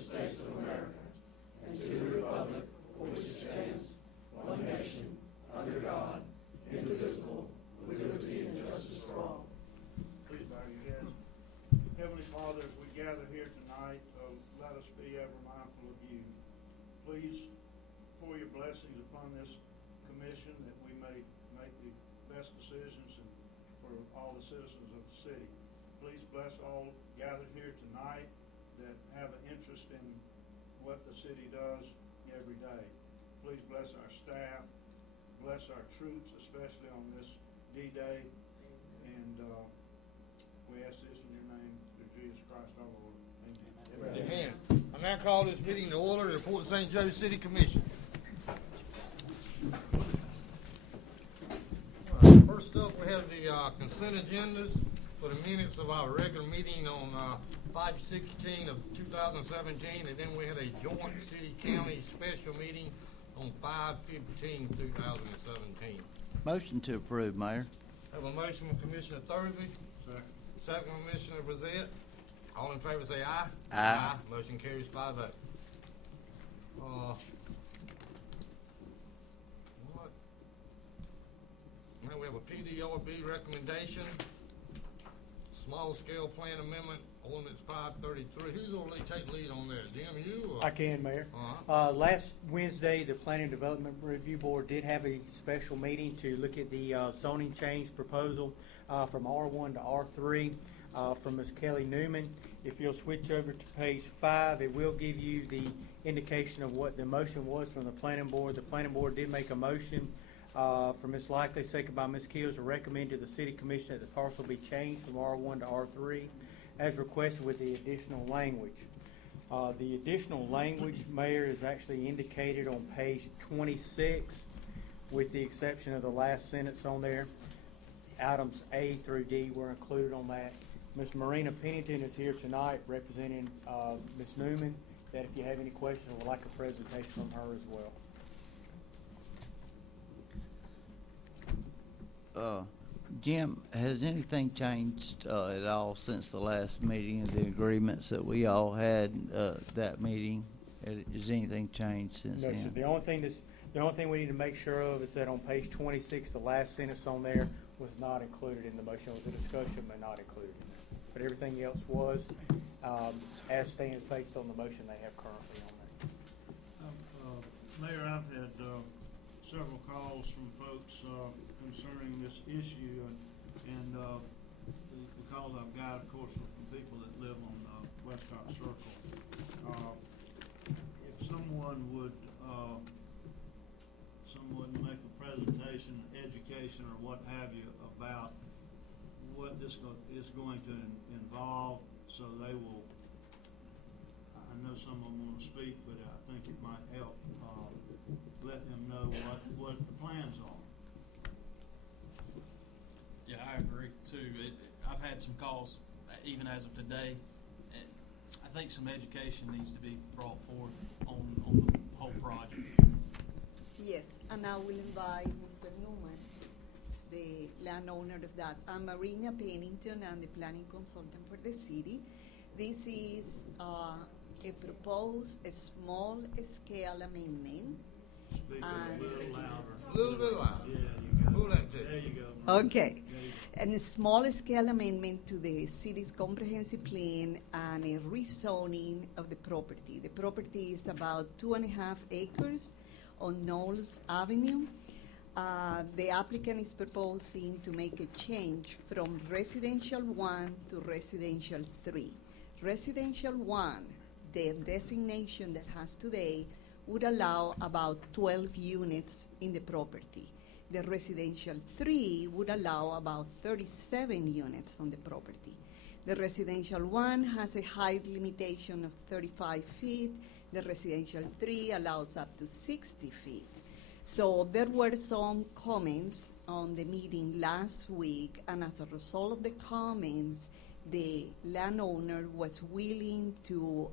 States of America, and to the republic for which it stands, one nation, under God, indivisible, with liberty and justice for all. Please bow your heads. Heavenly Father, as we gather here tonight, let us be ever mindful of you. Please pour your blessings upon this commission that we may make the best decisions for all the citizens of the city. Please bless all gathered here tonight that have an interest in what the city does every day. Please bless our staff, bless our troops, especially on this D-Day, and we ask this in your name, through Jesus Christ our Lord. Amen. Amen. I now call this meeting to order, the Port St. Joe City Commission. First up, we have the consent agendas for the minutes of our regular meeting on 5/16 of 2017, and then we had a joint city-county special meeting on 5/15/2017. Motion to approve, Mayor. Have a motion from Commissioner Thursby. Second from Commissioner Brissett. All in favor say aye. Aye. Motion carries 5-0. Now we have a PDRB recommendation, small scale plan amendment, ordinance 533. Who's going to take lead on that? Jim, you? Or? I can, Mayor. Last Wednesday, the Planning and Development Review Board did have a special meeting to look at the zoning change proposal from R1 to R3 from Ms. Kelly Newman. If you'll switch over to page 5, it will give you the indication of what the motion was from the Planning Board. The Planning Board did make a motion for Ms. Likely, second by Ms. Keels, to recommend to the City Commission that the parcel be changed from R1 to R3 as requested with the additional language. The additional language, Mayor, is actually indicated on page 26 with the exception of the last sentence on there. Items A through D were included on that. Ms. Marina Pennington is here tonight representing Ms. Newman, that if you have any questions, I would like a presentation from her as well. Jim, has anything changed at all since the last meeting of the agreements that we all had that meeting? Has anything changed since No, then? sir. The only thing we need to make sure of is that on page 26, the last sentence on there was not included in the motion. It was a discussion, but not included in there. But everything else was as stands based on the motion they have currently on there. Mayor, I've had several calls from folks concerning this issue, and the calls I've got, of course, are from people that live on Westcott Circle. If someone would make a presentation, education, or what have you about what this is going to involve, so they will. I know some of them want to speak, but I think it might help let them know what the plans are. Yeah, I agree too. I've had some calls, even as of today, and I think some education needs to be brought forth on the whole project. Yes, and I will invite Mr. Newman, the landowner of that. I'm Marina Pennington. I'm the planning consultant for the city. This is a proposed small-scale amendment. Speak a little louder. A little bit louder. Yeah, you go. Who that There you go. Okay. And a small-scale amendment to the city's comprehensive plan and a rezoning of the property. The property is about 2.5 acres on Knowles Avenue. The applicant is proposing to make a change from residential 1 to residential 3. Residential 1, the designation that has today, would allow about 12 units in the property. The residential 3 would allow about 37 units on the property. The residential 1 has a height limitation of 35 feet. The residential 3 allows up to 60 feet. So there were some comments on the meeting last week, and as a result of the comments, the landowner was willing to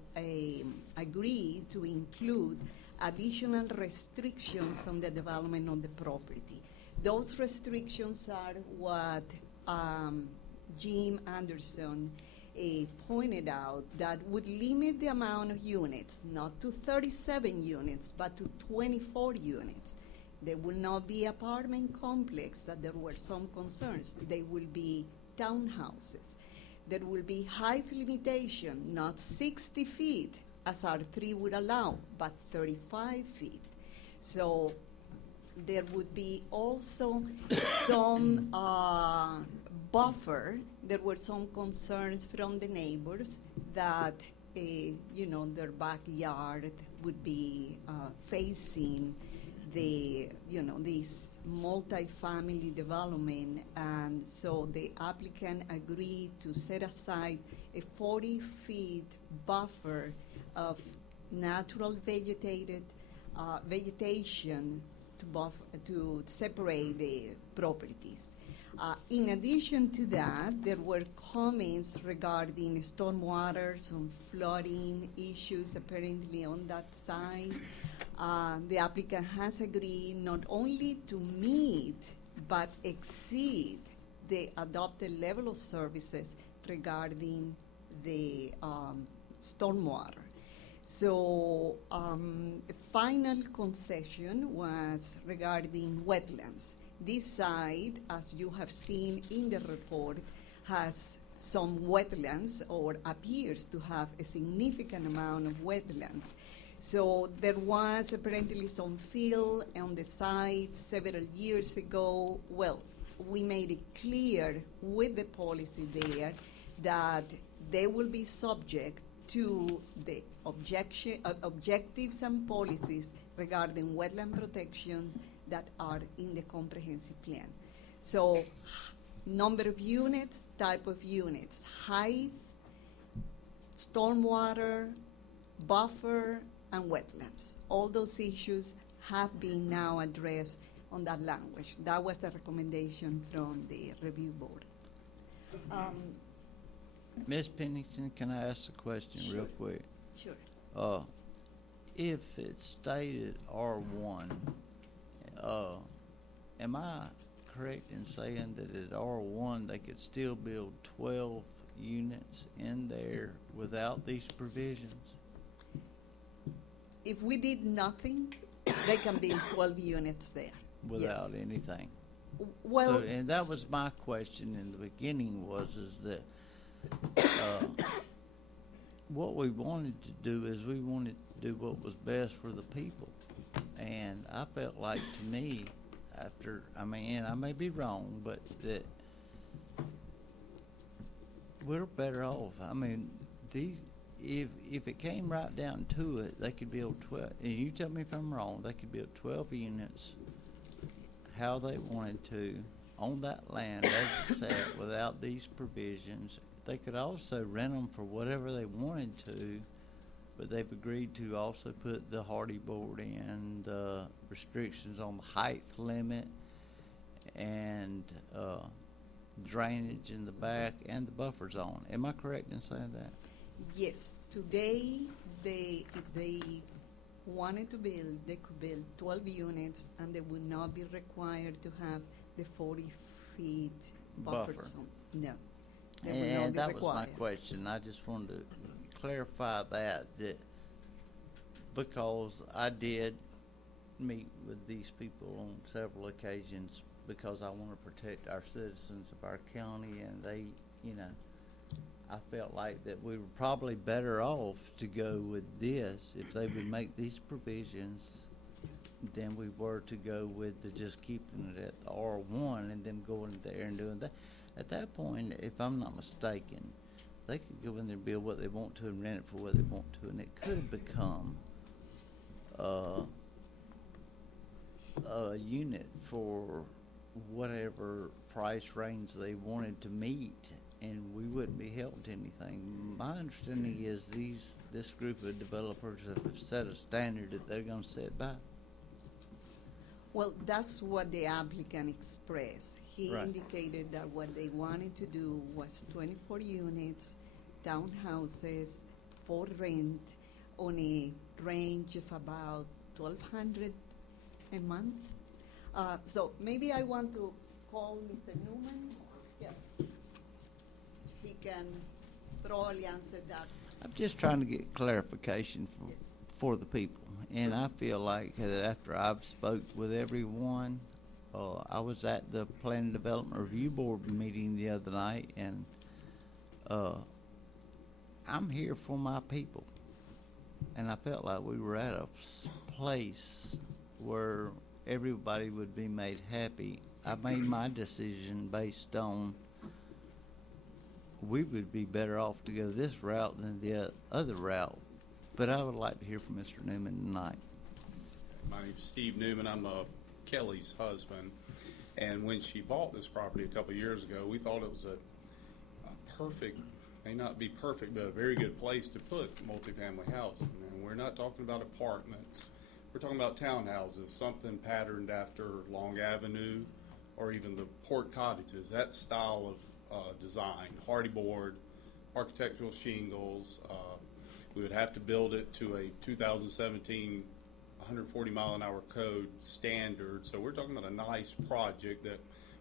agree to include additional restrictions on the development of the property. Those restrictions are what Jim Anderson pointed out that would limit the amount of units, not to 37 units, but to 24 units. There will not be apartment complex, that there were some concerns. They will be townhouses. There will be height limitation, not 60 feet, as R3 would allow, but 35 feet. So there would be also some buffer. There were some concerns from the neighbors that, their backyard would be facing the, this multi-family development, and so the applicant agreed to set aside a 40-feet buffer of natural vegetation to separate the properties. In addition to that, there were comments regarding stormwater, some flooding issues apparently on that side. The applicant has agreed not only to meet but exceed the adopted level of services regarding the stormwater. So final concession was regarding wetlands. This site, as you have seen in the report, has some wetlands, or appears to have a significant amount of wetlands. So there was apparently some fill on the site several years ago. Well, we made it clear with the policy there that they will be subject to the objectives and policies regarding wetland protections that are in the comprehensive plan. So number of units, type of units, height, stormwater, buffer, and wetlands. All those issues have been now addressed on that language. That was the recommendation from the review board. Ms. Pennington, can I ask a question real quick? Sure. If it's stated R1, am I correct in saying that at R1 they could still build 12 units in there without these provisions? If we did nothing, they can build 12 units there. Without Yes. anything? Well, So, and that was my question in the beginning, is that what we wanted to do is we wanted to do what was best for the people. And I felt like, to me, and I may be wrong, but that we're better off. I mean, if it came right down to it, they could build 12, and you tell me if I'm wrong, they could build 12 units how they wanted to on that land as it sat without these provisions. They could also rent them for whatever they wanted to, but they've agreed to also put the hardy board in, the restrictions on the height limit, and drainage in the back, and the buffer zone. Am I correct in saying that? yes, today, if they wanted to build, they could build 12 units, and they would not be required to have the 40-feet buffer Buffer. zone. No, they would not And be that was my required. question. I just wanted to clarify that because I did meet with these people on several occasions, because I want to protect our citizens of our county, and they, I felt like that we were probably better off to go with this if they would make these provisions than we were to go with just keeping it at R1 and them going there and doing that. At that point, if I'm not mistaken, they could go in there and build what they want to and rent it for what they want to, and it could become a unit for whatever price range they wanted to meet, and we wouldn't be held to anything. My understanding is this group of developers have set a standard that they're going to set by. Well, that's what the applicant expressed. He Right. indicated that what they wanted to do was 24 units, townhouses for rent on a range of about $1,200 a month. So maybe I want to call Mr. Newman. Yeah. He can probably answer that. I'm just trying to get clarification for the people. And I feel like that after I've spoke with everyone, I was at the Planning Development Review Board meeting the other night, and I'm here for my people. And I felt like we were at a place where everybody would be made happy. I made my decision based on we would be better off to go this route than the other route. But I would like to hear from Mr. Newman tonight. My name's Steve Newman. I'm Kelly's husband. And when she bought this property a couple of years ago, we thought it was a perfect, may not be perfect, but a very good place to put multifamily housing. And we're not talking about apartments. We're talking about townhouses, something patterned after Long Avenue or even the Port Cottages, that style of design, hardy board, architectural shingles. We would have to build it to a 2017 140 mile an hour code standard. So we're talking about a nice project that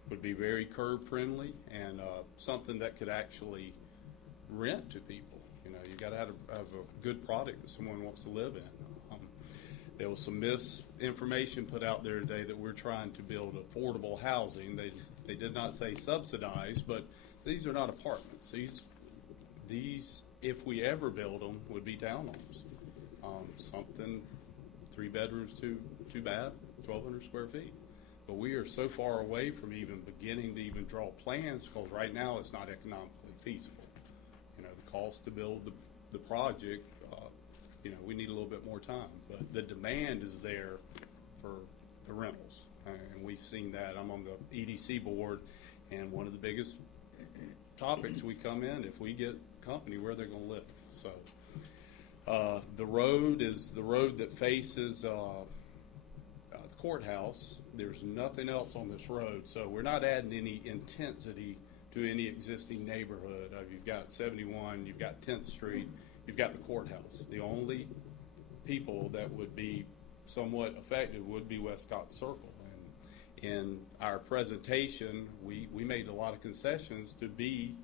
would be very curb friendly and something that could actually rent to people. You know, you got to have a good product that someone wants to live in. There was some misinformation put out there today that we're trying to build affordable housing. They did not say subsidized, but these are not apartments. These, if we ever build them, would be townhomes. Something, 3 bedrooms, two bath, 1,200 square feet. But we are so far away from even beginning to even draw plans because right now it's not economically feasible. You know, the cost to build the project, you know, we need a little bit more time. But the demand is there for the rentals. And we've seen that. I'm on the EDC board, and one of the biggest topics we come in, if we get company, where they're going to live. So the road is the road that faces the courthouse. There's nothing else on this road, so we're not adding any intensity to any existing neighborhood. You've got 71, you've got 10th Street, you've got the courthouse. The only people that would be somewhat affected would be Westcott Circle. And in our presentation, we made a lot of concessions to be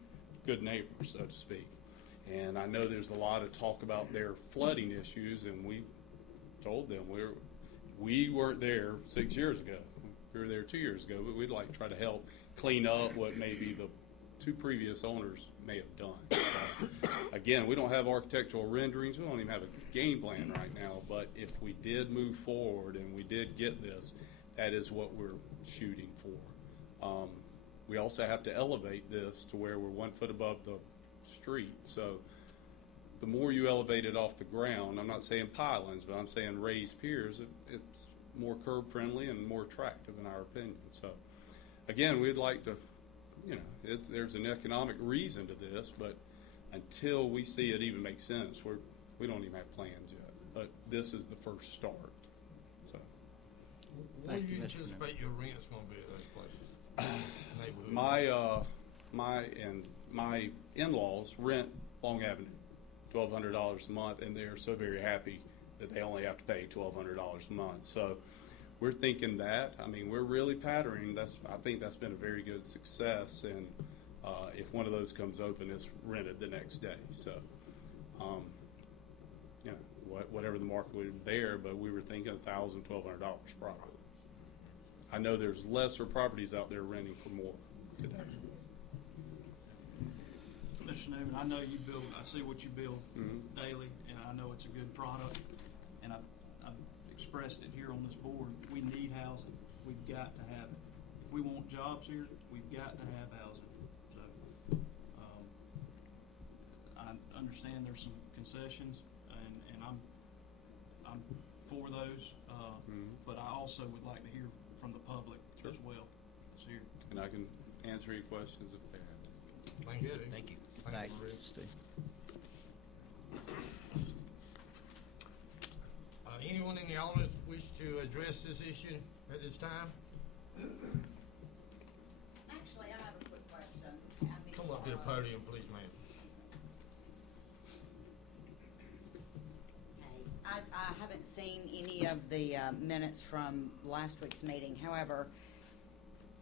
good neighbors, so to speak. And I know there's a lot of talk about their flooding issues, and we told them we weren't there 6 years ago. We were there 2 years ago, but we'd like to try to help clean up what maybe the 2 previous owners may have done. So, again, we don't have architectural renderings. We don't even have a game plan right now, but if we did move forward and we did get this, that is what we're shooting for. We also have to elevate this to where we're 1 foot above the street. So the more you elevate it off the ground, I'm not saying pylons, but I'm saying raised piers, it's more curb friendly and more attractive in our opinion. So again, we'd like to, you know, there's an economic reason to this, but until we see it even make sense, we don't even have plans yet. But this is the first start. So What do Thank you you, Mr. anticipate your rent's gonna be at those places? Neighborhood. my in-laws rent Long Avenue, $1,200 a month, and they're so very happy that they only have to pay $1,200 a month. So we're thinking that. I mean, we're really patterning. I think that's been a very good success. And if one of those comes open, it's rented the next day. So, you know, whatever the market would be there, but we were thinking $1,000, $1,200 probably. I know there's lesser properties out there renting for more today. Mr. Newman, I know you build, I see what you build Mhm. daily, and I know it's a good product, and I've expressed it here on this board. We need housing. We've got to have it. If we want jobs here, we've got to have housing. So, I understand there's some concessions, and I'm for those, but I also would like to hear from the public Sure. as well. So here. And I can answer any questions if they have. Thank you. Thank you. Thank you, Rick. Steve. Anyone in the audience wish to address this issue at this time? Actually, I have a quick question. Come up to the podium, please, ma'am. Okay. I haven't seen any of the minutes from last week's meeting. However,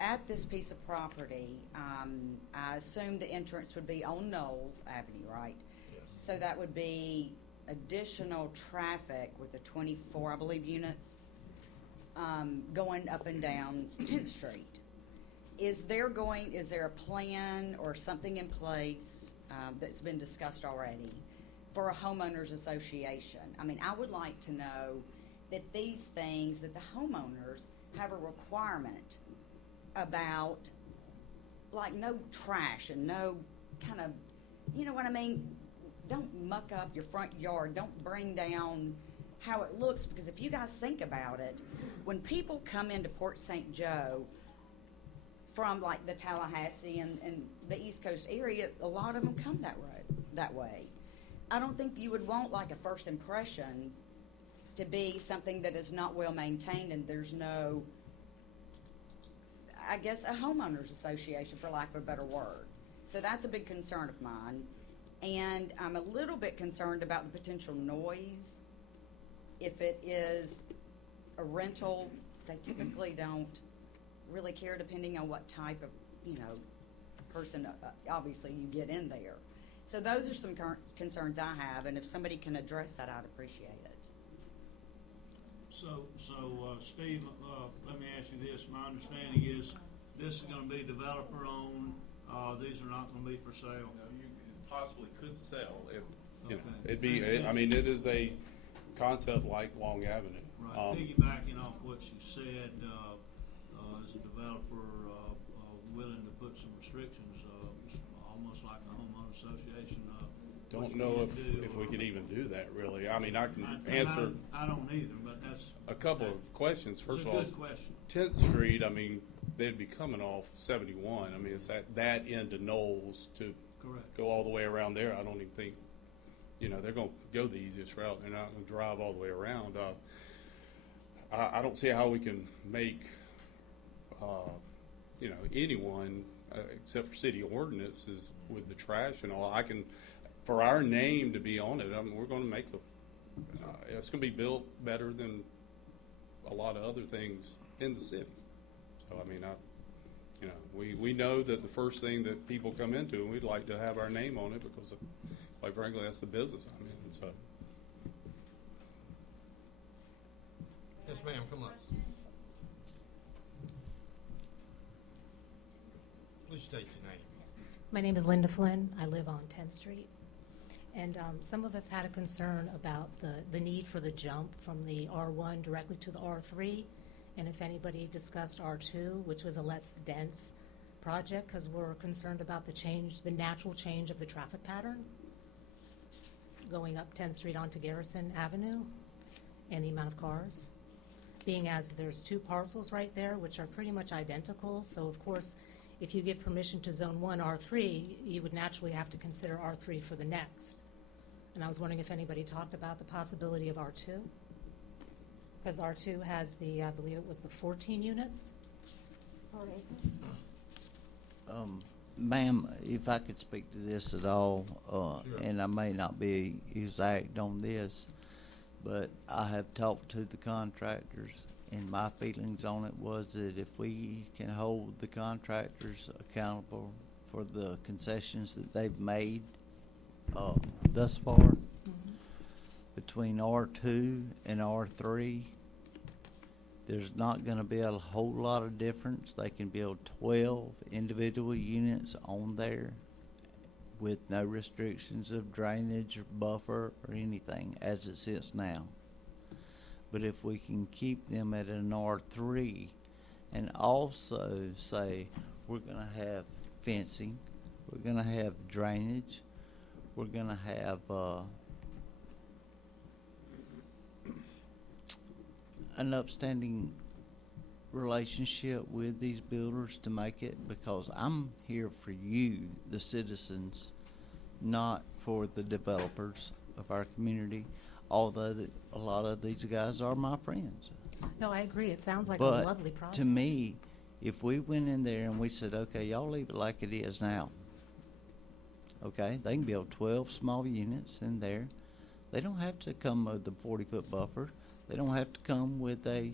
at this piece of property, I assume the entrance would be on Knowles Avenue, right? Yes. So that would be additional traffic with the 24, I believe, units going up and down 10th Street. Is there a plan or something in place that's been discussed already for a homeowners association? I mean, I would like to know that these things, that the homeowners have a requirement about, like, no trash and no kind of, you know what I mean? Don't muck up your front yard. Don't bring down how it looks, because if you guys think about it, when people come into Port St. Joe from like the Tallahassee and the East Coast area, a lot of them come that way. I don't think you would want like a first impression to be something that is not well maintained and there's no, I guess, a homeowners association, for lack of a better word. So that's a big concern of mine. And I'm a little bit concerned about the potential noise. If it is a rental, they typically don't really care, depending on what type of, person, obviously, you get in there. So those are some concerns I have, and if somebody can address that, I'd appreciate it. So, Steve, let me ask you this. My understanding is this is gonna be developer owned, these are not gonna be for sale. You possibly could sell if, Okay. it'd be, I mean, it is a concept like Long Avenue. Right, piggybacking off what you said, is a developer, willing to put some restrictions, almost like a homeowner association, what Don't you know can do, if we or- could even do that, really. I mean, I can And answer I don't either, but that's. a couple of questions. First It's of a all, good question. 10th Street, I mean, they'd be coming off 71. I mean, it's at that end of Knowles to Correct. go all the way around there. I don't even think, they're going to go the easiest route. They're not going to drive all the way around. I don't see how we can make, anyone, except for city ordinances with the trash and all. For our name to be on it, I mean, we're going to make it's going to be built better than a lot of other things in the city. So, I mean, we know that the first thing that people come into, and we'd like to have our name on it because, quite frankly, that's the business I'm in. So, Yes, ma'am, come on. Please state your name. My name is Linda Flynn. I live on 10th Street. And some of us had a concern about the need for the jump from the R1 directly to the R3. And if anybody discussed R2, which was a less dense project, because we're concerned about the natural change of the traffic pattern going up 10th Street onto Garrison Avenue and the amount of cars. Being as there's two parcels right there, which are pretty much identical. So, of course, if you give permission to Zone 1 R3, you would naturally have to consider R3 for the next. And I was wondering if anybody talked about the possibility of R2? Because R2 has I believe it was the 14 units per acre. Ma'am, if I could speak to this at all, Sure. and I may not be exact on this, but I have talked to the contractors, and my feelings on it was that if we can hold the contractors accountable for the concessions that they've made thus far, between R2 and R3, there's not going to be a whole lot of difference. They can build 12 individual units on there with no restrictions of drainage or buffer or anything as it sits now. But if we can keep them at an R3 and also say we're going to have fencing, we're going to have drainage, we're going to have an upstanding relationship with these builders to make it, because I'm here for you, the citizens, not for the developers of our community, although a lot of these guys are my friends. No, I agree. It sounds like a But lovely project. to me, if we went in there and we said, okay, y'all leave it like it is now, okay, they can build 12 small units in there. They don't have to come with the 40-foot buffer. They don't have to come with a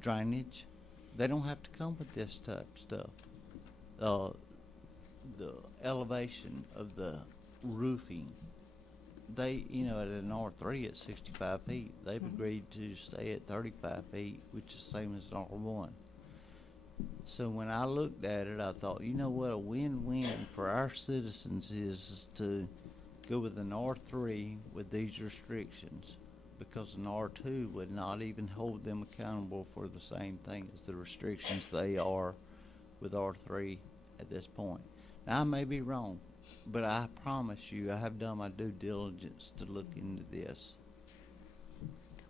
drainage They don't have to come with this type of stuff. The elevation of the roofing, they, at an R3 at 65 feet, they've agreed to stay at 35 feet, which is the same as an R1. So when I looked at it, I thought, you know what, a win-win for our citizens is to go with an R3 with these restrictions, because an R2 would not even hold them accountable for the same thing as the restrictions they are with R3 at this point. Now, I may be wrong, but I promise you, I have done my due diligence to look into this.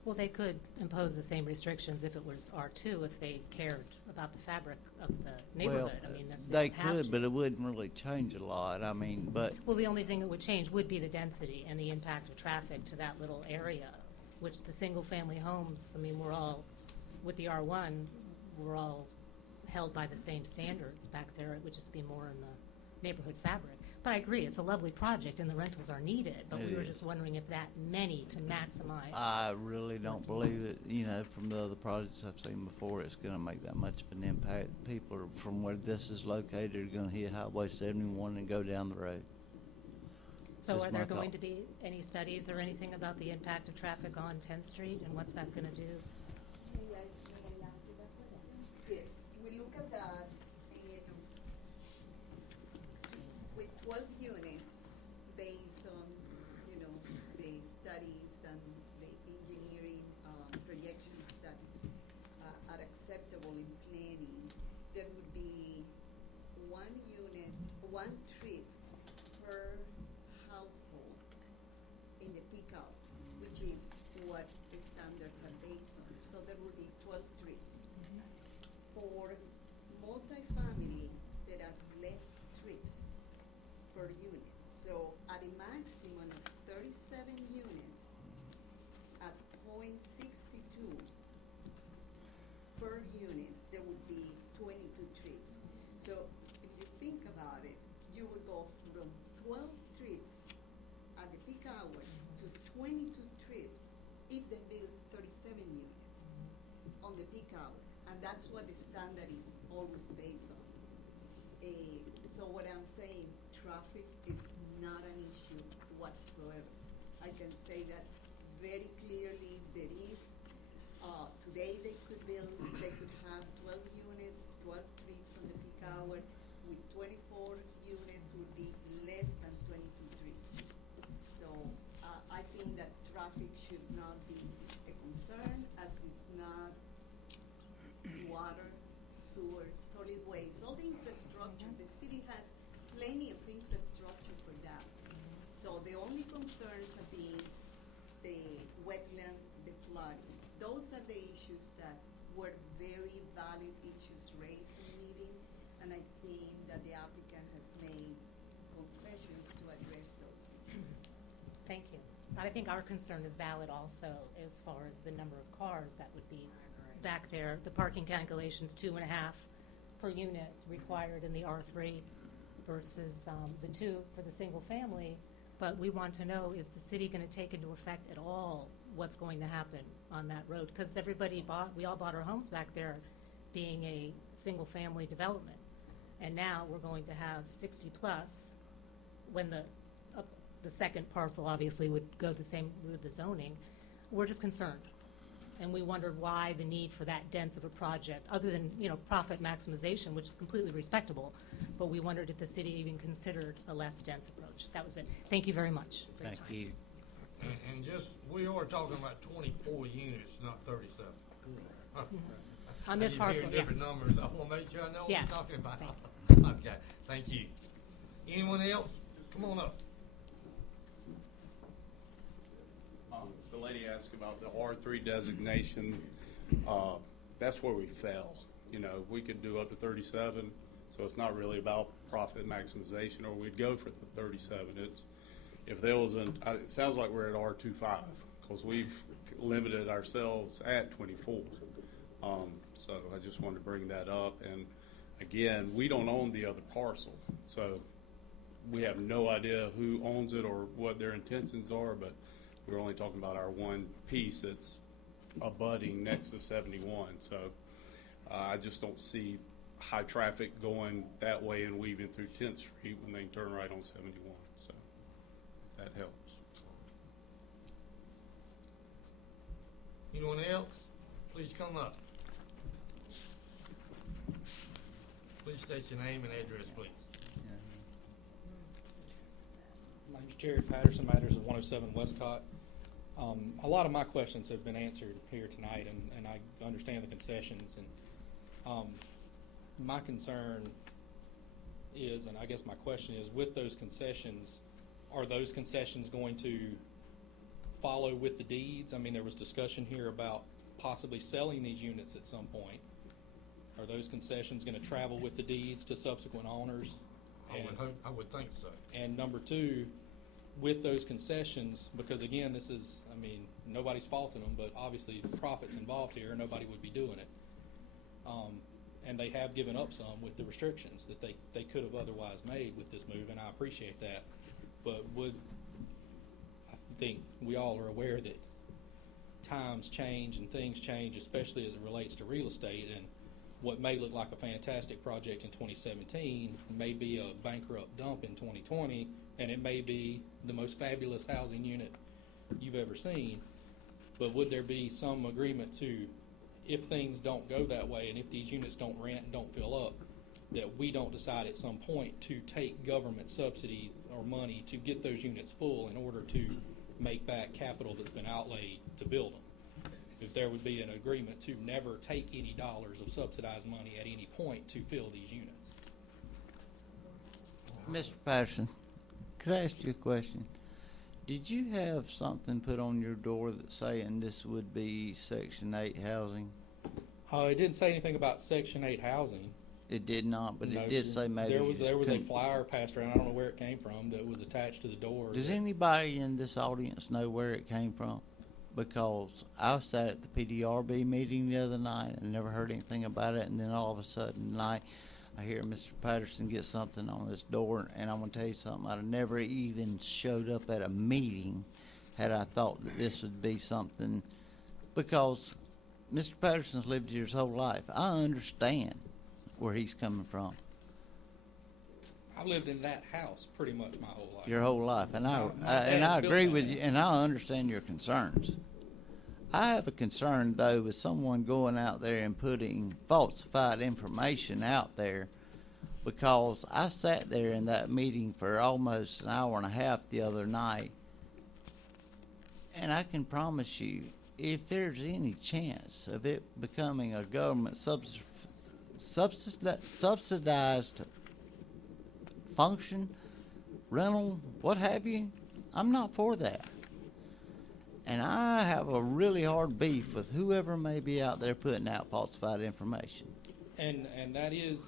Well, they could impose the same restrictions if it was R2, if they cared about the fabric of the neighborhood. I mean, They don't have could, to. but it wouldn't really change a lot. I mean, but Well, the only thing that would change would be the density and the impact of traffic to that little area, which the single-family homes, I mean, we're all, with the R1, we're all held by the same standards back there. It would just be more in the neighborhood fabric. But I agree, it's a lovely project and the rentals are needed, but It we were is. just wondering if that many to maximize. I really don't believe it, from the other projects I've seen before, it's gonna make that much of an impact. People are, from where this is located, are gonna hit Highway 71 and go down the road. So Just are my there going thought. to be any studies or anything about the impact of traffic on 10th Street and what's that going to do? May I answer that question? Yes, we look at that and with 12 units based on, the studies and the engineering projections that are acceptable in planning, there would be one trip per household in the peak hour, which is what the standards are based on. So there will be 12 trips. For multifamily, there are less trips per unit. So at a maximum of 37 units at 0.62 per unit, there would be 22 trips. So if you think about it, you would go from 12 trips at the peak hour to 22 trips if they build 37 units on the peak hour. And that's what the standard is always based on. So what I'm saying, traffic is not an issue whatsoever. I can say that very clearly. There is, today they could have 12 units, 12 trips on the peak hour. With 24 units would be less than 22 trips. So I think that traffic should not be a concern, as it's not water, sewer, solid waste, all the infrastructure. The city has plenty of infrastructure for that. So the only concerns have been the wetlands, the flooding. Those are the issues that were very valid issues raised in the meeting, and I think that the applicant has made concessions to address those issues. Thank you. I think our concern is valid also as far as the number of cars that would be back there. The parking calculation's 2.5 per unit required in the R3 versus the 2 for the single family. But we want to know, is the city going to take into effect at all what's going to happen on that road? Because we all bought our homes back there being a single family development. And now we're going to have 60 plus when the second parcel obviously would go the same with the zoning. We're just concerned. And we wondered why the need for that dense of a project, other than, profit maximization, which is completely respectable. But we wondered if the city even considered a less dense approach. That was it. Thank you very much. for your Thank time. you. And just, we are talking about 24 units, not 37. On this I keep parcel, hearing yes. different numbers. I want to make sure I know what Yes. you're talking about. Thank Okay, thank you. Anyone else? Come on up. The lady asked about the R3 designation. That's where we fell. We could do up to 37, so it's not really about profit maximization, or we'd go for the 37. If there was it sounds like we're at R25, because we've limited ourselves at 24. So I just wanted to bring that up. And again, we don't own the other parcel, so we have no idea who owns it or what their intentions are, but we're only talking about our one piece that's abutting next to 71. So I just don't see high traffic going that way and weaving through 10th Street when they can turn right on 71. So if that helps. Anyone else? Please come up. Please state your name and address, please. My name's Jared Patterson, matters of 107 Westcott. A lot of my questions have been answered here tonight, and I understand the concessions. And my concern is, and I guess my question is, with those concessions, are those concessions going to follow with the deeds? I mean, there was discussion here about possibly selling these units at some point. Are those concessions going to travel with the deeds to subsequent owners? I would think so. And number two, with those concessions, because again, this is, I mean, nobody's faulting them, but obviously profit's involved here, and nobody would be doing it. And they have given up some with the restrictions that they could have otherwise made with this move, and I appreciate that. But I think we all are aware that times change and things change, especially as it relates to real estate, and what may look like a fantastic project in 2017 may be a bankrupt dump in 2020, and it may be the most fabulous housing unit you've ever seen. But would there be some agreement to, if things don't go that way and if these units don't rent and don't fill up, that we don't decide at some point to take government subsidy or money to get those units full in order to make back capital that's been outlaid to build them? If there would be an agreement to never take any dollars of subsidized money at any point to fill these units. Mr. Patterson, could I ask you a question? Did you have something put on your door that's saying this would be Section 8 housing? It didn't say anything about Section 8 housing. It did not, but No, it did sir. say maybe. There was a couldn't- flyer passed around. I don't know where it came from that was attached to the door. Does that- anybody in this audience know where it came from? Because I sat at the PDRB meeting the other night and never heard anything about it, and then all of a sudden tonight I hear Mr. Patterson get something on his door, and I'm going to tell you something. I'd have never even showed up at a meeting had I thought that this would be something, because Mr. Patterson's lived here his whole life. I understand where he's coming from. I've lived in that house pretty much my whole life. Your whole life, and My I dad built agree that with you, house. and I understand your concerns. I have a concern though with someone going out there and putting falsified information out there, because I sat there in that meeting for almost an hour and a half the other night, and I can promise you, if there's any chance of it becoming a government subsidized function, rental, what have you, I'm not for that. And I have a really hard beef with whoever may be out there putting out falsified information. And that is,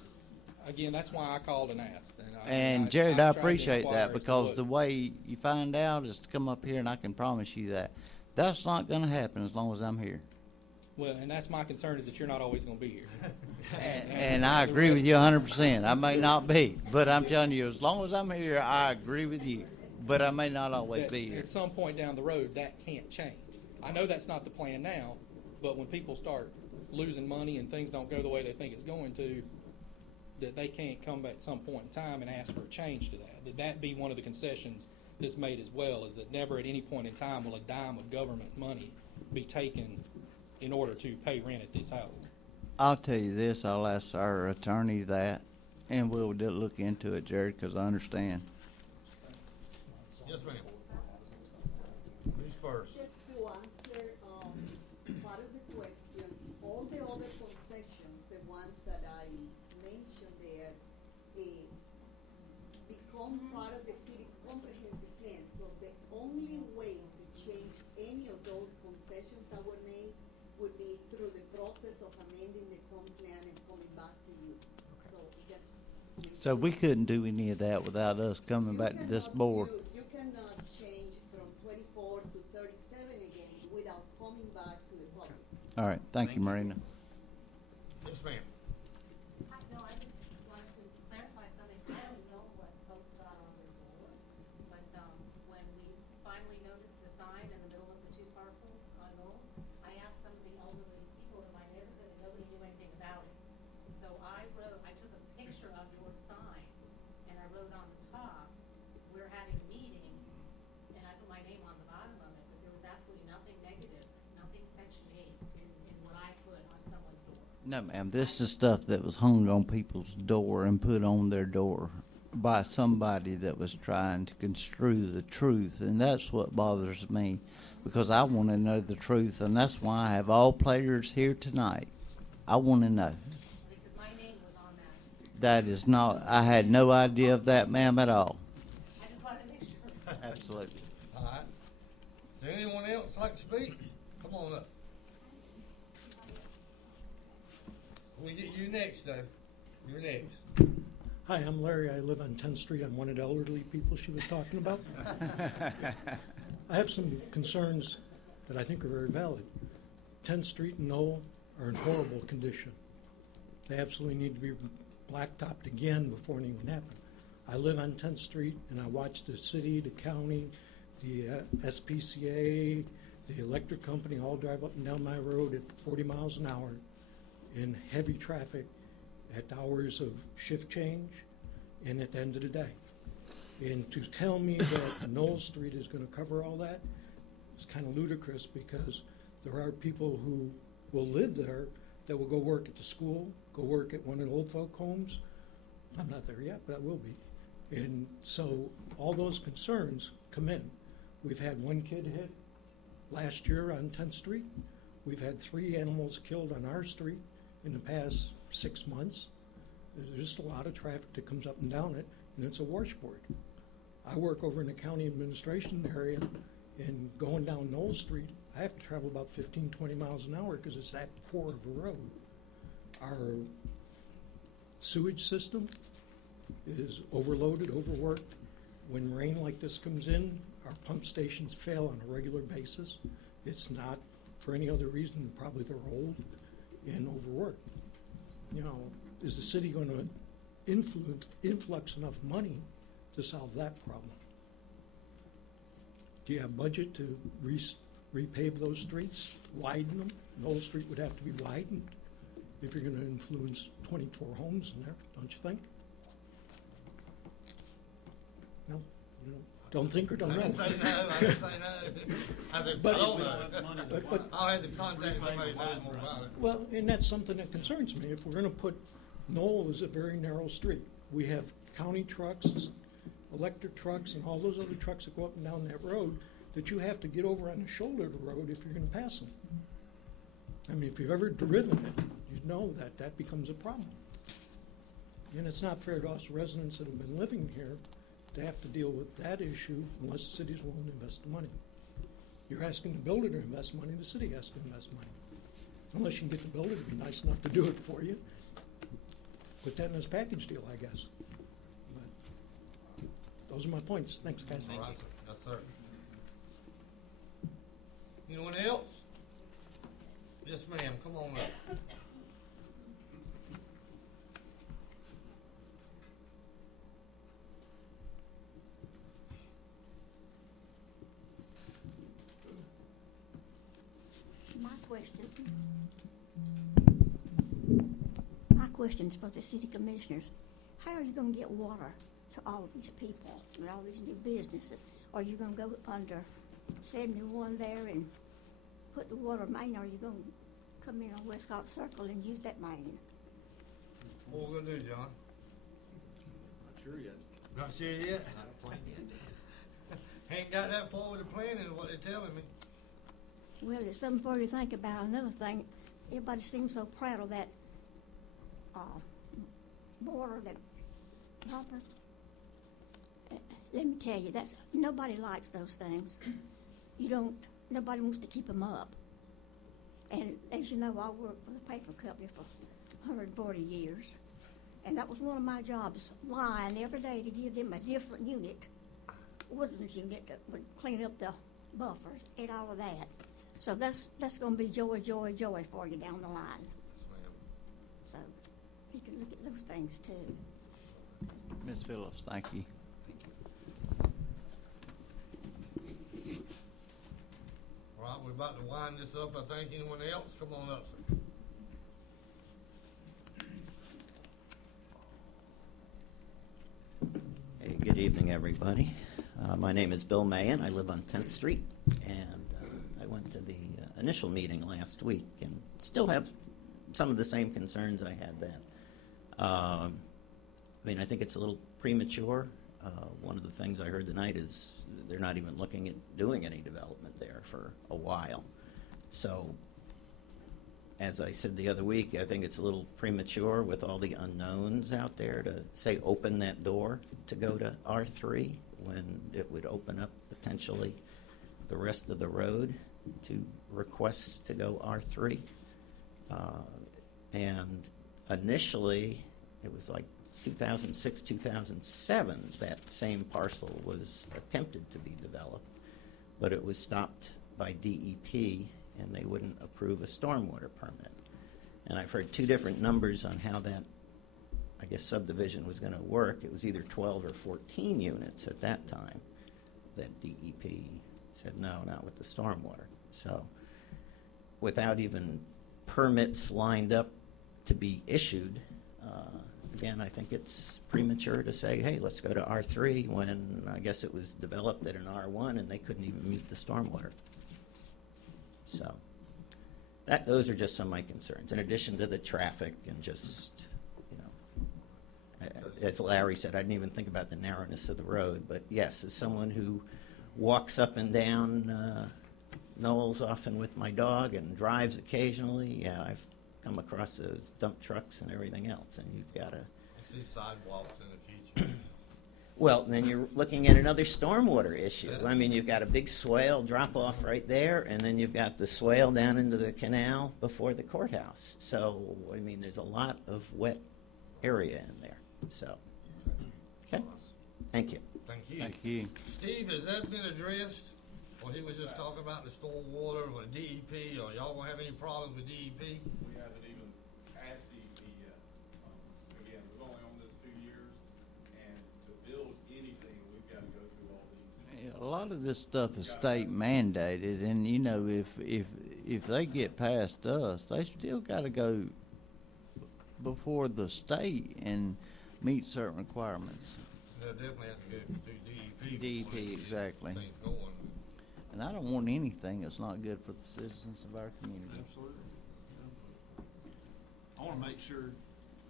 again, that's why I called and asked. And Jared, I've I tried to appreciate inquire that, as to because what- the way you find out is to come up here, and I can promise you that. That's not going to happen as long as I'm here. Well, and that's my concern, is that you're not always going to be here. And I the agree with rest- you 100%. I may not be, but I'm telling you, as long as I'm here, I agree with you. But I may not always that be here. At some point down the road, that can't change. I know that's not the plan now, but when people start losing money and things don't go the way they think it's going to, that they can't come back at some point in time and ask for a change to that. That be one of the concessions that's made as well, is that never at any point in time will a dime of government money be taken in order to pay rent at this house. I'll tell you this, I'll ask our attorney that, and we'll look into it, Jared, because I understand. Yes, ma'am. Who's first? Just to answer part of the question, all the other concessions, the ones that I mentioned there, become part of the city's comprehensive plan. So the only way to change any of those concessions that were made would be through the process of amending the comp plan and coming back to you. So just make So sure- we couldn't do any of that without us coming You back to this cannot board. You cannot change from 24 to 37 again without coming back to the public. All right, thank you, Marina. Yes, ma'am. No, I just wanted to clarify something. I don't know what folks got on their board, but when we finally noticed the sign in the middle of the two parcels on Knowles, I asked some of the elderly people in my neighborhood, and nobody knew anything about it. So I took a picture of your sign, and I wrote on the top, we're having a meeting, and I put my name on the bottom of it, but there was absolutely nothing negative, nothing Section 8 in what I put on someone's door. No, ma'am, this is stuff that was hung on people's door and put on their door by somebody that was trying to construe the truth, and that's what bothers me, because I want to know the truth, and that's why I have all players here tonight. I want to know. Because my name was on that. That is not, I had no idea of that, ma'am, at all. I just wanted to make sure. Absolutely. All right. Is there anyone else like to speak? Come on up. We get you next, though. You're next. Hi, I'm Larry. I live on 10th Street. I'm one of the elderly people she was talking about. I have some concerns that I think are very valid. 10th Street and Knoll are in horrible condition. They absolutely need to be blacktopped again before anything can happen. I live on 10th Street, and I watch the city, the county, the SPCA, the electric company all drive up and down my road at 40 miles an hour in heavy traffic at hours of shift change and at the end of the day. And to tell me that Knoll Street is going to cover all that is kind of ludicrous, because there are people who will live there that will go work at the school, go work at one of the old folk homes. I'm not there yet, but I will be. And so all those concerns come in. We've had one kid hit last year on 10th Street. We've had 3 animals killed on our street in the past 6 months. There's just a lot of traffic that comes up and down it, and it's a washboard. I work over in the county administration area, and going down Knoll Street, I have to travel about 15, 20 miles an hour because it's that poor of a road. Our sewage system is overloaded, overworked. When rain like this comes in, our pump stations fail on a regular basis. It's not for any other reason than probably they're old and overworked. You know, is the city going to influx enough money to solve that problem? Do you have budget to repave those streets, widen them? Knoll Street would have to be widened if you're going to influence 24 homes in there, don't you think? No? You don't think or don't know? I didn't say no. I didn't say no. I said, I don't know. But I'll have to contact somebody to know more about it. well, and that's something that concerns me. If we're going to put, Knoll is a very narrow street. We have county trucks, electric trucks, and all those other trucks that go up and down that road that you have to get over on the shoulder of the road if you're going to pass them. I mean, if you've ever driven it, you know that that becomes a problem. And it's not fair to us residents that have been living here to have to deal with that issue unless the city's willing to invest the money. You're asking the builder to invest money, the city has to invest money. Unless you can get the builder to be nice enough to do it for you. Put that in his package deal, I guess. But those are my points. Thanks, guys. All right, sir. Yes, sir. Anyone else? Yes, ma'am. Come on up. My question's for the city commissioners. How are you gonna get water to all of these people and all these new businesses? Are you gonna go under 71 there and put the water main, or are you gonna come in on Westcott Circle and use that main? What we gonna do, John? Not sure yet. Not sure yet? Not planned yet. Ain't got that far with the planning, is what they're telling me. Well, it's something for you to think about. Another thing, everybody seems so proud of that border, that bumper. Let me tell you, that's nobody likes those things. Nobody wants to keep them up. And as you know, I worked for the paper company for 140 years, and that was one of my jobs, lying every day to give them a different unit, Woodlands unit, that would clean up the buffers and all of that. So that's going to be joy, joy, joy for you down the line. Yes, ma'am. So you can look at those things too. Ms. Phillips, thank you. All right, we're about to wind this up. I think anyone else? Come on up, sir. morning, everybody. My name is Bill Mayen. I live on 10th Street, and I went to the initial meeting last week and still have some of the same concerns I had then. I mean, I think it's a little premature. One of the things I heard tonight is they're not even looking at doing any development there for a while. So, as I said the other week, I think it's a little premature with all the unknowns out there to say open that door to go to R3 when it would open up potentially the rest of the road to requests to go R3. And initially, it was like 2006, 2007, that same parcel was attempted to be developed, but it was stopped by DEP and they wouldn't approve a stormwater permit. And I've heard two different numbers on how that, I guess, subdivision was going to work. It was either 12 or 14 units at that time that DEP said, no, not with the stormwater. So without even permits lined up to be issued, again, I think it's premature to say, hey, let's go to R3 when I guess it was developed at an R1 and they couldn't even meet the stormwater. So those are just some of my concerns, in addition to the traffic and just, you know, as Larry said, I didn't even think about the narrowness of the road. But yes, as someone who walks up and down Knowles often with my dog and drives occasionally, yeah, I've come across those dump trucks and everything else, and you've got to... I see sidewalks in the future. Well, then you're looking at another stormwater issue. I mean, you've got a big swale drop-off right there, and then you've got the swale down into the canal before the courthouse. So, I mean, there's a lot of wet area in there. So, okay. Thank you. Thank you. Thank you. Steve, has that been addressed? Well, he was just talking about the stormwater or DEP, or y'all gonna have any problems with DEP? We haven't even asked DEP yet. Again, we've only owned this 2 years, and to build anything, we've got to go through all these. Yeah, a lot of this stuff is state mandated, and you know, if they get past us, they still got to go before the state and meet certain requirements. They'll definitely have to go through DEP. DEP, before they get exactly. Things going. And I don't want anything that's not good for the citizens of our community. Absolutely. I want to make sure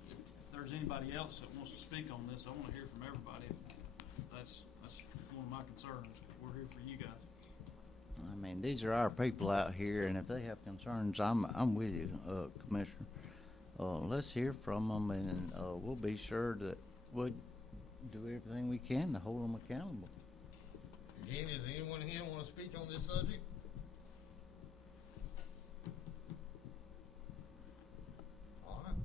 if there's anybody else that wants to speak on this, I want to hear from everybody. That's one of my concerns. We're here for you guys. I mean, these are our people out here, and if they have concerns, I'm with you, Commissioner. Let's hear from them, and we'll be sure that we'll do everything we can to hold them accountable. Again, does anyone here want to speak on this subject? All right.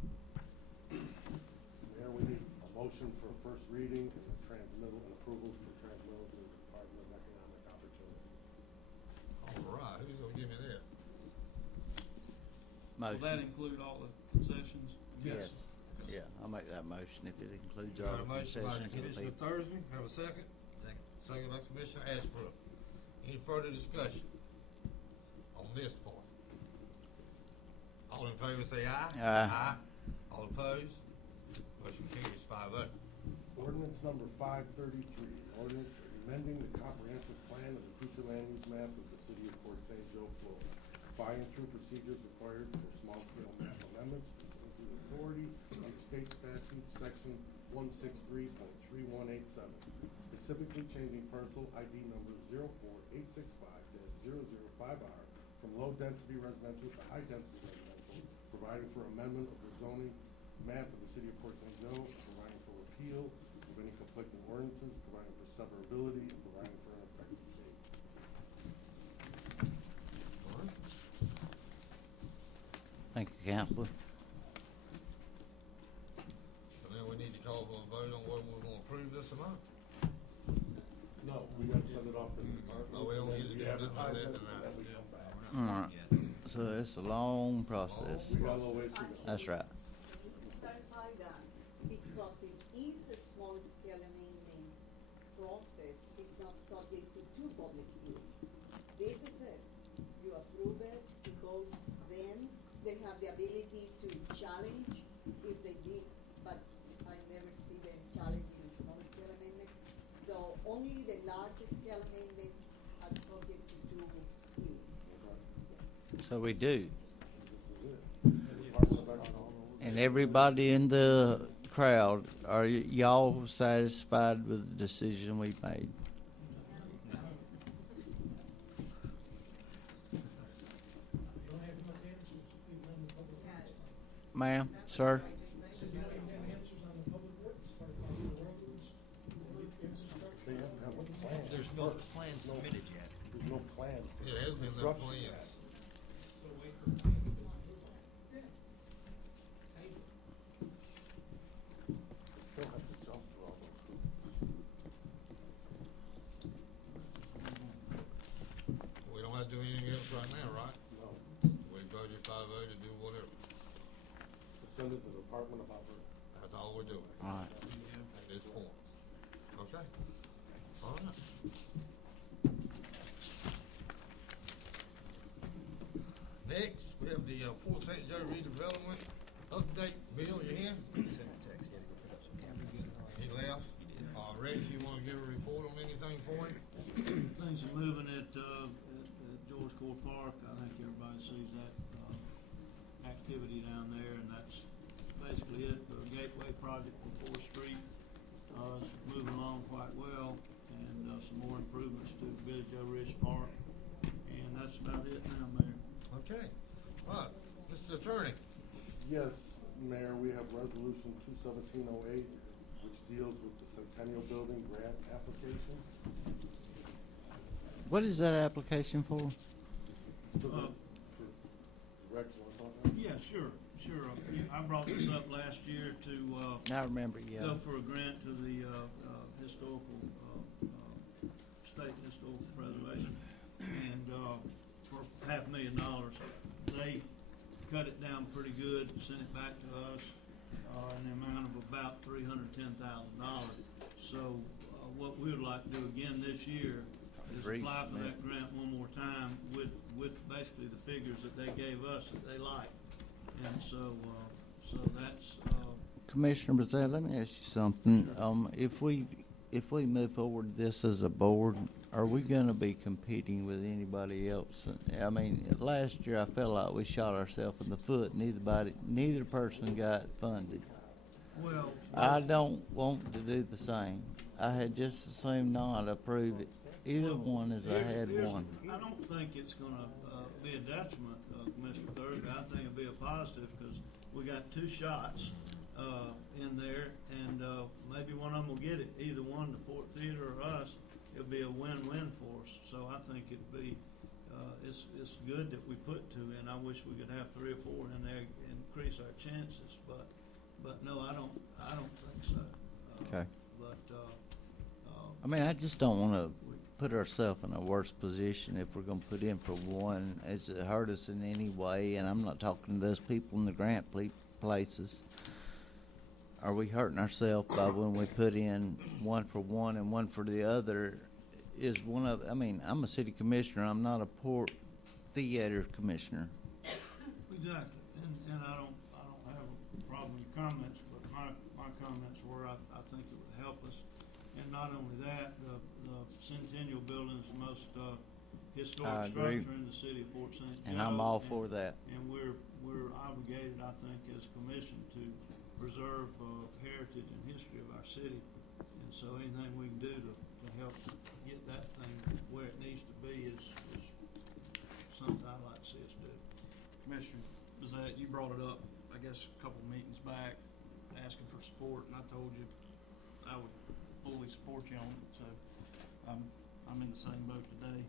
Mayor, we need a motion for first reading and a transmittal and approval for transmittal to the Department of Economic Opportunity. All right, who's gonna give me that? Motion. Will that include all the concessions? Yes. Yeah, I'll make that motion if it includes Got all a the motion by concessions of the Commissioner people. Thursby, have a second? Second by Commissioner Ashbrook. Any further discussion on this part? All in favor say aye. Aye. All opposed? Motion carries 5-0. Ordinance number 533, ordinance amending the comprehensive plan of the future land use map of the city of Port St. Joe, Florida, by and through procedures required for small-scale map amendments pursuant to authority under state statute section 163.3187, specifically changing parcel ID number 04865-005R from low-density residential to high-density residential, providing for amendment of the zoning map of the city of Port St. Joe, providing for repeal of any conflicting ordinances, providing for severability, and providing for an effective date. All right. Thank you, Counselor. So now we need to call for a vote on whether we're gonna approve this or not. No, we gotta send it off to the department. No, we don't and need to then do nothing advertise with it, that tonight. and then we come back. All right. So it's a long process. We got a little ways to go. That's right. Clarify that, because it is a small-scale amendment process, it's not subject to two public hearings. This is it, you approve it, it goes, then they have the ability to challenge if they did, but I never see them challenging a small-scale amendment. So only the larger scale amendments are subject to 2 hearings. So we do. This is it. Department of Economic- And everybody in the crowd, are y'all satisfied with the decision we made? Ma'am, sir? They haven't have a plan. There's no plan submitted yet. There's no plan. There has been no Construction plans. yet. Still have to jump through all those hoops. We don't have to do anything else right now, right? No, We voted 5-0 to do whatever. to send it to the Department of Operations. That's all we're doing All right. at this point. Okay? All right. Next, we have the Port St. Joe redevelopment update. Bill, you here? He left. Rex, you want to give a report on anything for him? Things are moving at George Core Park. I think everybody sees that activity down there, and that's basically it. The Gateway project for 4th Street is moving along quite well, and some more improvements to Billy Joe Rich Park, and that's about it now, Mayor. Okay. All right. Mr. Attorney. Yes, Mayor, we have Resolution 21708, which deals with the Centennial Building grant application. What is that application for? For Uh, Rex, you want to talk about it? Yeah, sure. I brought this up last year to I remember, yeah. go for a grant to the historical, state historical preservation, and for $500,000. They cut it down pretty good, sent it back to us in the amount of about $310,000. So what we would like to do again this year is apply for that grant one more time with basically the figures that they gave us that they like. And so that's, Commissioner Brazell, let me ask you something. If we move forward this as a board, are we gonna be competing with anybody else? I mean, last year I felt like we shot ourselves in the foot. Neither person got funded. well. I don't want to do the same. I had just as soon not approve it. Either one as I had one. I don't think it's gonna be a detriment, Commissioner Thurgood. I think it'll be a positive, because we got 2 shots in there, and maybe one of them will get it. Either one, the Port Theater or us, it'll be a win-win for us. So I think it'd be, it's good that we put 2 in. I wish we could have 3 or 4 in there and increase our chances, but no, I don't think so. Okay. But, I mean, I just don't wanna put ourselves in a worse position if we're gonna put in for one. It's it hurt us in any way, and I'm not talking to those people in the grant places. Are we hurting ourselves by when we put in one for one and one for the other? Is one of, I mean, I'm a city commissioner, I'm not a Port Theater commissioner. exactly, and I don't have a problem with your comments, but my comments were, I think it would help us. And not only that, the Centennial Building is the most I historic agree. structure in the city of Fort St. Joe. And I'm all for that. And we're obligated, I think, as a commission to preserve heritage and history of our city. And so anything we can do to help get that thing where it needs to be is something I'd like to see us do. Commissioner Bezat, you brought it up, I guess, a couple meetings back, asking for support, and I told you I would fully support you on it, so I'm in the same boat today.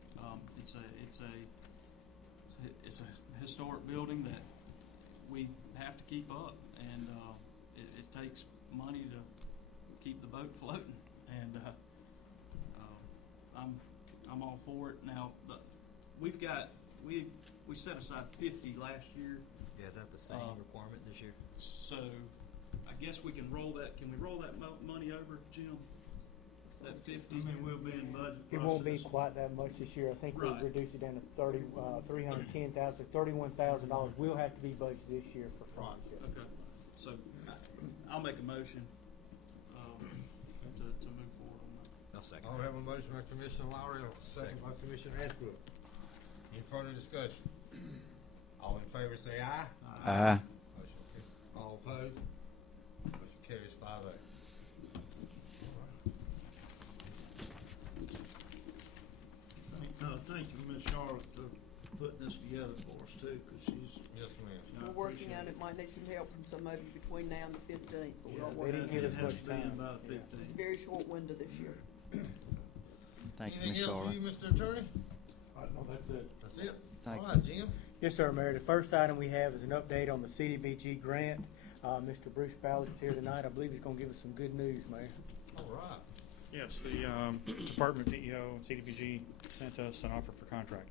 It's a historic building that we have to keep up, and it takes money to keep the boat floating, and I'm all for it. Now, but we set aside 50 last year. Yeah, is that the same requirement this year? So, I guess we can roll that. Can we roll that money over, Jim? That 50. I mean, we'll be in budget It won't be process. quite that much this year. I think we'll Right. reduce it down to $310,000, $31,000 will have to be budgeted this year for funds. yeah. Okay. So, I'll make a motion to move forward on that. I'll second. I have a motion by Commissioner Lowry, a second by Commissioner Ashbrook. Any further discussion? All in favor say aye. Aye. Motion carries. All opposed? Motion carries 5-0. Thank you, Ms. Charlotte, for putting this together for us too, because she's. Yes, ma'am. I We're working appreciate on it, might need some help from some of you between now and the 15th, but we're all Yeah, They working didn't give on it. us it has much to be in time. by the Yeah. 15th. It's a very short window this year. Thank you, Ms. Anything else for Charlotte. you, Mr. Attorney? No, that's it. That's it? Thank All right, Jim. Yes, sir, Mayor. The first item we have is an update on the CDBG grant. Mr. Bruce Ballard is here tonight. I believe he's going to give us some good news, Mayor. All right. Yes, the Department of DEO and CDBG sent us an offer for contract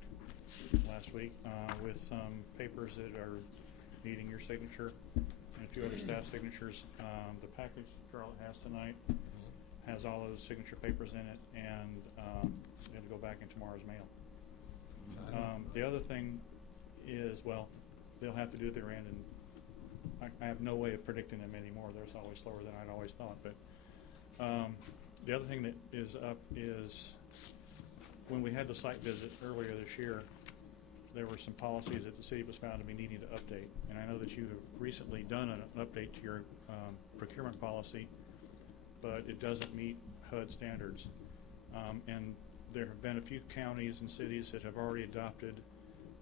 last week with some papers that are needing your signature and a few other staff signatures. The package Charlotte has tonight has all those signature papers in it, and it'll go back in tomorrow's mail. The other thing is, well, they'll have to do it their end, and I have no way of predicting them anymore. They're always slower than I'd always thought. But the other thing that is up is when we had the site visit earlier this year, there were some policies that the city was found to be needing to update. And I know that you have recently done an update to your procurement policy, but it doesn't meet HUD standards. And there have been a few counties and cities that have already adopted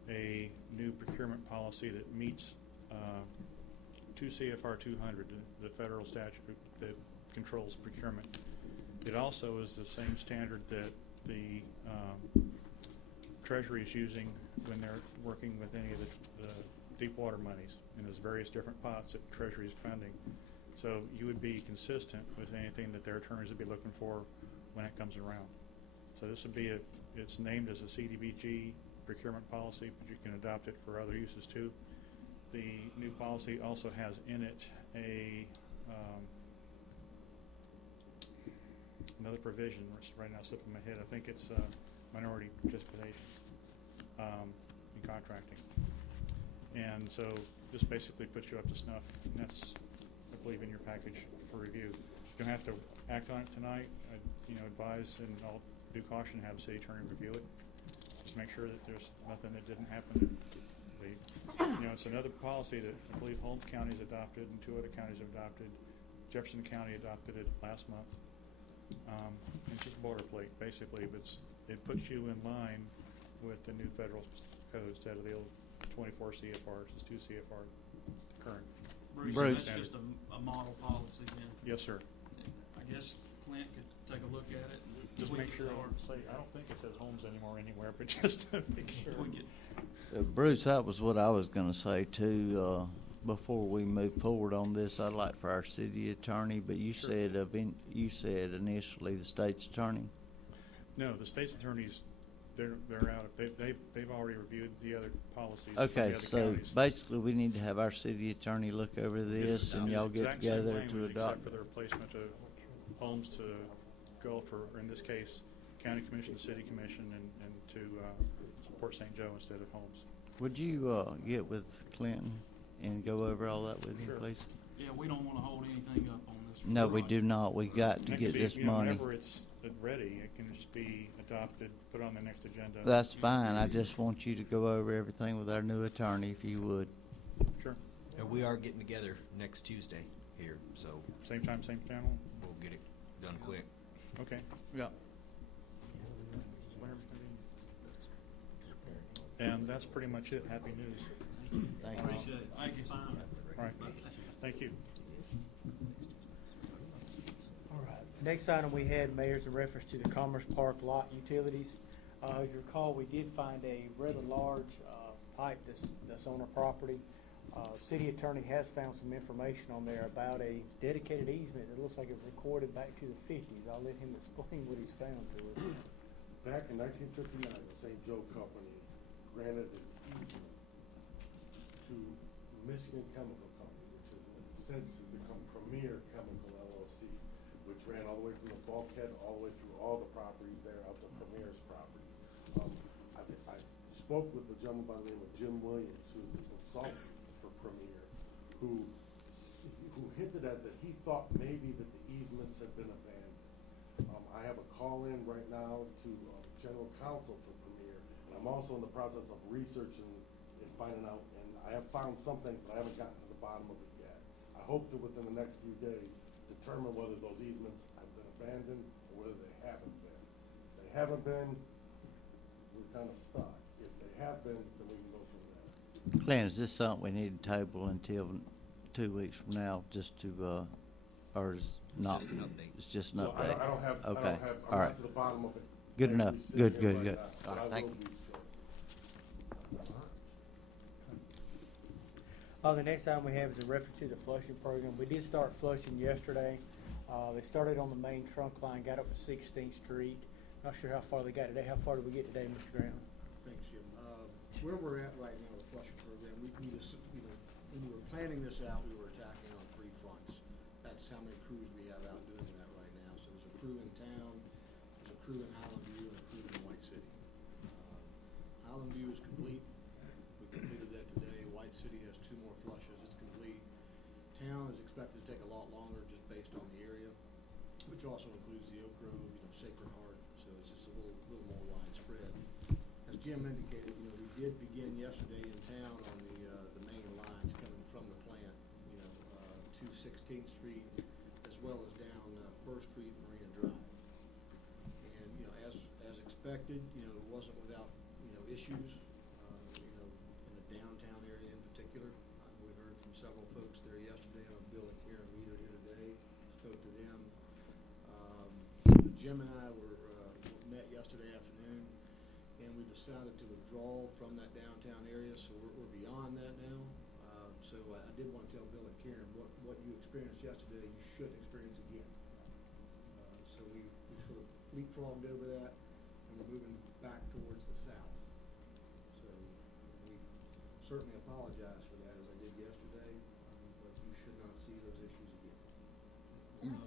a new procurement policy that meets 2 CFR 200, the federal statute that controls procurement. It also is the same standard that the Treasury is using when they're working with any of the deep water monies, and there's various different pots that Treasury is funding. So you would be consistent with anything that their attorneys would be looking for when it comes around. So this would be it's named as a CDBG procurement policy, but you can adopt it for other uses too. The new policy also has in it another provision, which right now slipping my head. I think it's minority participation in contracting. And so this basically puts you up to snuff, and that's, I believe, in your package for review. You don't have to act on it tonight. I, advise in all due caution have the city attorney review it. Just make sure that there's nothing that didn't happen. It's another policy that I believe Holmes County's adopted and 2 other counties have adopted. Jefferson County adopted it last month. It's just boilerplate, basically, but it puts you in line with the new federal code instead of the old 24 CFRs. It's 2 CFR current. Bruce, that's just a model policy then. Yes, sir. I guess Clint could take a look at it. And Just tweak make it sure, or I don't think it says Holmes anymore anywhere, but just to make sure. tweak it. Bruce, that was what I was going to say too. Before we move forward on this, I'd like for our city attorney, but you Sure. said initially the state's attorney. No, the state's attorneys, they're out. They've already reviewed the other policies. of the Okay, other so counties. basically we need to have our city attorney look over this, and y'all get Exact same together language, to adopt. Except for the replacement of Holmes to Gulf, or in this case, County Commission, City Commission, and to support St. Joe instead of Holmes. Would you get with Clinton and go over all that with him, Sure. please? Yeah, we don't want to hold anything up on this. No, we Right. do not. We got to It get could be, this money. Whenever it's ready, it can just be adopted, put on the next agenda. That's fine. I just want you to go over everything with our new attorney, if you would. Sure. And we are getting together next Tuesday here, so Same time, same channel? we'll get it done quick. Okay. Yeah. And that's pretty much it. Happy news. Thank you. Appreciate it. Thank you. All right. Thank you. All right. Next item we had, Mayor's, in reference to the Commerce Park lot utilities. As you recall, we did find a rather large pipe that's on our property. City attorney has found some information on there about a dedicated easement. It looks like it was recorded back to the 50s. I'll let him explain what he's found to us. Back in 1959, the St. Joe Company granted an easement to Michigan Chemical Company, which has since has become Premier Chemical LLC, which ran all the way from the bulkhead all the way through all the properties there out to Premier's property. I spoke with a gentleman by the name of Jim Williams, who is a consultant for Premier, who hinted at that he thought maybe that the easements had been abandoned. I have a call-in right now to general counsel for Premier, and I'm also in the process of researching and finding out, and I have found some things, but I haven't gotten to the bottom of it yet. I hope to, within the next few days, determine whether those easements have been abandoned or whether they haven't been. If they haven't been, we're kind of stuck. If they have been, then we can go from there. Glenn, is this something we need to table until 2 weeks from now, just to, or is not? just an update. It's just an So update? I don't have, Okay, I'm all right. not to the bottom of it. Good as enough. we sit Good, here good, right good. now, All but right, I thank will you. be short. The next item we have is a reference to the flushing program. We did start flushing yesterday. They started on the main trunk line, got up to 16th Street. Not sure how far they got today. How far did we get today, Mr. Graham? Thanks, Jim. Where we're at right now, the flushing program, we just, when we were planning this out, we were attacking on 3 fronts. That's how many crews we have out doing that right now. So there's a crew in town, there's a crew in Highland View, and a crew in White City. Highland View is complete. We completed that today. White City has 2 more flushes. It's complete. Town is expected to take a lot longer just based on the area, which also includes the Oak Grove, Sacred Heart. So it's just a little more widespread. As Jim indicated, we did begin yesterday in town on the main lines coming from the plant, to 16th Street as well as down 1st Street, Marina Drive. And as expected, it wasn't without issues. In the downtown area in particular. We heard from several folks there yesterday. Bill and Karen Reed are here today. Spoke to them. Jim and I met yesterday afternoon, and we decided to withdraw from that downtown area, so we're beyond that now. So I did want to tell Bill and Karen what you experienced yesterday, you shouldn't experience again. So we sort of leapfrogged over that, and we're moving back towards the south. So we certainly apologize for that, as I did yesterday, but you should not see those issues again.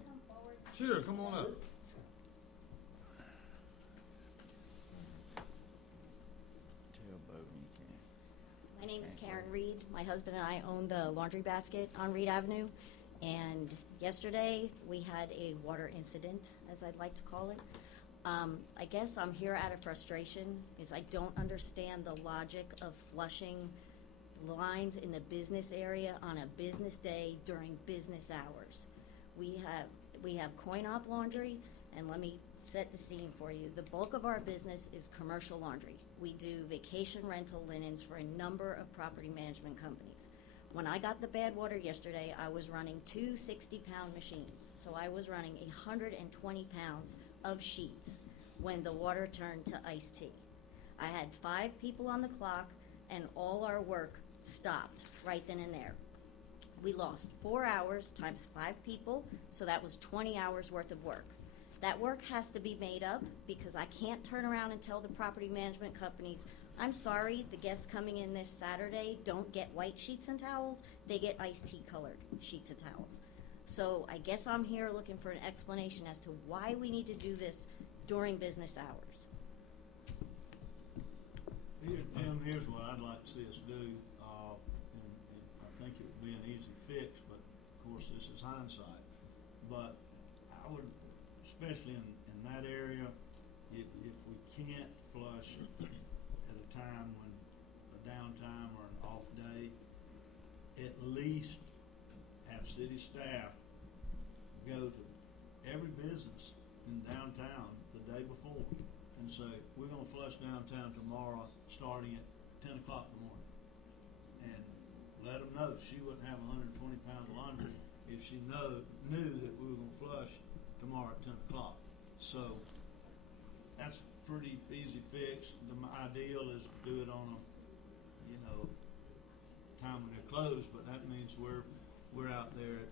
Sure, come on up. My name is Karen Reed. My husband and I own the Laundry Basket on Reed Avenue. And yesterday, we had a water incident, as I'd like to call it. I guess I'm here out of frustration, is I don't understand the logic of flushing lines in the business area on a business day during business hours. We have coin-op laundry, and let me set the scene for you. The bulk of our business is commercial laundry. We do vacation rental linens for a number of property management companies. When I got the bad water yesterday, I was running 2 60-pound machines. So I was running 120 pounds of sheets when the water turned to iced tea. I had 5 people on the clock, and all our work stopped right then and there. We lost 4 hours times 5 people, so that was 20 hours worth of work. That work has to be made up because I can't turn around and tell the property management companies, I'm sorry, the guests coming in this Saturday don't get white sheets and towels, they get iced tea colored sheets and towels. So I guess I'm here looking for an explanation as to why we need to do this during business hours. Tim, here's what I'd like to see us do, and I think it would be an easy fix, but of course this is hindsight. But I would, especially in that area, if we can't flush at a time when a downtime or an off day, at least have city staff go to every business in downtown the day before and say, we're gonna flush downtown tomorrow starting at 10 o'clock in the morning. And let them know she wouldn't have 120 pounds of laundry if she knew that we were gonna flush tomorrow at 10 o'clock. So that's pretty easy fix. The ideal is to do it on a, time when they're closed, but that means we're out there at,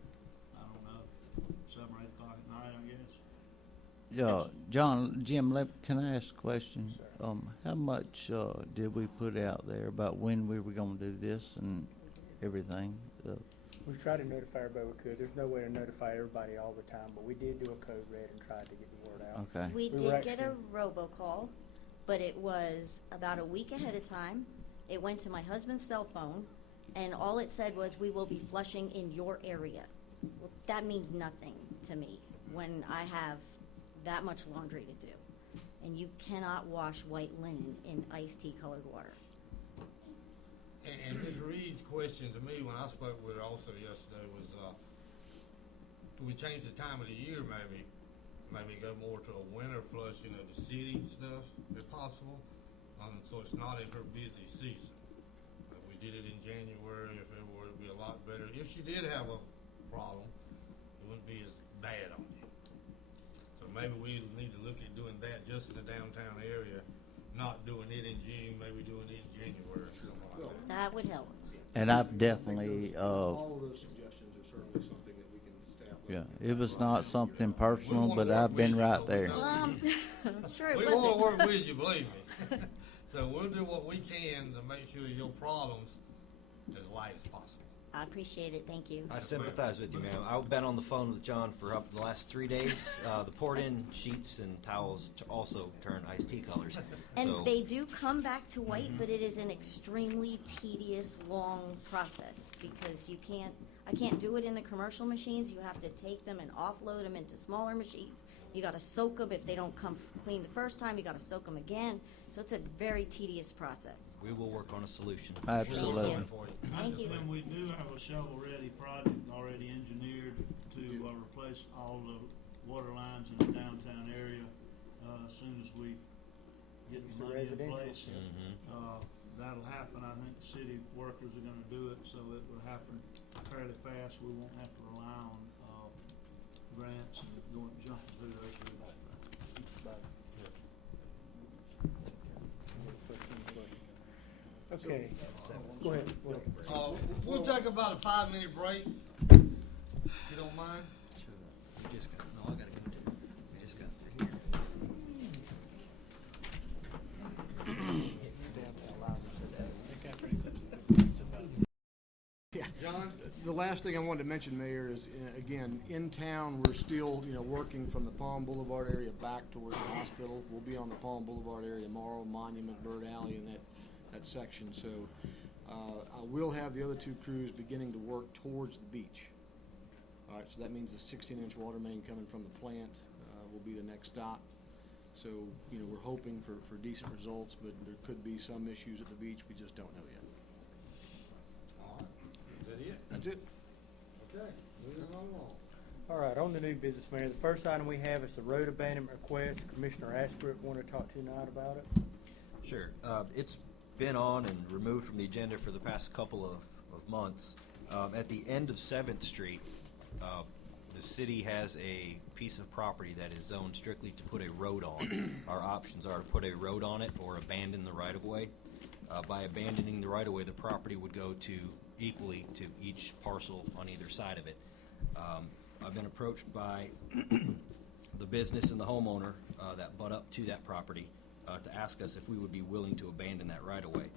I don't know, 7 or 8 o'clock at night, I guess. Jim, can I ask a question? How much did we put out there about when we were going to do this and everything? We tried to notify everybody we could. There's no way to notify everybody all the time, but we did do a code red and tried to get the word out. Okay. We did get a robocall, but it was about a week ahead of time. It went to my husband's cell phone, and all it said was, we will be flushing in your area. Well, that means nothing to me when I have that much laundry to do. And you cannot wash white linen in iced tea colored water. And Ms. Reed's question to me when I spoke with her also yesterday was, could we change the time of the year maybe? Maybe go more to a winter flushing of the city stuff, if possible, so it's not in her busy season. If we did it in January or February, it'd be a lot better. If she did have a problem, it wouldn't be as bad on you. So maybe we need to look at doing that just in the downtown area, not doing it in June, maybe doing it in January or something like that. That would help. And I've definitely, All of those suggestions are certainly something that we can establish. yeah, it was not something personal, but I've been right there. Sure it We want to wasn't. work with you, believe me. So we'll do what we can to make sure your problems as light as possible. I appreciate it, thank you. I sympathize with you, ma'am. I've been on the phone with John for up the last 3 days. The poured-in sheets and towels also turn iced tea colors. And So- they do come back to white, but it is an extremely tedious, long process because I can't do it in the commercial machines. You have to take them and offload them into smaller machines. You gotta soak them. If they don't come clean the first time, you gotta soak them again. So it's a very tedious process. We will work on a solution. Absolutely. Thank you. And we do have a shovel-ready project already engineered to replace all the water lines in the downtown area as soon as we get It's the the money in residential. place. That'll happen. I think the city workers are gonna do it, so it will happen fairly fast. We won't have to rely on grants and jumping through those hoops. Okay, go ahead. We'll take about a 5-minute break, if you don't mind. Sure. We just got, no, I gotta go too. We just got through John? The last thing I wanted to mention, Mayor, is, again, in town, we're still, working from the Palm Boulevard area back towards the hospital. We'll be on the Palm Boulevard area tomorrow, Monument, Bird Alley, and that section. So I will have the other two crews beginning to work towards the beach. All right, so that means the 16-inch water main coming from the plant will be the next stop. So, we're hoping for decent results, but there could be some issues at the beach. We just don't know yet. All right. Is that it? That's it. Okay, moving right along. All right, on the new business, Mayor, the first item we have is the road abandonment request. Commissioner Ashbrook wanted to talk to you tonight about it. Sure. It's been on and removed from the agenda for the past couple of months. At the end of 7th Street, the city has a piece of property that is zoned strictly to put a road on. Our options are to put a road on it or abandon the right-of-way. By abandoning the right-of-way, the property would go to equally to each parcel on either side of it. I've been approached by the business and the homeowner that butt up to that property to ask us if we would be willing to abandon that right-of-way.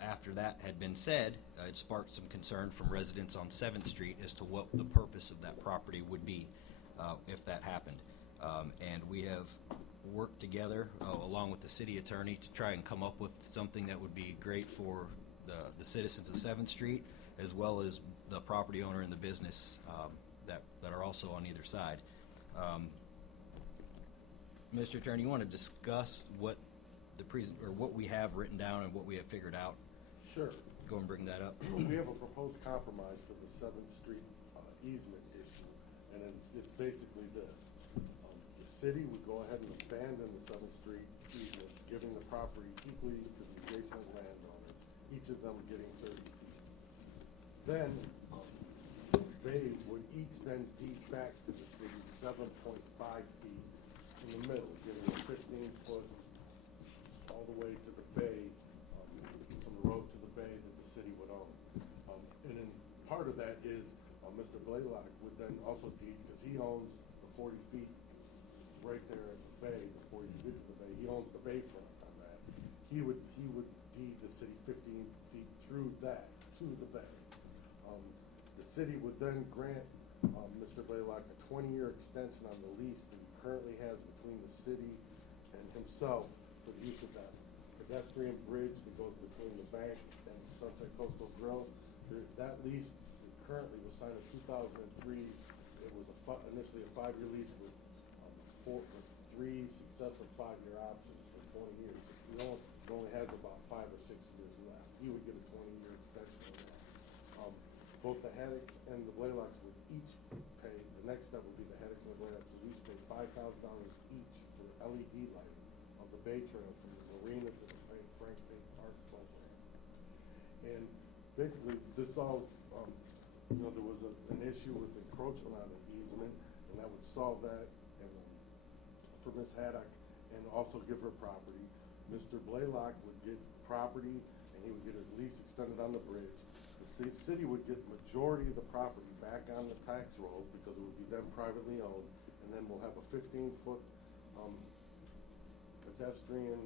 After that had been said, it sparked some concern from residents on 7th Street as to what the purpose of that property would be if that happened. And we have worked together along with the city attorney to try and come up with something that would be great for the citizens of 7th Street as well as the property owner and the business that are also on either side. Mr. Attorney, you want to discuss what what we have written down and what we have figured out? Sure. Go and bring that up. We have a proposed compromise for the 7th Street easement issue, and it's basically this. The city would go ahead and abandon the 7th Street easement, giving the property equally to the adjacent landowners, each of them getting 30 feet. Then they would each then deed back to the city 7.5 feet in the middle, giving a 15-foot all the way to the bay, from the road to the bay that the city would own. And then part of that is Mr. Blaylock would then also deed, because he owns the 40 feet right there at the bay before you get to the bay. He owns the bayfront on that. He would deed the city 15 feet through that to the bay. The city would then grant Mr. Blaylock a 20-year extension on the lease that he currently has between the city and himself for the use of that pedestrian bridge that goes between the bank and Sunset Coastal Grill. That lease currently was signed in 2003. It was initially a 5-year lease with three successive 5-year options for 20 years. He only has about 5 or 6 years left. He would get a 20-year extension of that. Both the Haddocks and the Blaylocks would each pay, the next step would be the Haddocks and the Blaylocks would each pay $5,000 each for LED lighting of the Bay Trail from the marina to the Frank St. Park program. And basically, this solves, there was an issue with encroachment on the easement, and that would solve that, and for Ms. Haddock, and also give her property. Mr. Blaylock would get property, and he would get his lease extended on the bridge. The city would get majority of the property back on the tax rolls because it would be then privately owned, and then we'll have a 15-foot pedestrian,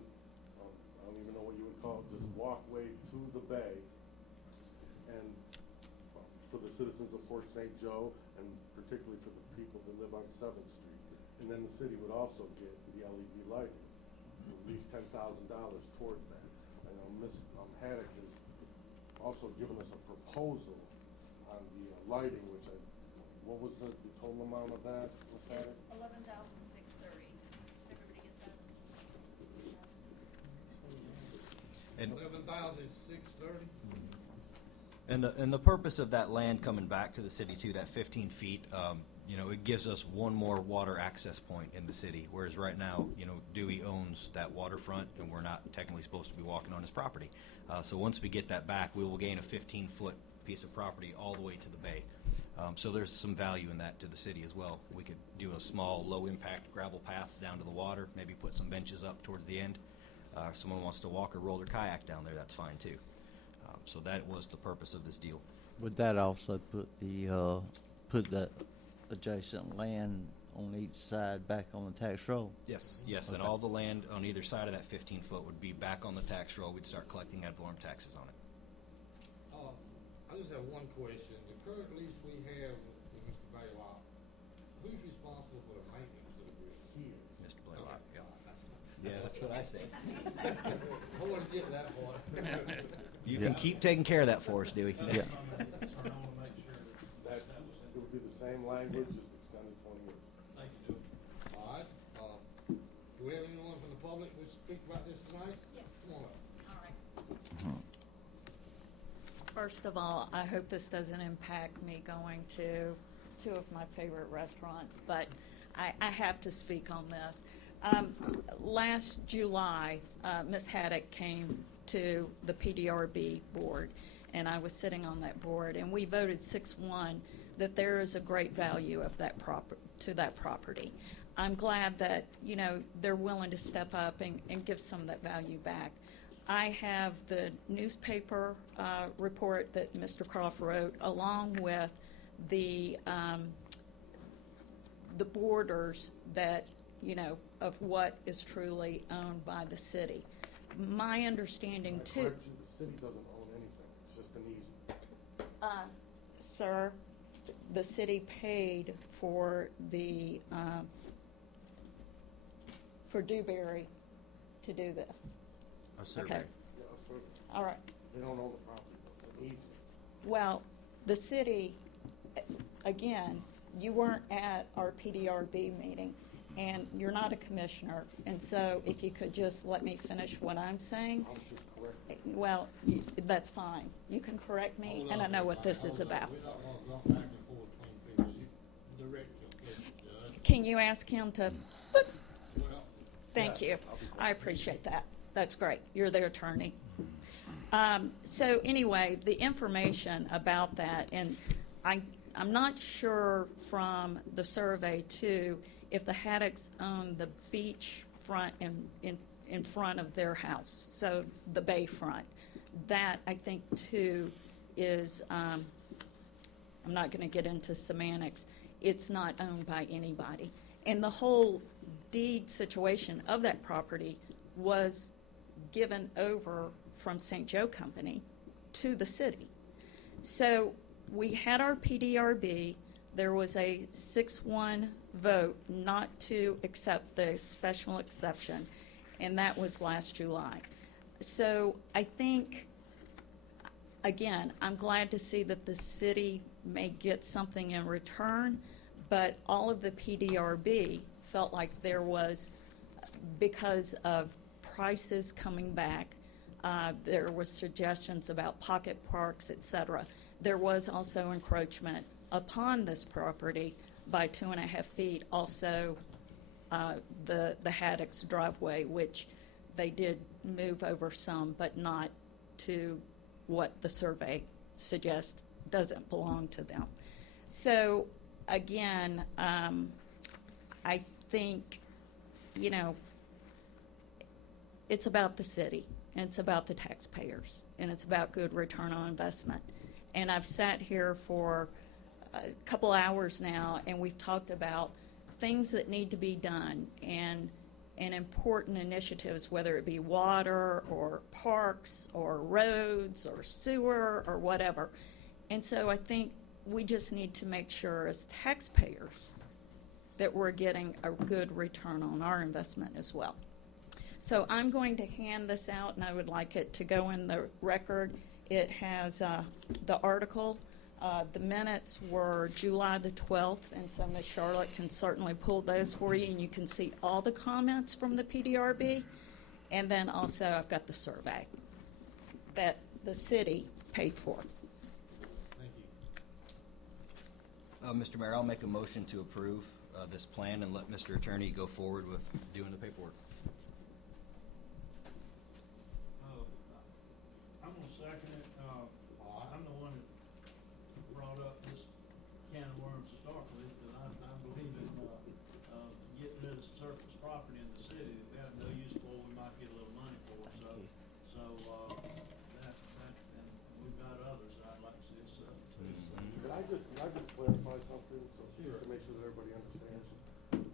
I don't even know what you would call it, just walkway to the bay, and for the citizens of Port St. Joe, and particularly for the people that live on 7th Street. And then the city would also get the LED lighting, at least $10,000 towards that. I know Ms. Haddock has also given us a proposal on the lighting, which what was the total amount of that, Ms. Haddock? It's $11,630. Everybody get that? And 11,630. And the purpose of that land coming back to the city too, that 15 feet, it gives us one more water access point in the city. Whereas right now, Dewey owns that waterfront, and we're not technically supposed to be walking on his property. So once we get that back, we will gain a 15-foot piece of property all the way to the bay. So there's some value in that to the city as well. We could do a small, low-impact gravel path down to the water, maybe put some benches up towards the end. If someone wants to walk or roll their kayak down there, that's fine too. So that was the purpose of this deal. Would that also put the adjacent land on each side back on the tax roll? Yes, and Okay. all the land on either side of that 15-foot would be back on the tax roll. We'd start collecting ad valorem taxes on it. I just have one question. The current lease we have with Mr. Blaylock, who's responsible for the maintenance of the bridge? He is. Mr. Blaylock, Okay. yeah, that's what I said. I want to get that part. You can keep taking care of that for us, Dewey. Yeah. That, it would be the same language, just extended 20 years. Thank you, Dewey. All right. Do we have anyone from the public who speak about this tonight? Yes. Come on up. All right. First of all, I hope this doesn't impact me going to two of my favorite restaurants, but I have to speak on this. Last July, Ms. Haddock came to the PDRB board, and I was sitting on that board, and we voted 6-1 that there is a great value of that to that property. I'm glad that, they're willing to step up and give some of that value back. I have the newspaper report that Mr. Croft wrote, along with the borders that, of what is truly owned by the city. My understanding too. Correct you, the city doesn't own anything, it's just an easement. Sir, the city paid for the, for Dewberry to do this. A survey. Okay. Yeah, absolutely. All right. They don't own the property, it's an easement. Well, the city, again, you weren't at our PDRB meeting, and you're not a commissioner, and so if you could just let me finish what I'm saying. I was just correct. Well, that's fine. You can correct me, Hold and I on, know what this hold is on. about. We're not going to jump back and forth between people. You direct your question, Judge. Can you ask him to? Well, Thank you. I appreciate that. That's great. You're the attorney. So anyway, the information about that, and I'm not sure from the survey too, if the Haddocks own the beach front in front of their house, so the bay front. That, I think, too, is, I'm not going to get into semantics, it's not owned by anybody. And the whole deed situation of that property was given over from St. Joe Company to the city. So we had our PDRB. There was a 6-1 vote not to accept the special exception, and that was last July. So I think, again, I'm glad to see that the city may get something in return, but all of the PDRB felt like there was, because of prices coming back, there was suggestions about pocket parks, et cetera. There was also encroachment upon this property by 2.5 feet. Also, the Haddock's driveway, which they did move over some, but not to what the survey suggests doesn't belong to them. So again, I think, you know, it's about the city, and it's about the taxpayers, and it's about good return on investment. And I've sat here for a couple hours now, and we've talked about things that need to be done and important initiatives, whether it be water or parks or roads or sewer or whatever. And so I think we just need to make sure as taxpayers that we're getting a good return on our investment as well. So I'm going to hand this out, and I would like it to go in the record. It has the article. The minutes were July the 12th, and so Ms. Charlotte can certainly pull those for you, and you can see all the comments from the PDRB. And then also I've got the survey that the city paid for. Thank you. Mr. Mayor, I'll make a motion to approve this plan and let Mr. Attorney go forward with doing the paperwork. I'm gonna second it. I'm the one that brought up this can of worms to start with, and I believe in getting rid of surface property in the city that we have no use for, we might get a little money for. So and we've got others that I'd like to see us Can I just clarify something, so to make sure that everybody understands?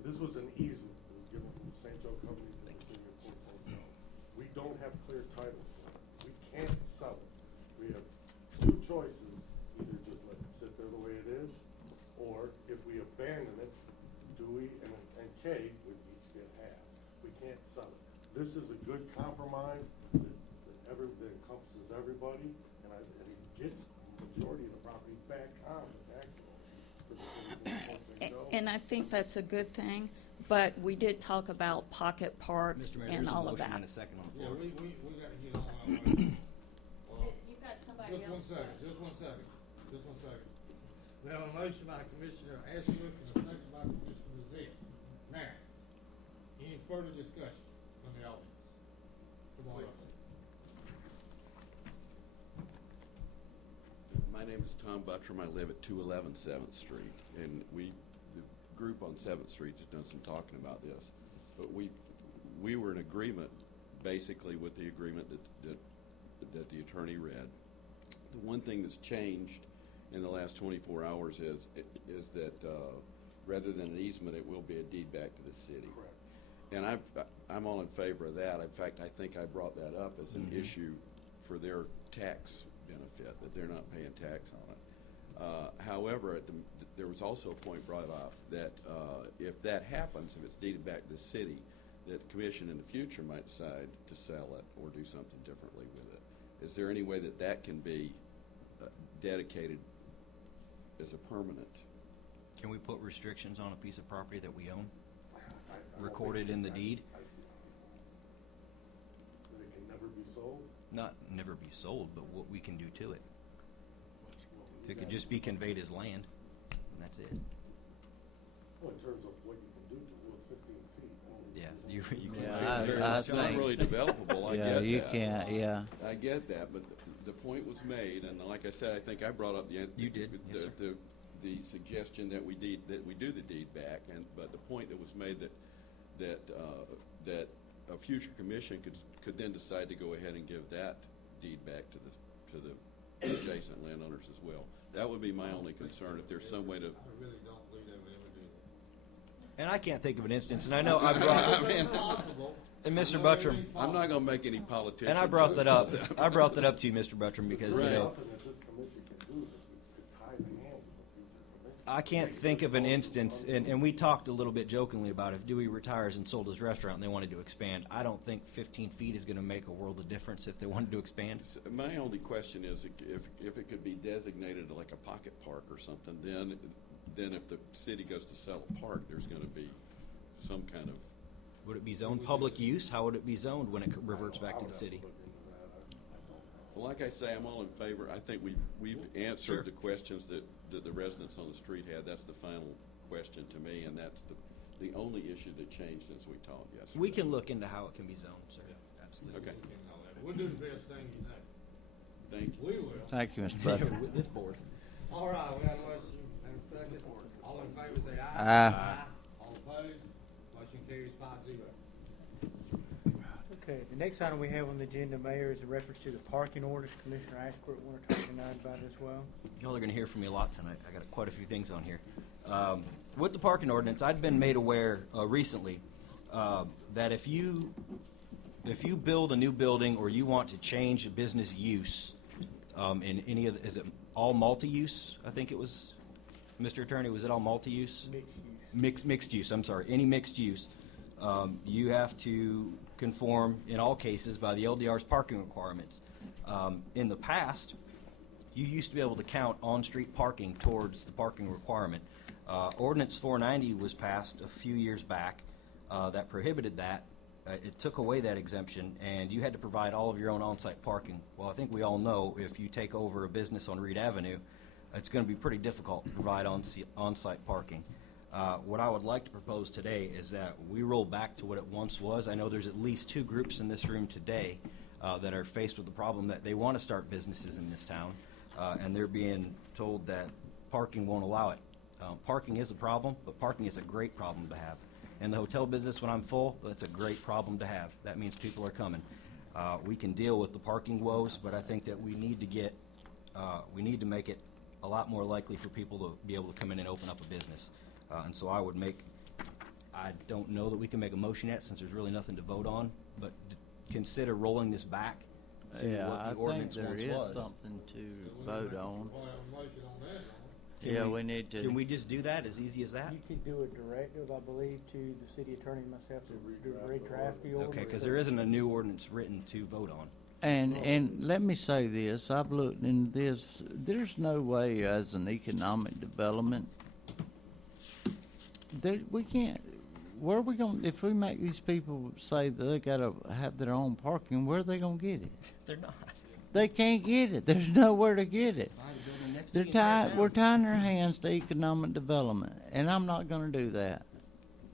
This was an easement that was given from the St. Joe Company to the city of Port St. Joe. We don't have clear title for it. We can't sell it. We have two choices: either just let it sit there the way it is, or if we abandon it, Dewey and Kay would each get half. We can't sell it. This is a good compromise that encompasses everybody, and it gets the majority of the property back on the tax roll for the citizens of Port St. Joe. And I think that's a good thing, but we did talk about pocket parks Mr. Mayor, and there's a all of motion that. and a second on the Yeah, floor. we got to get on our way. You've got somebody Just one second. We have a motion by Commissioner Ashbrook and a second by Commissioner Zinn. Now, any further discussion from the audience? Come on up. My name is Tom Buttram. I live at 211 7th Street, and the group on 7th Street has done some talking about this. But we were in agreement, basically, with the agreement that the attorney read. The one thing that's changed in the last 24 hours is that rather than an easement, it will be a deed back to the city. Correct. And I'm all in favor of that. In fact, I think I brought that up as an issue for their tax benefit, that they're not paying tax on it. However, there was also a point brought up that if that happens, if it's deeded back to the city, that the commission in the future might decide to sell it or do something differently with it. Is there any way that that can be dedicated as a permanent? Can we put restrictions on a piece of property that we own, recorded in the deed? That it can never be sold? Not never be sold, but what we can do to it. If it could just be conveyed as land, and that's it. Well, in terms of what you can do to it, it's 15 feet. Yeah, you can. Yeah, it's not really developable. I get you that. can't, yeah. I get that, but the point was made, and like I said, I think I brought up You did, yes, sir. the suggestion that we do the deed back, but the point that was made that a future commission could then decide to go ahead and give that deed back to the adjacent landowners as well. That would be my only concern, if there's some way to. I really don't believe they would ever do that. And I can't think of an instance, and I know I brought. And Mr. Buttram, I'm not going to make any politician. and I brought that up. I brought that up to you, Mr. Buttram, because Right. you know Nothing that this commission can do that could tie the hands of a future commission. I can't think of an instance, and we talked a little bit jokingly about if Dewey retires and sold his restaurant and they wanted to expand. I don't think 15 feet is going to make a world of difference if they wanted to expand. My only question is if it could be designated like a pocket park or something, then if the city goes to sell a park, there's going to be some kind of. Would it be zoned public use? How would it be zoned when it reverts back to the city? Well, like I say, I'm all in favor. I think we've answered the questions that the residents on the street had. That's the final question to me, and that's the only issue that changed since we talked yesterday. We can look into how it can be zoned, sir. Absolutely. Okay. We'll do the best thing you know. Thank you. We will. Thank you, Mr. Butler. With this board. All right, we have a motion and a second. All in favor say aye. Aye. All opposed? Motion carries 5-0. Okay, the next item we have on the agenda, Mayor, is a reference to the parking orders. Commissioner Ashbrook want to talk tonight about it as well. Y'all are going to hear from me a lot tonight. I got quite a few things on here. With the parking ordinance, I'd been made aware recently that if you build a new building or you want to change a business use in any of is it all multi-use? I think it was, Mr. Attorney, was it all multi-use? Mixed use. I'm sorry, any mixed use. You have to conform in all cases by the LDR's parking requirements. In the past, you used to be able to count on-street parking towards the parking requirement. Ordinance 490 was passed a few years back that prohibited that. It took away that exemption, and you had to provide all of your own on-site parking. Well, I think we all know if you take over a business on Reed Avenue, it's going to be pretty difficult to provide on-site parking. What I would like to propose today is that we roll back to what it once was. I know there's at least 2 groups in this room today that are faced with the problem that they want to start businesses in this town, and they're being told that parking won't allow it. Parking is a problem, but parking is a great problem to have. In the hotel business, when I'm full, that's a great problem to have. That means people are coming. We can deal with the parking woes, but I think that we need to make it a lot more likely for people to be able to come in and open up a business. And so I don't know that we can make a motion yet since there's really nothing to vote on, but consider rolling this back to Yeah, what the I think ordinance there once is was. something to vote on. We'll have a motion on that, don't Yeah, we need to. Can we just do that as easy as that? You could do a directive, I believe, to the city attorney and myself to redraft the ordinance. Okay, because there isn't a new ordinance written to vote on. And let me say this, I've looked into this, there's no way as an economic development, we can't, where are we going, if we make these people say that they gotta have their own parking, where are they gonna get it? They're not. They can't get it, there's nowhere to get it. We're tying their hands to economic development, and I'm not gonna do that.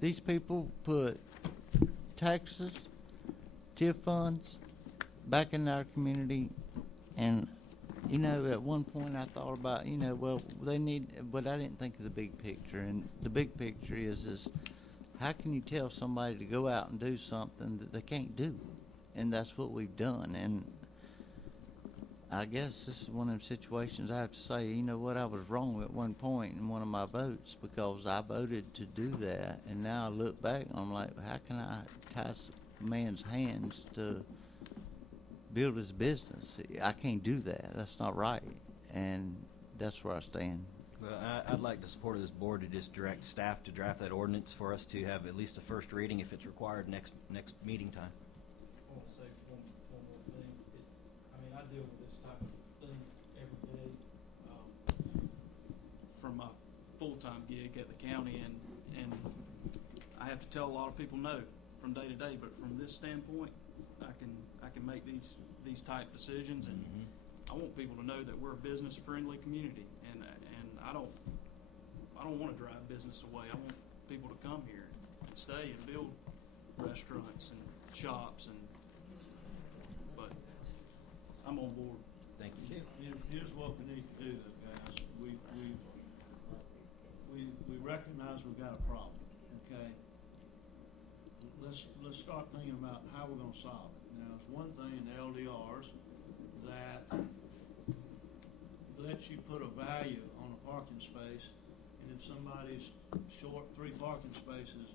These people put taxes, TIF funds back in our community, and, you know, at one point I thought about, you know, well, they need, but I didn't think of the big picture, and the big picture is how can you tell somebody to go out and do something that they can't do? And that's what we've done, and I guess this is one of them situations I have to say, you know what, I was wrong at one point in one of my votes because I voted to do that, and now I look back and I'm like, how can I tie a man's hands to build his business? I can't do that. That's not right, and that's where I stand. Well, I'd like the support of this board to just direct staff to draft that ordinance for us to have at least a first reading if it's required next meeting time. I want to say one more thing. I deal with this type of thing every day from my full-time gig at the county, and I have to tell a lot of people no from day to day. But from this standpoint, I can make these type decisions, and I want people to know that we're a business-friendly community, and I don't want to drive business away. I want people to come here and stay and build restaurants and shops, but I'm on board. Thank you. Here's what we need to do, guys. We recognize we've got a problem, okay? Let's start thinking about how we're gonna solve it. Now, it's one thing in the LDRs that lets you put a value on a parking space, and if somebody's short 3 parking spaces,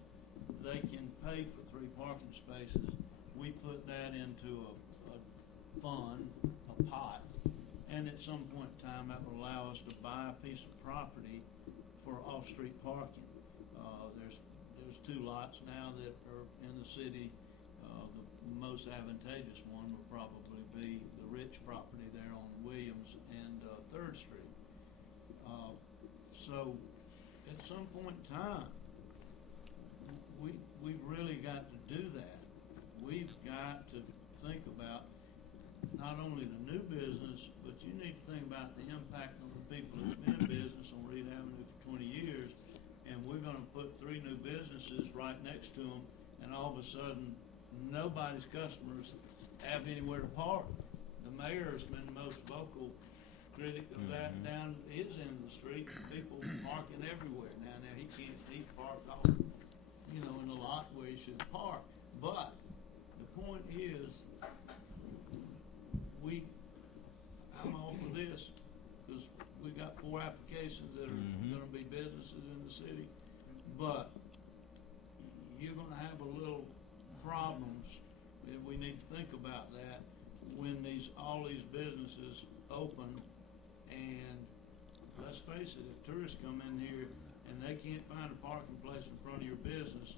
they can pay for 3 parking spaces. We put that into a fund, a pot, and at some point in time, that will allow us to buy a piece of property for off-street parking. There's 2 lots now that are in the city. The most advantageous one would probably be the Rich property there on Williams and 3rd Street. So at some point in time, we've really got to do that. We've got to think about not only the new business, but you need to think about the impact on the people that's been in business on Reed Avenue for 20 years. And we're gonna put 3 new businesses right next to them, and all of a sudden, nobody's customers have anywhere to park. The mayor's been the most vocal critic of that down his end of the street, people parking everywhere down there. He's parked off, you know, in the lot where he should park. But the point is, I'm all for this, because we got 4 applications that are gonna be businesses in the city. But you're gonna have a little problems, and we need to think about that when all these businesses open. And let's face it, if tourists come in here and they can't find a parking place in front of your business,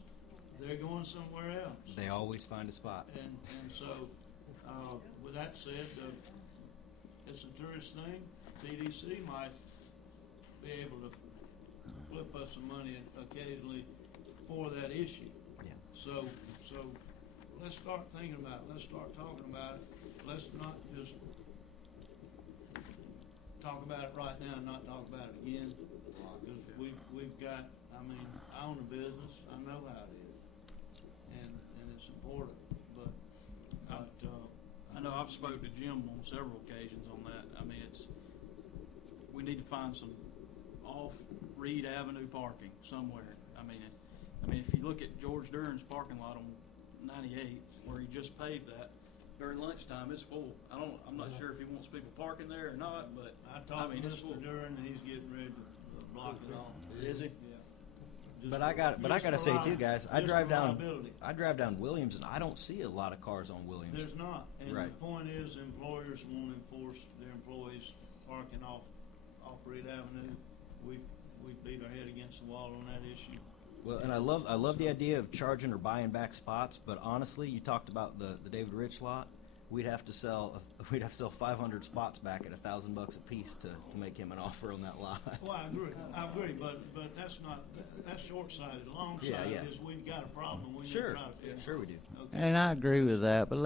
they're going somewhere else. They always find a spot. And so, with that said, it's a tourist thing. TDC might be able to flip us some money occasionally for that issue. Yeah. So let's start thinking about it. Let's start talking about it. Let's not just talk about it right now and not talk about it again. Because we've got, I own a business. I know how it is. And it's important. But I know I've spoken to Jim on several occasions on that. We need to find some off Reed Avenue parking somewhere. If you look at George Duran's parking lot on 98, where he just paved that, during lunchtime, it's full. I'm not sure if he wants people parking there or not, but I talked to Mr. Duran, and he's getting ready to block it off. Is he? Yeah. But I gotta say too, guys, I Just drive down reliability. Williams, and I don't see a lot of cars on Williams. There's not. And Right. the point is, employers won't enforce their employees parking off Reed Avenue. We beat our head against the wall on that issue. Well, and I love the idea of charging or buying back spots, but honestly, you talked about the David Rich lot. We'd have to sell 500 spots back at $1,000 a piece to make him an offer on that lot. Well, I agree, but that's short-sighted. Long-sighted is we've got a problem. We need to try to fix it. Sure we do. Okay. And I agree with that, but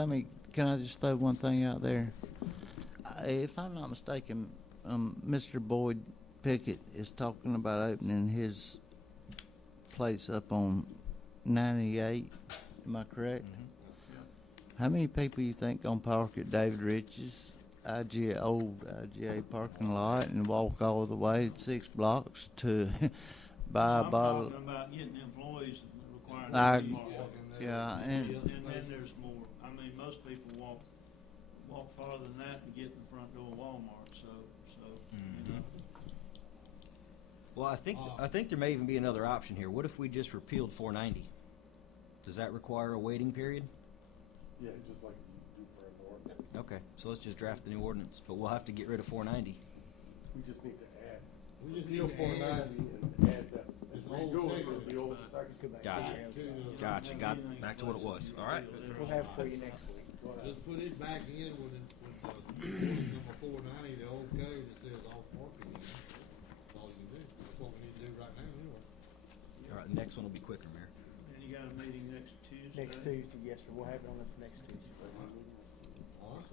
can I just throw one thing out there? If I'm not mistaken, Mr. Boyd Pickett is talking about opening his place up on 98. Am I correct? How many people you think gonna park at David Rich's old IGA parking lot and walk all the way 6 blocks to buy a bottle? I'm talking about getting employees required I- to be parked. yeah, And then there's more. Most people walk farther than that to get in the front door of Walmart, so, you know. Well, I think there may even be another option here. What if we just repealed 490? Does that require a waiting period? Yeah, just like you do for an ordinance. Okay, so let's just draft the new ordinance, but we'll have to get rid of 490. We just need to add. We just repeal need to add- 490 and add that. It's Redo it old with the old section. Gotcha. Got back to what it was. All right. We'll have it for you next week. Just put it back in with number 490, the old code that says off parking. That's all you do. That's what we need to do right now, anyway. All right, the next one will be quicker, Mayor. And you got a meeting next Tuesday? Next Tuesday, yes, sir. We'll have it on this next Tuesday. All right.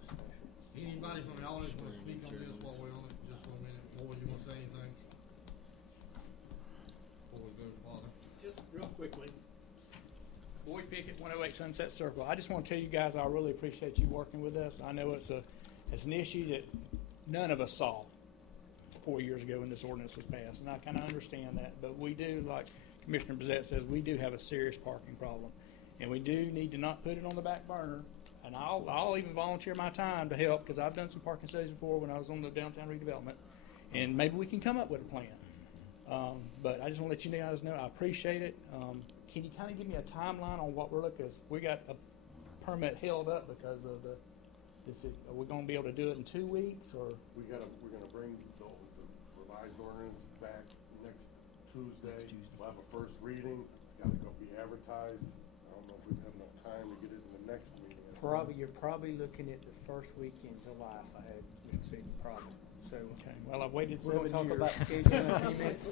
Anybody from the audience want to speak on this while we're on it, just for a minute? Boyd, you want to say anything? Before we go to Father? Just real quickly, Boyd Pickett, 108 Sunset Circle. I just want to tell you guys, I really appreciate you working with us. I know it's an issue that none of us saw 4 years ago when this ordinance was passed, and I kind of understand that. But we do, like Commissioner Bezette says, we do have a serious parking problem, and we do need to not put it on the back burner. And I'll even volunteer my time to help, because I've done some parking studies before when I was on the downtown redevelopment, and maybe we can come up with a plan. But I just want to let you guys know I appreciate it. Can you kind of give me a timeline on what we're looking? Because we got a permit held up because of are we going to be able to do it in 2 weeks or? We're gonna bring the revised ordinance back next Tuesday. We'll have a first reading. It's gotta go be advertised. I don't know if we've had enough time to get it in the next meeting. You're probably looking at the first week in July if I had Mississippi problems. So so. Okay, well, I've waited We're gonna 7 talk years. about scheduling in a few minutes.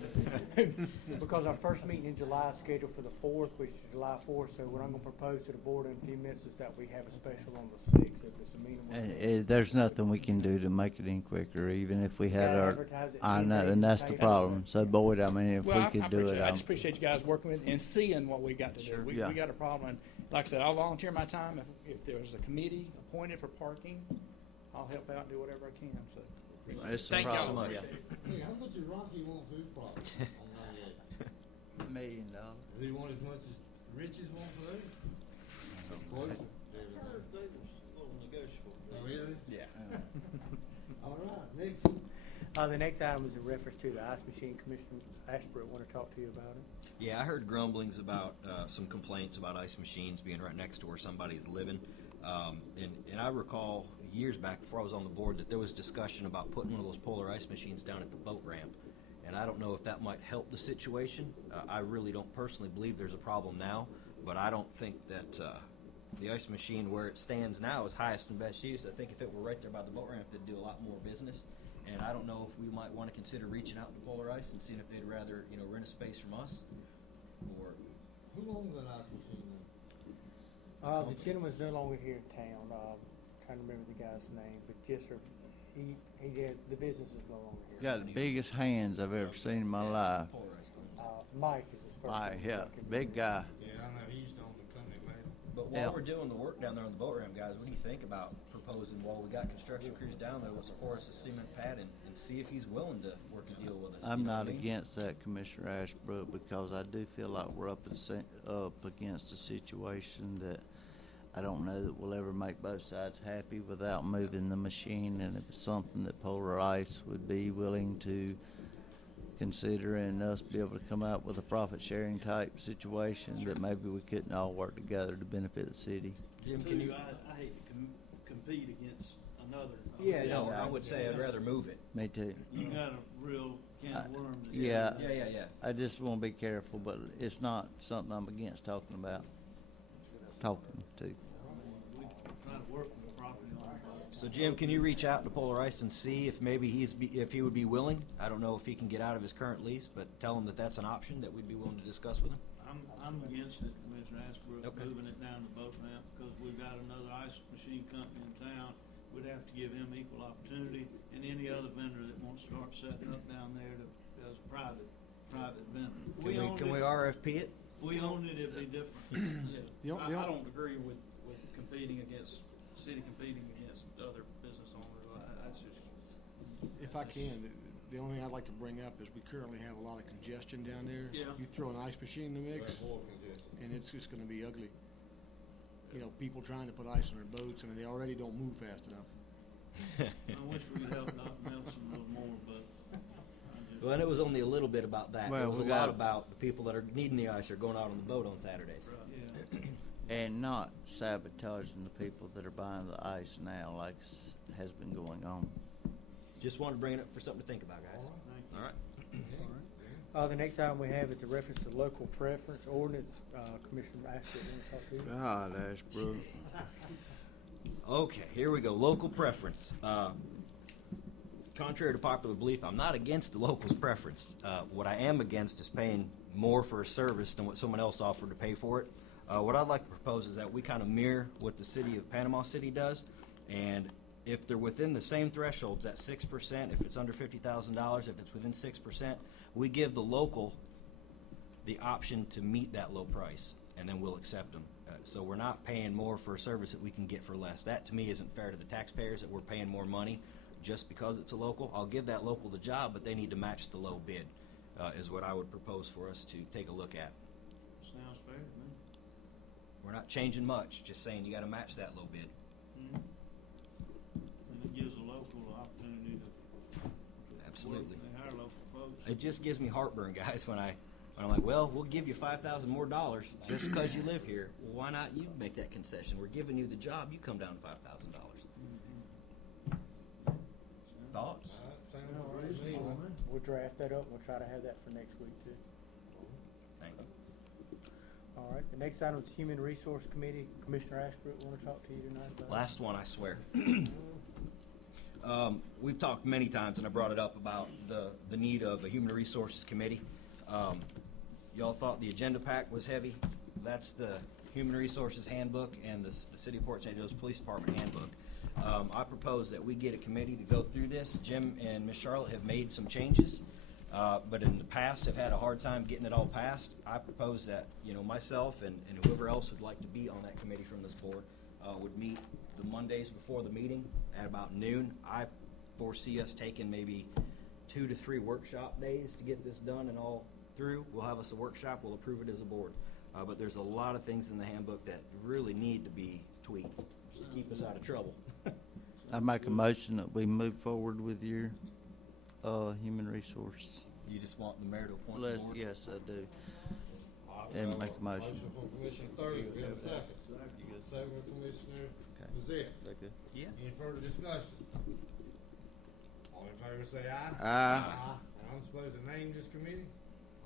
Because our first meeting in July is scheduled for the 4th, which is July 4th, so what I'm gonna propose to the board in a few minutes is that we have a special on the 6th, if it's amenable. And there's nothing we can do to make it any quicker, even if we had Gotta our, advertise it I 10 know, days and that's the in problem. advance. So Boyd, I mean, if Well, we I could do appreciate it, I just appreciate you guys working with and seeing what we got to do. Yeah. We got a problem. And like I said, I'll volunteer my time. If there's a committee appointed for parking, I'll help out and do whatever I can. So It's a thank y'all. problem. Yeah. Hey, how much does Rocky want for his product on 98? $1 million. Does he want as much as Rich's want for theirs? Closer. Oh, really? Yeah. All right, next. The next item is a reference to the ice machine. Commissioner Ashbrook want to talk to you about it. Yeah, I heard grumblings about some complaints about ice machines being right next to where somebody's living. And I recall years back before I was on the board that there was discussion about putting one of those polar ice machines down at the boat ramp. And I don't know if that might help the situation. I really don't personally believe there's a problem now, but I don't think that the ice machine where it stands now is highest and best use. I think if it were right there by the boat ramp, it'd do a lot more business. And I don't know if we might want to consider reaching out to Polar Ice and seeing if they'd rather, rent a space from us, or Who owns that ice machine then? The gentleman's no longer here in town. Trying to remember the guy's name, but yes, sir. The business is no longer here. Got the biggest hands I've ever seen in my life. Mike is his first Mike, name. yeah, big guy. Yeah, I know, he used to own the company, man. But while we're doing the work down there on the boat ramp, guys, what do you think about proposing while we got construction crews down there, let's pour us a cement pad and see if he's willing to work a deal with us? I'm you know not what I mean? against that, Commissioner Ashbrook, because I do feel like we're up against a situation that I don't know that we'll ever make both sides happy without moving the machine, and if it's something that Polar Ice would be willing to consider and us be able to come out with a profit-sharing type situation, that maybe we couldn't all work together to benefit the city. Jim, Too, can you? I hate to compete against another. Yeah, no, I would say I'd rather move it. Me too. You got a real can of worms. Yeah. Yeah. I just want to be careful, but it's not something I'm against talking to. We try to work with the property owner. So Jim, can you reach out to Polar Ice and see if maybe if he would be willing? I don't know if he can get out of his current lease, but tell him that that's an option that we'd be willing to discuss with him. I'm against it, Commissioner Ashbrook, Okay. moving it down the boat ramp, because we've got another ice machine company in town. We'd have to give him equal opportunity, and any other vendor that wants to start setting up down there as a private vendor. Can we RFP it? We own it, it'd be different. Yeah. I don't agree with competing against, city competing against other business owners. That's just. If I can, the only thing I'd like to bring up is we currently have a lot of congestion down there. Yeah. You throw an ice machine in the mix, and it's just gonna be ugly. People trying to put ice on their boats, I mean, they already don't move fast enough. I wish we could help Dr. Nelson a little more, but. Well, and it was only a little bit about that. Well, it was we a got- lot about the people that are needing the ice or going out on the boat on Saturdays. And not sabotaging the people that are buying the ice now, like has been going on. Just wanted to bring it up for something to think about, guys. All right. The next item we have is a reference to local preference ordinance. Commissioner Ashbrook want to talk to you. God, Ashbrook. Okay, here we go. Local preference. Contrary to popular belief, I'm not against the local's preference. What I am against is paying more for a service than what someone else offered to pay for it. What I'd like to propose is that we kind of mirror what the city of Panama City does, and if they're within the same thresholds at 6%, if it's under $50,000, if it's within 6%, we give the local the option to meet that low price, and then we'll accept them. So we're not paying more for a service that we can get for less. That, to me, isn't fair to the taxpayers, that we're paying more money just because it's a local. I'll give that local the job, but they need to match the low bid, is what I would propose for us to take a look at. Sounds fair to me. We're not changing much, just saying you got to match that low bid. And it gives a local opportunity to. Absolutely. They hire local folks. It just gives me heartburn, guys, when I'm like, well, we'll give you $5,000 more just because you live here. Well, why not you make that concession? We're giving you the job. You come down to $5,000. Thoughts? We'll draft that up. We'll try to have that for next week too. Thank you. All right. The next item is Human Resource Committee. Commissioner Ashbrook want to talk to you tonight about it? Last one, I swear. We've talked many times, and I brought it up about the need of a human resources committee. Y'all thought the agenda pack was heavy. That's the human resources handbook and the City of Port St. Joe's Police Department handbook. I propose that we get a committee to go through this. Jim and Miss Charlotte have made some changes, but in the past have had a hard time getting it all passed. I propose that, myself and whoever else would like to be on that committee from this board would meet the Mondays before the meeting at about noon. I foresee us taking maybe 2 to 3 workshop days to get this done and all through. We'll have us a workshop. We'll approve it as a board. But there's a lot of things in the handbook that really need to be tweaked to keep us out of trouble. I make a motion that we move forward with your human resource. You just want the mayor to appoint the board? Yes, I do. All right, And we have make a motion. Motion from Commissioner Thursby, we have a second. You get a second from Commissioner Bazette. Okay. Yeah. Any further discussion? All in favor say aye. Aye. And I'm supposed to name this committee?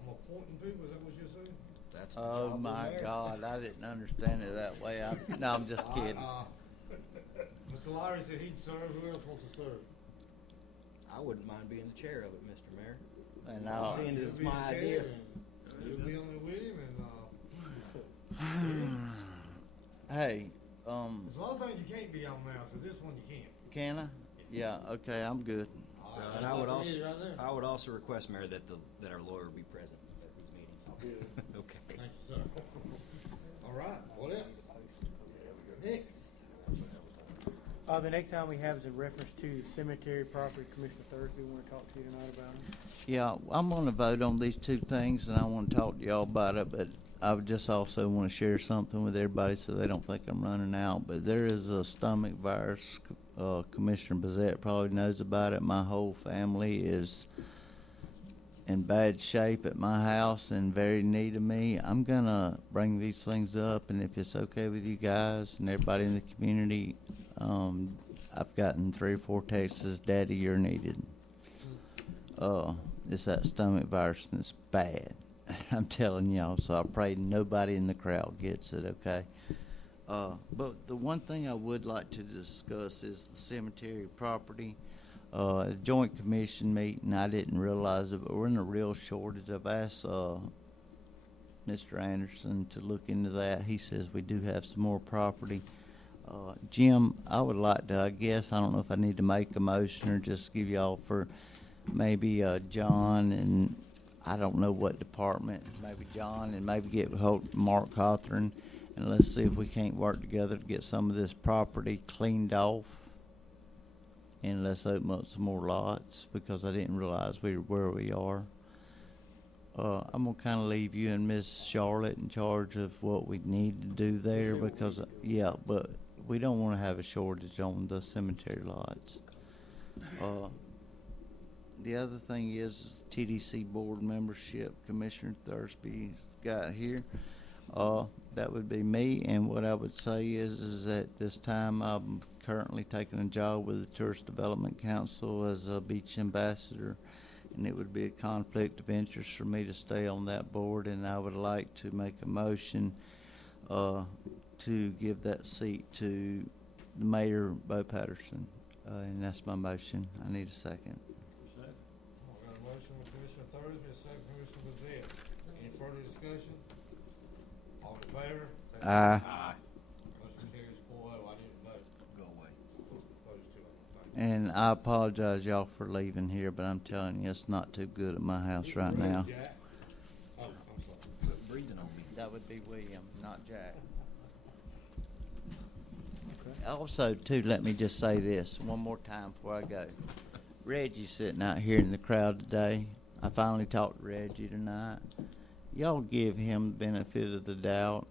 I'm appointing people, is that what you're saying? That's the Oh job of the my mayor. God, I didn't understand it that way. No, I'm just kidding. Mr. Lowry said he'd serve, who else wants to serve? I wouldn't mind being the chair of it, Mr. Mayor. And I'll, Seeing that You'll it's be my the chair, idea. and You'll be on there with him, and, hey, there's a lot of things you can't be on now, so this one you can. can I? Yeah, okay, I'm good. All right, And that's I would all also, you need right there. I would also request, Mayor, that our lawyer be present at these meetings. Okay. Thank you, sir. All right, what else? Nick? The next item we have is in reference to cemetery property. Commissioner Thursby, want to talk to you tonight about it? Yeah, I'm gonna vote on these 2 things, and I wanna talk to y'all about it, but I would just also wanna share something with everybody so they don't think I'm running out. But there is a stomach virus, Commissioner Bazette probably knows about it. My whole family is in bad shape at my house and very in need of me. I'm gonna bring these things up, and if it's okay with you guys and everybody in the community, I've gotten 3 or 4 texts, Daddy, you're needed. It's that stomach virus, and it's bad. I'm telling y'all, so I pray nobody in the crowd gets it, okay? But the one thing I would like to discuss is the cemetery property. Joint commission meeting, I didn't realize it, but we're in a real shortage. I've asked Mr. Anderson to look into that. He says we do have some more property. Jim, I would like to, I don't know if I need to make a motion or just give y'all for maybe John and I don't know what department, maybe John, and maybe get Mark Cawthorn, and let's see if we can't work together to get some of this property cleaned off. And let's open up some more lots, because I didn't realize where we are. I'm gonna kind of leave you and Miss Charlotte in charge of what we need to do there, because, yeah, but we don't want to have a shortage on the cemetery lots. The other thing is TDC board membership, Commissioner Thursby's got here. That would be me, and what I would say is at this time I'm currently taking a job with the Tourist Development Council as a beach ambassador, and it would be a conflict of interest for me to stay on that board, and I would like to make a motion to give that seat to the Mayor, Bo Patterson, and that's my motion. I need a second. I got a motion from Commissioner Thursby, a second from Commissioner Bazette. Any further discussion? All in favor? say Aye. Aye. Motion carries 4-0. I didn't vote. Go away. Opposed to it. Thank you. And I apologize, y'all, for leaving here, but I'm telling you, it's not too good at my house right now. Jack? Oh, I'm sorry. Quit breathing on me. That would be William, not Jack. Also, too, let me just say this one more time before I go. Reggie's sitting out here in the crowd today. I finally talked to Reggie tonight. Y'all give him the benefit of the doubt.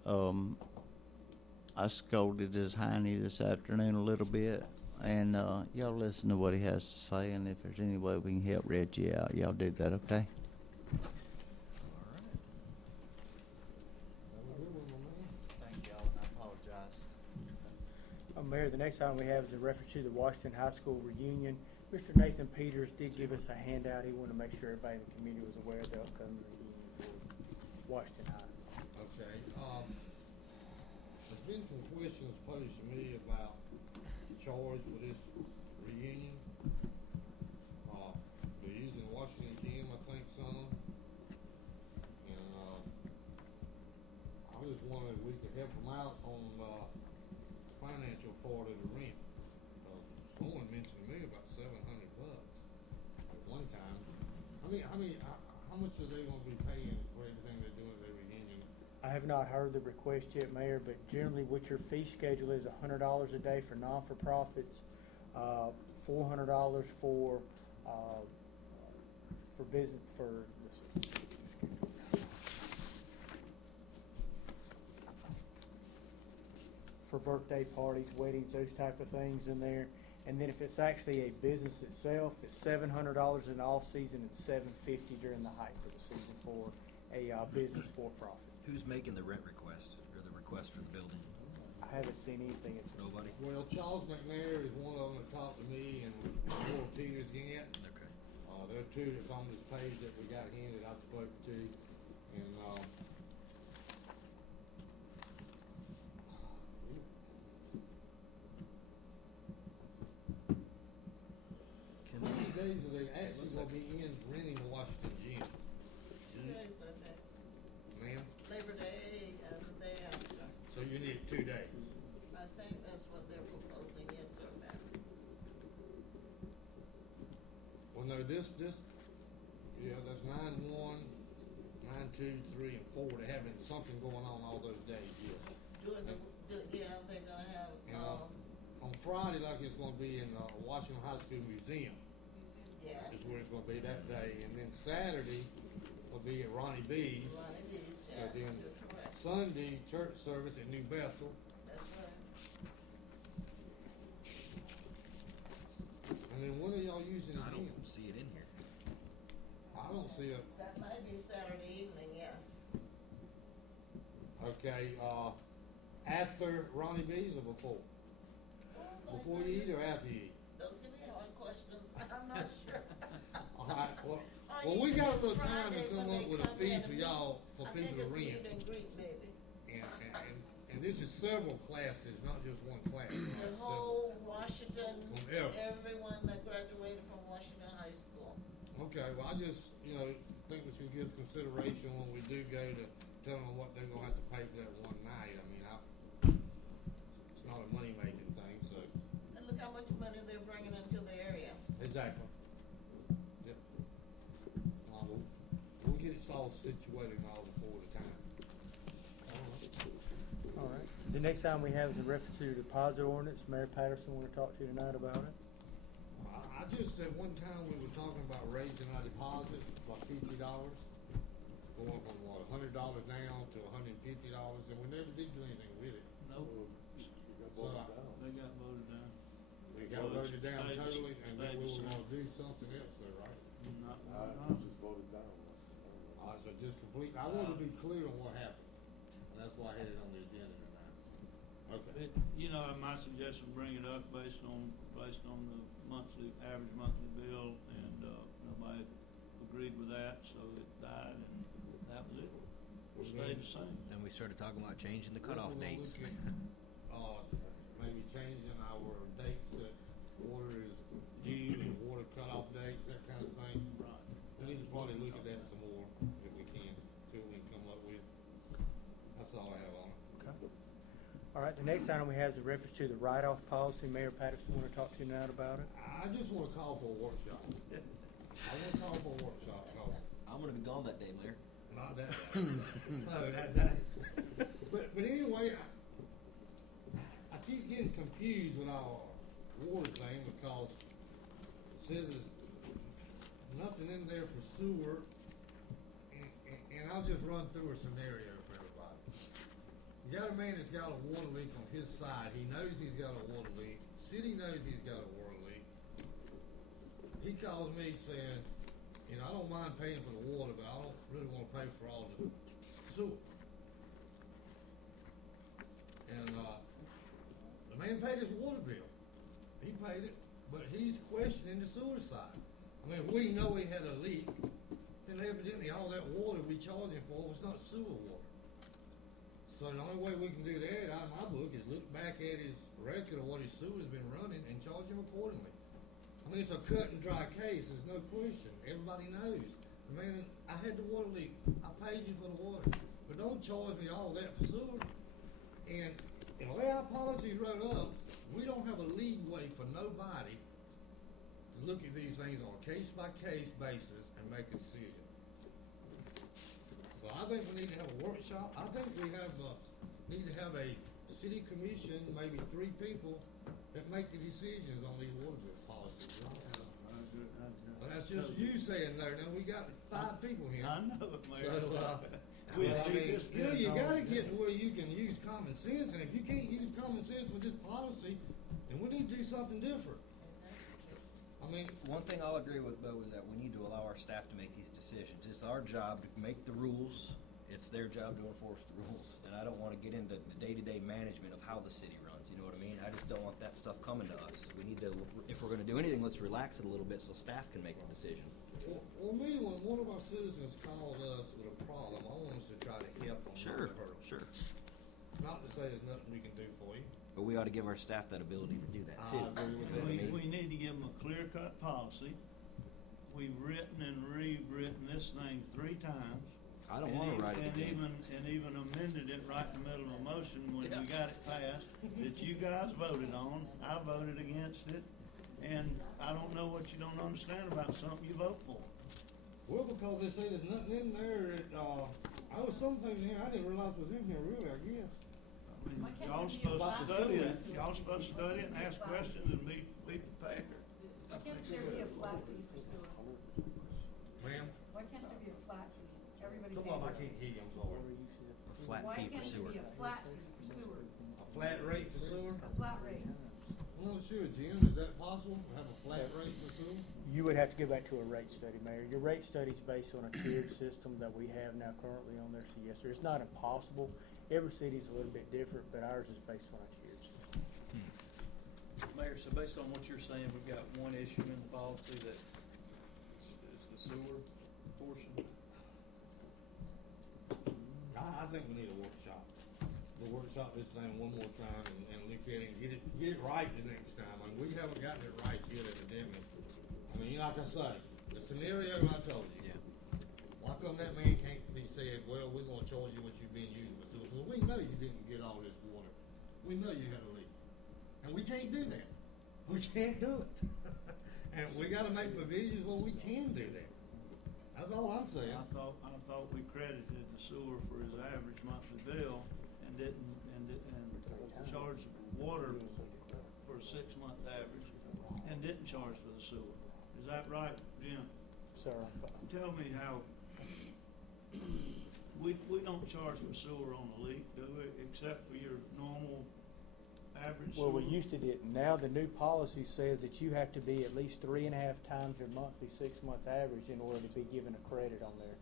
I scolded his hiney this afternoon a little bit, and y'all listen to what he has to say, and if there's any way we can help Reggie out, y'all do that, okay? Thank y'all, and I apologize. Mayor, the next item we have is a reference to the Washington High School reunion. Mr. Nathan Peters did give us a handout. He wanted to make sure everybody in the community was aware of the upcoming reunion for Washington High. Okay, there's been some questions posed to me about charge for this reunion. help them out on, financial part of the rent. Someone mentioned to me about $700 at one time. How much are they gonna be paying for everything they're doing at their reunion? I have not heard the request yet, Mayor, but generally what your fee schedule is $100 a day for non-for-profits, $400 for business, for birthday parties, weddings, those type of things in there. And then if it's actually a business itself, it's $700 in all season and $750 during the height of the season for a business for-profit. Who's making the rent request or the request for the building? I haven't seen anything. Nobody? Well, Charles McNair is one of them that talked to me, and Will Peters again. Okay. There are two that's on this page that we got handed, I spoke to, and, Can how many days are they actually gonna be in renting the Washington Gym? 2 days, I think. Ma'am? Labor Day and the day after. So you need 2 days? I think that's what they're proposing, yes, sir, ma'am. Well, no, this, yeah, that's 9/1, 9/2, 3, and 4. They're having something going on all those days, yes. Yeah, they're gonna have, And, on Friday, like it's gonna be in, Washington High School Museum. yes. Is where it's gonna be that day, and then Saturday will be at Ronnie B's. Ronnie B's, yes, And then you're correct. Sunday, church service at New Bethel. That's right. And then when are y'all using the I gym? don't see it in here. I don't see a, That might be Saturday evening, yes. okay, after Ronnie B's or before? Before you eat or after you eat? Don't give me hard questions, I'm not sure. All right, well, Or you we can got a use little time to Friday come when up they with a come fee in for and y'all, for I people to think rent. it's meet and greet, maybe. And this is several classes, not just one class. The right? whole Washington, From every- everyone that graduated from Washington High School. Okay, well, I just, think we should give consideration when we do go to tell them what they're gonna have to pay for that one night. I mean, it's not a money-making thing, so. And look how much money they're bringing into the area. Exactly. Yep. We'll get it all situated and all before the time. All right. The next item we have is a reference to the deposit ordinance. Mayor Patterson want to talk to you tonight about it. I just, at one time, we were talking about raising our deposit by $50, going from what, $100 now to $150, and we never did do anything with it. Nope. So, They got voted down. we got voted down Stayed- totally, and then we stayed were the gonna do something else there, right? Not, Just voted down. All right, so just complete, I wanted to be clear on what happened, and that's why I had it on the agenda tonight. Okay. my suggestion, bring it up based on the average monthly bill, and, nobody agreed with that, so it died, and that was it. Stayed the same. Then we started talking about changing the cutoff We're gonna dates. look at, maybe changing our dates that water is due and water cutoff dates, that kind of thing. Right. We need to probably look at that some more if we can, see what we can come up with. That's all I have on it. Okay. All right, the next item we have is a reference to the write-off policy. Mayor Patterson want to talk to you tonight about it. I just wanna call for a workshop. I wanna call for a workshop, cause I'm gonna be gone that day, Mayor. not that, no, that day. But anyway, I keep getting confused with our water thing because it says there's nothing in there for sewer, and I'll just run through a scenario for everybody. You got a man that's got a water leak on his side. He knows he's got a water leak. City knows he's got a water leak. He calls me saying, I don't mind paying for the water, but I don't really wanna pay for all the sewer. And, the man paid his water bill. He paid it, but he's questioning the sewer side. I mean, if we know he had a leak, then evidently all that water we charged him for was not sewer water. So the only way we can do that, out of my book, is look back at his record of what his sewer's been running and charge him accordingly. I mean, it's a cut and dry case, there's no question. Everybody knows. Man, I had the water leak. I paid you for the water. But don't charge me all that for sewer. And the way our policies wrote up, we don't have a leeway for nobody to look at these things on a case-by-case basis and make a decision. So I think we need to have a workshop. I think we need to have a city commission, maybe 3 people, that make the decisions on these water bill policies. Well, that's just you saying there. Now, we got 5 people here. I know it, Mayor. So, We well, I need mean, this still, done you all gotta the get time. to where you can use common sense, and if you can't use common sense with this policy, then we need to do something different. I mean, One thing I'll agree with, Bo, is that we need to allow our staff to make these decisions. It's our job to make the rules. It's their job to enforce the rules. And I don't want to get into the day-to-day management of how the city runs, you know what I mean? I just don't want that stuff coming to us. We need to, if we're going to do anything, let's relax it a little bit so staff can make the decision. well, me, when one of our citizens called us with a problem, I want us to try to help them. Sure, sure. Not to say there's nothing we can do for you. But we ought to give our staff that ability to do that, too. I agree with You know what I mean? We need to give them a clear-cut policy. We've written and rewritten this thing 3 times. I don't want to write it again. And even amended it right in the middle of a motion when we got it passed, that you guys voted on. I voted against it, and I don't know what you don't understand about something you vote for. Well, because they say there's nothing in there that, I was some things in here I didn't realize was in here really, I guess. Y'all supposed to study it. Y'all supposed to study it and ask questions and be prepared. Why can't there be a flat fee for sewer? Ma'am? Why can't there be a flat fee? Everybody Come pays. on, I can't hear you, I'm sorry. A flat Why fee for can't sewer. there be a flat fee for sewer? A flat rate for sewer? A flat rate. I'm not sure, Jim, is that possible, to have a flat rate for sewer? You would have to go back to a rate study, Mayor. Your rate study is based on a tiered system that we have now currently on there, so yes, sir, it's not impossible. Every city's a little bit different, but ours is based on a tiered system. Mayor, so based on what you're saying, we've got one issue in the policy that is the sewer portion. I think we need a workshop. We'll workshop this thing one more time and look at it and get it right the next time. I mean, we haven't gotten it right yet evidently. I mean, you know, like I say, the scenario I told you. Yeah. Why come that man can't be said, well, we're gonna charge you what you've been using for sewer? Because we know you didn't get all this water. We know you had a leak. And we can't do that. We can't do it. And we gotta make provisions where we can do that. That's all I'm saying. I thought we credited the sewer for his average monthly bill and didn't charge water for a 6-month average and didn't charge for the sewer. Is that right, Jim? Sir, Tell me how, we don't charge for sewer on the leak, do we, except for your normal average sewer? well, we used to did. Now the new policy says that you have to be at least 3.5 times your monthly 6-month average in order to be given a credit on there.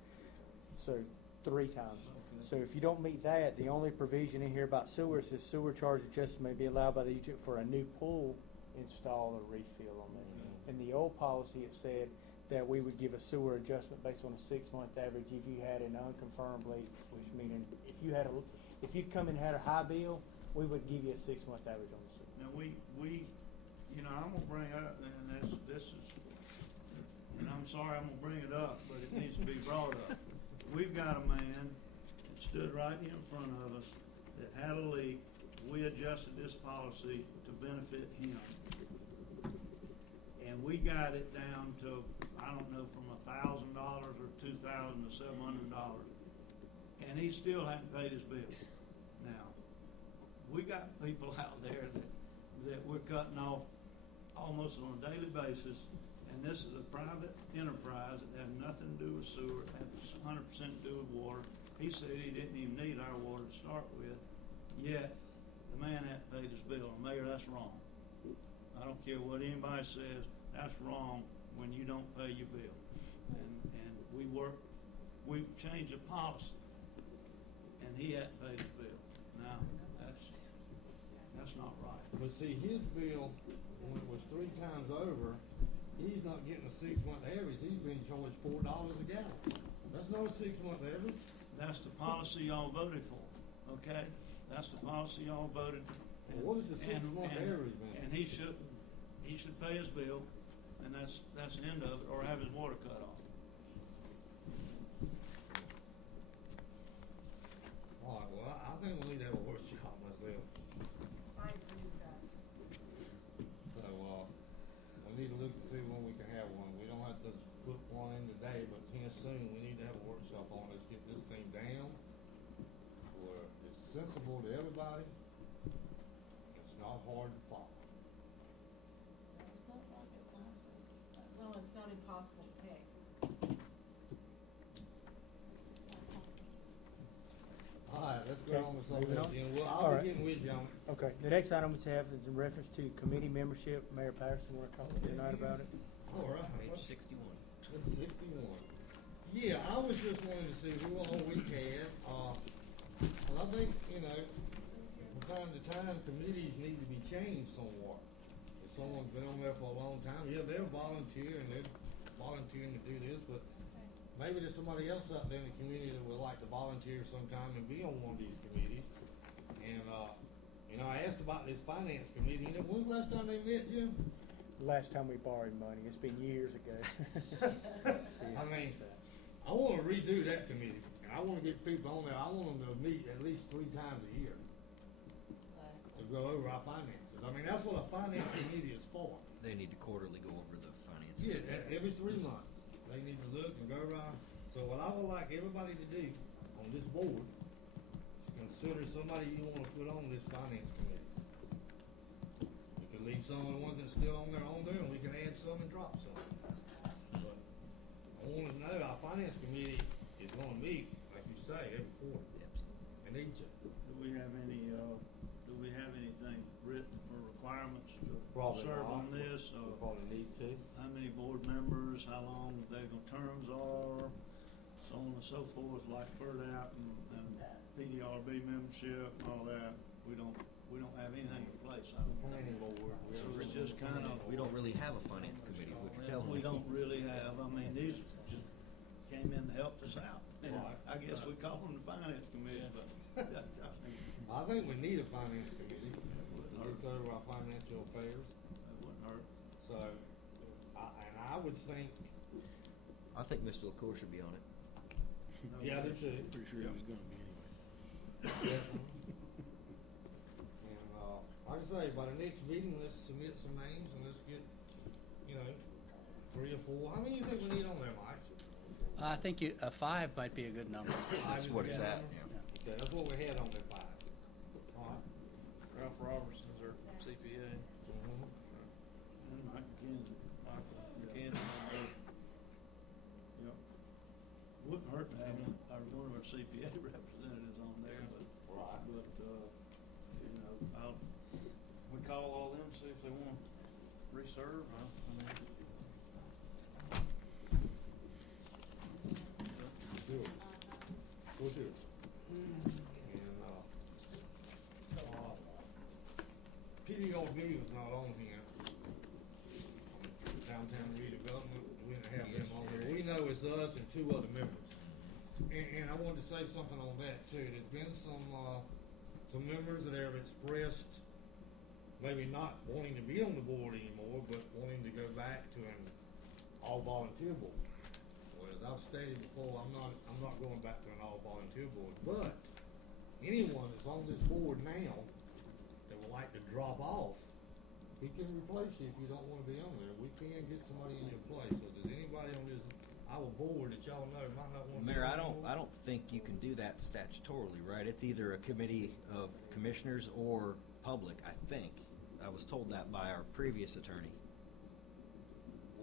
So 3 times. So if you don't meet that, the only provision in here about sewer says sewer charge adjustment may be allowed by the utility for a new pool install or refill on there. In the old policy, it said that we would give a sewer adjustment based on a 6-month average if you had an unconfirmed leak, which meaning if you come in and had a high bill, we would give you a 6-month average on the sewer. Now, we, you know, I'm gonna bring up, and this is, and I'm sorry I'm gonna bring it up, but it needs to be brought up. We've got a man that stood right in front of us that had a leak. We adjusted this policy to benefit him. And we got it down to, I don't know, from $1,000 or $2,000 to $700. And he still hadn't paid his bill. Now, we got people out there that we're cutting off almost on a daily basis, and this is a private enterprise that had nothing to do with sewer, it had 100% to do with water. He said he didn't even need our water to start with, yet the man hadn't paid his bill. And Mayor, that's wrong. I don't care what anybody says, that's wrong when you don't pay your bill. And we've changed the policy, and he hadn't paid his bill. Now, that's not right. But see, his bill, when it was 3 times over, he's not getting a 6-month average. He's being charged $4 a gallon. That's not a 6-month average. That's the policy y'all voted for, okay? That's the policy y'all voted. Well, what is the 6-month average, man? And he should pay his bill, and that's the end of it, or have his water cut off. All right, well, I think we need to have a workshop myself. soon, we need to have a workshop on, let's get this thing down, where it's sensible to everybody, it's not hard to follow. It's not rocket science. Well, it's not impossible to pick. All right, let's go Okay, on with moving on. something, and All I'll right. be getting with you on it. Okay, the next item we have is in reference to committee membership. Mayor Patterson, want to talk to you tonight about it? All right. Page 61. 61. Yeah, I was just wanting to see who all we had. And I think, you know, from time to time, committees need to be changed somewhat. If someone's been on there for a long time, yeah, they're volunteering to do this, but maybe there's somebody else out there in the community that would like to volunteer sometime and be on one of these committees. And, you know, I asked about this finance committee. You know, when's the last time they met, Jim? Last time we borrowed money, it's been years ago. I mean, I want to redo that committee, and I want to get people on there. I want them to meet at least 3 times a year to go over our finances. I mean, that's what a finance committee is for. They need to quarterly go over the finances. Yeah, every 3 months, they need to look and go around. So what I would like everybody to do on this board is consider somebody you want to put on this finance committee. We can leave some of the ones that's still on there, and we can add some and drop some. But I want to know our finance committee is going to meet, like you say, every quarter. And they Do we have anything written for requirements to Probably serve not. on this? We probably need to. How many board members, how long their terms are, so on and so forth, like FERDAP and PDRB membership and all that. We don't have anything in place. I don't think. Planning board. So it's just kind of. We don't really have a finance committee, is what you're telling me. We don't really have, I mean, these just came in and helped us out. And Right. I guess we call them the finance committee, but. I think we need a finance committee to look over our financial affairs. That wouldn't hurt. So, I would think, I think Mr. LaCour should be on it. yeah, I do too. Pretty sure he was gonna be anyway. Definitely. And, like I say, by the next meeting, let's submit some names and let's get, you know, 3 or 4. How many do you think we need on there, Mike? I think 5 might be a good number. That's what it's at, Yeah. yeah. Okay, that's what we had on there, 5. All right. Ralph Robertson's our CPA. Mm-hmm. And Mike McKenzie. Michael McKenzie. Yep. Wouldn't hurt to have one of our CPA representatives on there, but, Right. you know, We call all them, see if they want to reserve, huh? I mean, Sure. For sure. And, PDRB is not on here. Downtown redevelopment, we didn't have them on here. We know it's us and 2 other members. And I wanted to say something on that too. There's been some members that have expressed maybe not wanting to be on the board anymore, but wanting to go back to an all-volunteer board. Well, as I've stated before, I'm not going back to an all-volunteer board, but anyone that's on this board now that would like to drop off, he can replace you if you don't want to be on there. We can get somebody in your place. So if there's anybody on this, our board that y'all know might not want to be Mayor, on I the board. don't think you can do that statutorily, right? It's either a committee of commissioners or public, I think. I was told that by our previous attorney.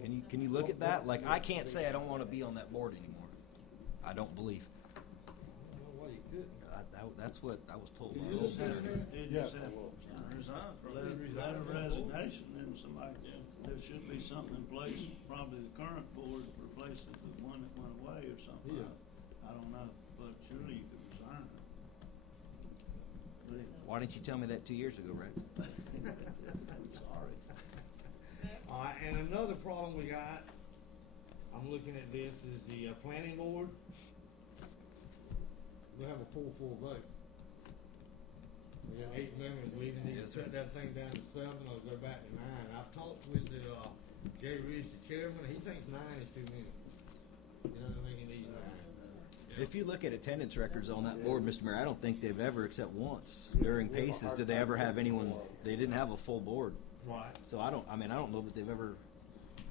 Can you look at that? Like, I can't say I don't want to be on that board anymore. I don't believe. I don't know why you couldn't. That's what I was told by Did you our look at attorney. it? It just said, resign, letter of resignation, and somebody, there should be something in place, probably the current board replaced it with one that went away or something. Yeah. I don't know, but surely you could resign. But anyway. Why didn't you tell me that 2 years ago, Rex? Sorry. All right, and another problem we got, I'm looking at this, is the planning board. We have a 4-4 vote. We got 8 members, we either need to cut that thing down to 7 or go back to 9. I've talked with the, Jay Reese, the chairman, he thinks 9 is too many. He doesn't think he needs 9. If you look at attendance records on that board, Mr. Mayor, I don't think they've ever, except once, during Paces, did they ever have anyone, they didn't have a full board. Right. So I don't know that they've ever,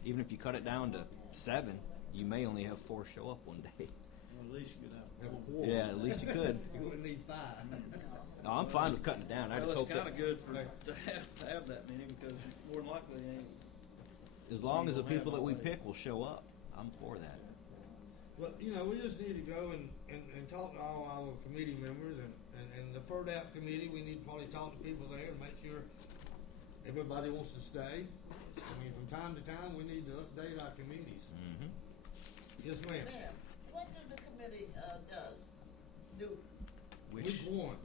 even if you cut it down to 7, you may only have 4 show up one day. Well, at least you could have Have a four. quorum. Yeah, at least you could. You wouldn't need 5. No, I'm fine with cutting it down. I just hope Well, it's that kinda good for, to have that many, because more than likely, they ain't. as long as the We'll have people that we all that. pick will show up, I'm for that. Well, you know, we just need to go and talk to all our committee members, and the FERDAP committee, we need to probably talk to people there and make sure everybody wants to stay. I mean, from time to time, we need to update our committees. Mm-hmm. Yes, ma'am. Mayor, what does the committee, do? Which one?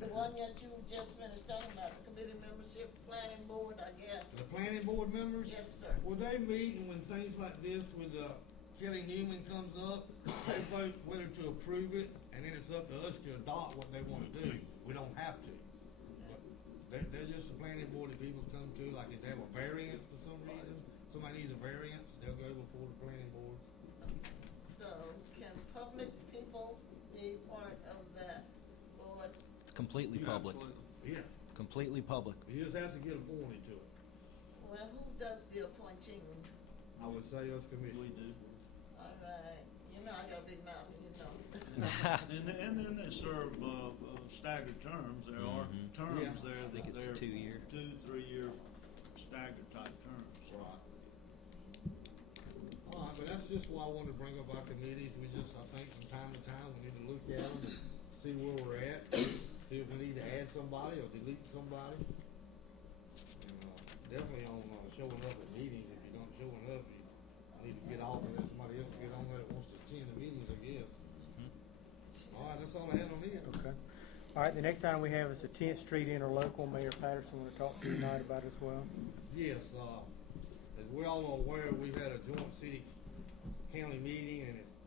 The one that you just finished talking about, the committee membership, planning board, I guess? The planning board members? Yes, sir. Well, they meet, and when things like this with Kelly Newman comes up, they vote whether to approve it, and then it's up to us to adopt what they want to do. We don't have to. But they're just the planning board that people come to, like if they have a variance for some reason, somebody needs a variance, they'll go before the planning board. So can public people be part of that board? It's completely public. Yeah. Completely public. You just have to get appointed to it. Well, who does the appointing? I would say us commission. We do. All right, you know I got a big mouth, you know. And then they serve staggered terms. There are Mhm. terms Yeah. there I think that it's they're 2-year. 2-3 year staggered type terms. Right. All right, but that's just why I wanted to bring up our committees. We just, I think from time to time, we need to look at them and see where we're at, see if we need to add somebody or delete somebody. And definitely on showing up at meetings. If you're not showing up, you need to get off and let somebody else get on there that wants to attend the meetings, I guess. All right, that's all I had on it. Okay. All right, the next item we have is the 10th Street interlocal. Mayor Patterson want to talk to you tonight about it as well. Yes, as we all are aware, we've had a joint city-county meeting, and it's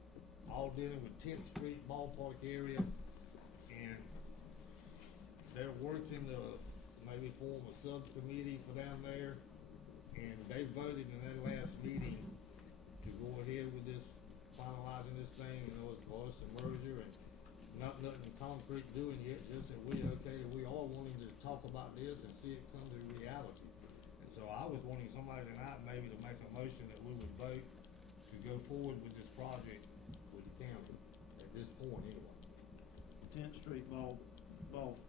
all dealing with 10th Street ballpark area, and they're working to maybe form a subcommittee for down there, and they voted in their last meeting to go ahead with this, finalizing this thing, you know, as far as the merger, and nothing concrete doing yet, just that we are wanting to talk about this and see it come to reality. And so I was wanting somebody tonight maybe to make a motion that we would vote to go forward with this project with the county, at this point anyway. 10th Street ball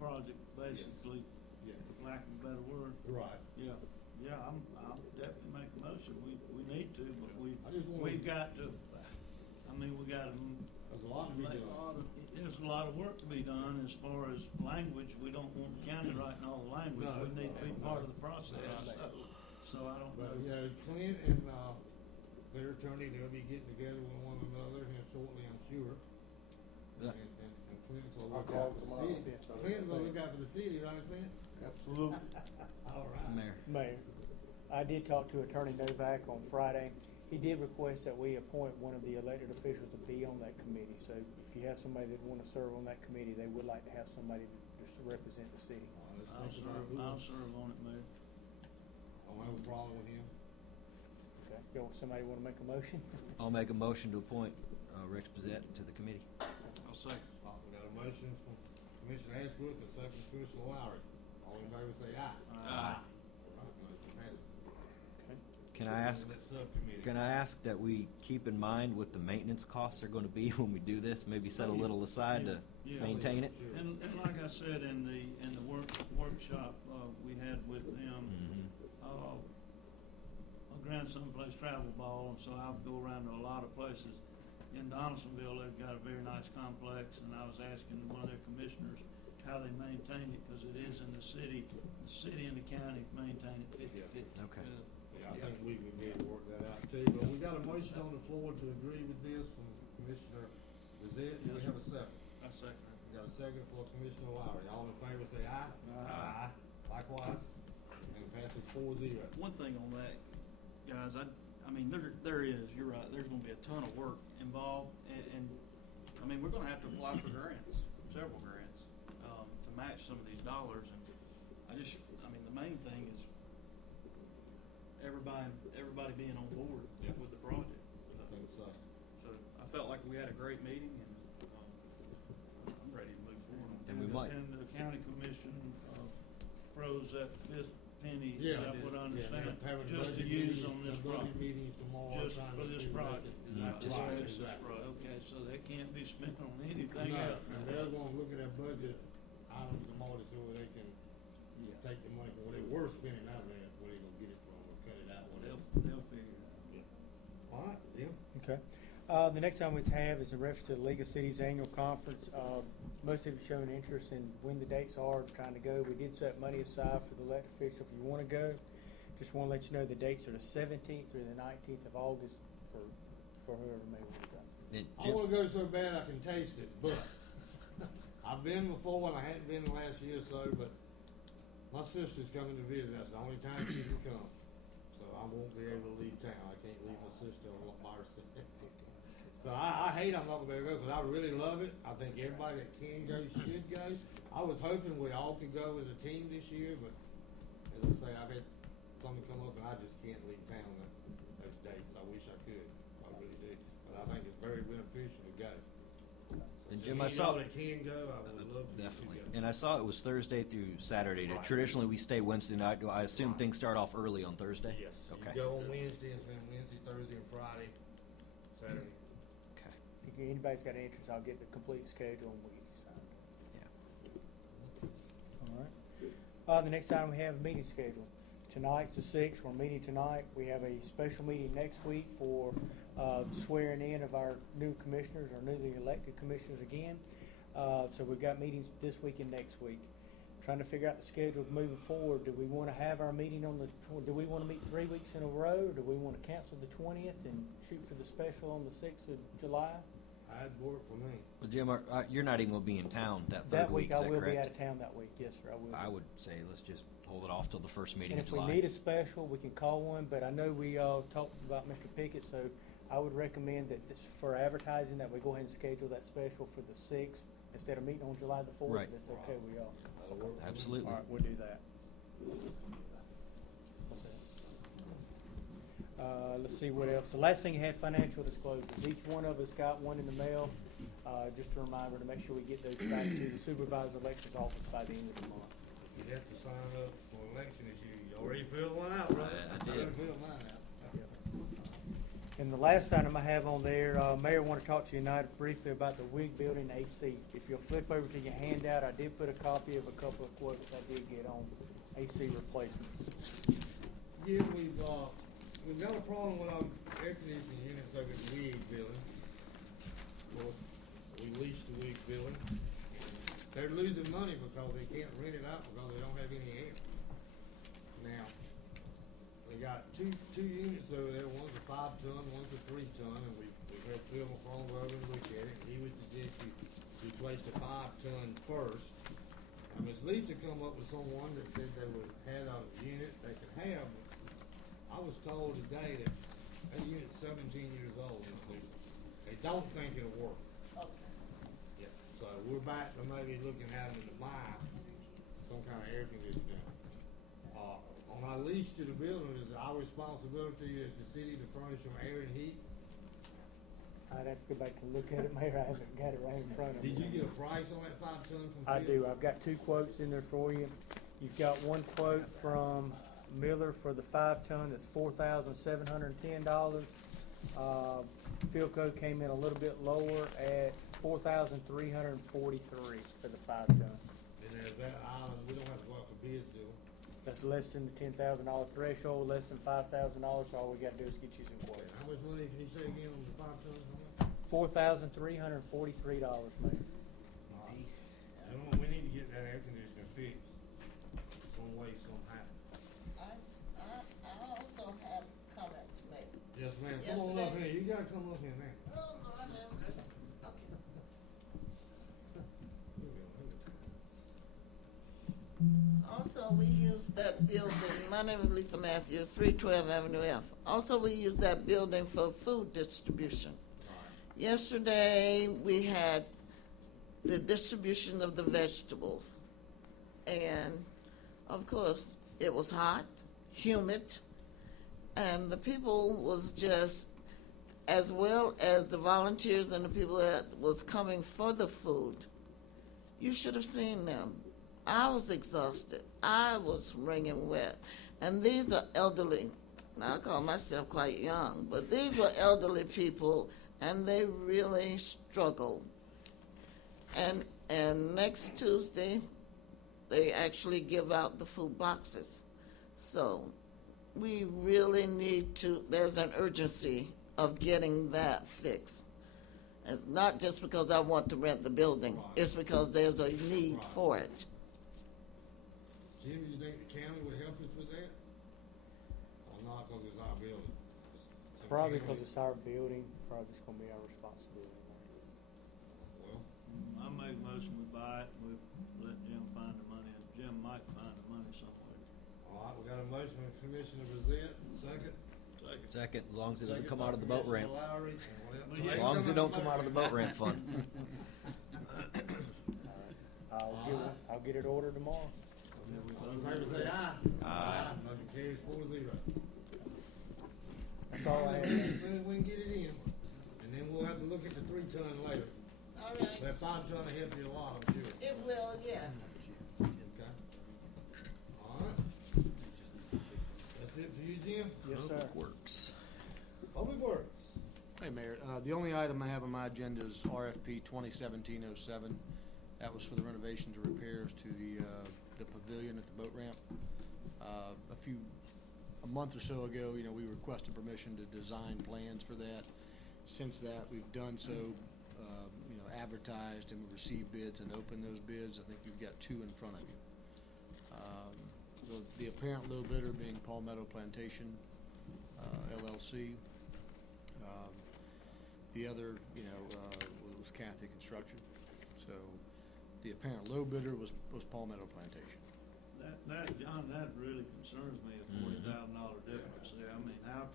project, basically, Yeah. for lack of a better word. Right. Yeah, I'll definitely make a motion. We need to, but I just wanna- we've got to, we got to. There's a lot to be done. There's a lot of work to be done as far as language. We don't want the county writing all the language. No, We need to be no, part no. of the process. So I don't But, you know. know, Clint and, their attorney, they'll be getting together with one another here shortly, I'm sure. Yeah. And Clint's will I'll look call out for the tomorrow. city. Clint's will look out for the city, right, Clint? Absolutely. All right. Mayor. Mayor, I did talk to Attorney Novak on Friday. He did request that we appoint one of the elected officials to be on that committee. So if you have somebody that want to serve on that committee, they would like to have somebody to represent the city. I'll serve on it, Mayor. I don't have a problem with him. Okay, somebody want to make a motion? I'll make a motion to appoint Rex Bezet to the committee. I'll second. We got a motion from Commissioner Ashbrook, a second from Commissioner Lowry. All in favor say aye. Aye. All right, motion passes. Can I ask? That subcommittee. Can I ask that we keep in mind what the maintenance costs are going to be when we do this? Maybe set a little aside to Yeah. maintain it. Sure. And like I said in the workshop we had with them, my grandson plays travel ball, and so I'll go around to a lot of places. In Donaldsonville, they've got a very nice complex, and I was asking one of their commissioners how they maintain it, because it is in the city and the county maintain it 50/50. Okay. Yeah, I think we can be able to work that out too, but we got a motion on the floor to agree with this from Commissioner Bezet. Do we have a second? I second. We got a second for Commissioner Lowry. All in favor say aye. Aye. Likewise, and it passes 4-0. One thing on that, guys, I mean, there is, you're right, there's gonna be a ton of work involved, and I mean, we're gonna have to apply for grants, several grants, to match some of these dollars, and I mean, the main thing is everybody being on board Yeah. with the project. I think so. So I felt like we had a great meeting, and I'm ready to move forward. And we might. And the county commission froze that 5th penny, Yeah, that's what I understand, having just to budget use meetings- on this budget project. meetings tomorrow, Just trying for to this see what project. they Is can- that Just right? for This this project. Okay, so that can't be spent on anything No, else. and they're gonna look at that budget items tomorrow to see where they can take the money, where they were spending out of that, where they gonna get it from, or cut it out, whatever. They'll figure it out. All right, Jim? Okay. The next item we have is in reference to the League of Cities Annual Conference. Most of you shown interest in when the dates are trying to go. We did set money aside for the elected official if you want to go. Just want to let you know the dates are the 17th through the 19th of August for whoever may want to go. I wanna go so bad I can taste it, but I've been before and I hadn't been the last year or so, but my sister's coming to visit. That's the only time she can come. So I won't be able to leave town. I can't leave my sister by herself. So I hate I'm not gonna be able to go because I really love it. I think everybody that can go should go. I was hoping we all could go as a team this year, but as I say, I've had something come up and I just can't leave town those dates. I wish I could. I really do. But I think it's very beneficial to go. And So Jim, any I saw- of y'all that can go, I would love for you to Definitely. go. And I saw it was Thursday through Saturday. Right. Traditionally, we stay Wednesday night. Do I assume things start off early on Thursday? Yes. Okay. You go on Wednesday and spend Wednesday, Thursday, and Friday, Saturday. Okay. If anybody's got interest, I'll get the complete schedule and we'll get you signed. All right. The next item we have a meeting schedule. Tonight's the 6th. We're meeting tonight. We have a special meeting next week for swearing in of our new commissioners, our newly elected commissioners again. So we've got meetings this week and next week. Trying to figure out the schedule moving forward. Do we want to have our meeting on do we want to meet 3 weeks in a row, or do we want to cancel the 20th and shoot for the special on the 6th of July? That'd work for me. Well, Jim, you're not even going to be in town that third That week, is I that will correct? be out of town that week. Yes, sir, I will. I would say let's just hold it off till the first meeting And in if we July. need a special, we can call one, but I know we talked about Mr. Pickett, so I would recommend that for advertising, that we go ahead and schedule that special for the 6th instead of meeting on July the 4th. Right. That's okay, we are. That'll work for me. Absolutely. All right, we'll do that. Let's see what else. The last thing you have, financial disclosures. Each one of us got one in the mail. Just a reminder to make sure we get those back to the supervisor elections office by the end of the month. You'd have to sign up for election this year. You already filled one out, right? I did. already filled mine out. And the last item I have on there, Mayor, want to talk to you tonight briefly about the WIG building AC. If you'll flip over to your handout, I did put a copy of a couple of quotes I did get on AC replacements. Yeah, we've got a problem with our air conditioning units over at the WIG building. Of course, we lease the WIG building. They're losing money because they can't rent it out because they don't have any air. Now, they got two units over there. One's a 5-ton, one's a 3-ton, and we've had Phil McCrone go over and look at it. And he would suggest you place the 5-ton first. Ms. Lisa come up with someone that said they would had a unit they could have. I was told today that unit's 17 years old, Ms. Lisa. They don't think it'll work. Yeah, so we're back to maybe looking at them to buy some kind of air conditioner. On our lease to the building, is it our responsibility as the city to furnish them air and heat? I'd have to go back and look at it, Mayor. I haven't got it right in front of me. Did you get a price on that 5-ton from I Phil? do. I've got 2 quotes in there for you. You've got one quote from Miller for the 5-ton that's $4,710. Philco came in a little bit lower at $4,343 for the 5-ton. And there's that island, we don't have to go out for bids, do we? That's less than the $10,000 threshold, less than $5,000. So all we got to do is get you some quotes. How much money can you say again on the 5-ton? How much? $4,343, Mayor. Gentlemen, we need to get that air conditioner fixed some way, somehow. I also have comment to make. Yes, ma'am. Come on up here. You gotta come up here now. Oh, Lord have mercy. Okay. Also, we use that building, my name is Lisa Matthews, 312 Avenue F. Also, we use that building for food distribution. Yesterday, we had the distribution of the vegetables. And, of course, it was hot, humid, and the people was just, as well as the volunteers and the people that was coming for the food, you should have seen them. I was exhausted. I was wringing wet. And these are elderly. Now, I call myself quite young, but these were elderly people, and they really struggled. And next Tuesday, they actually give out the food boxes. So we really need to, there's an urgency of getting that fixed. It's not just because I want to rent the building, it's because there's a need for it. Jim, you think the county would help us with that? Or not, because it's our building? Probably because it's our building, probably it's gonna be our responsibility. Well, I make a motion we buy it, we let Jim find the money, and Jim might find the money somewhere. all right, we got a motion from Commissioner Brazil, second. Second, as long as it doesn't Second come by out of the boat ramp. Commissioner Lowry, and whatever- As long as it don't come out of the boat ramp fund. I'll get it ordered tomorrow. All in favor, say aye. Aye. Motion carries 4-0. That's all I have. As soon as we can get it in, and then we'll have to look at the 3-ton later. All right. That 5-ton will help you a lot, I'm sure. It will, yes. Okay. All right. That's it for you, Jim? Yes, sir. Public Works. Public Works. Hey, Mayor, the only item I have on my agenda is RFP 2017-07. That was for the renovations or repairs to the pavilion at the boat ramp. A month or so ago, we requested permission to design plans for that. Since that, we've done so, advertised and we received bids and opened those bids. I think you've got 2 in front of you. The apparent low bidder being Palmetto Plantation, LLC. The other, was Cathy Construction. So the apparent low bidder was Palmetto Plantation. John, that really concerns me, a $40,000 difference there. I mean, how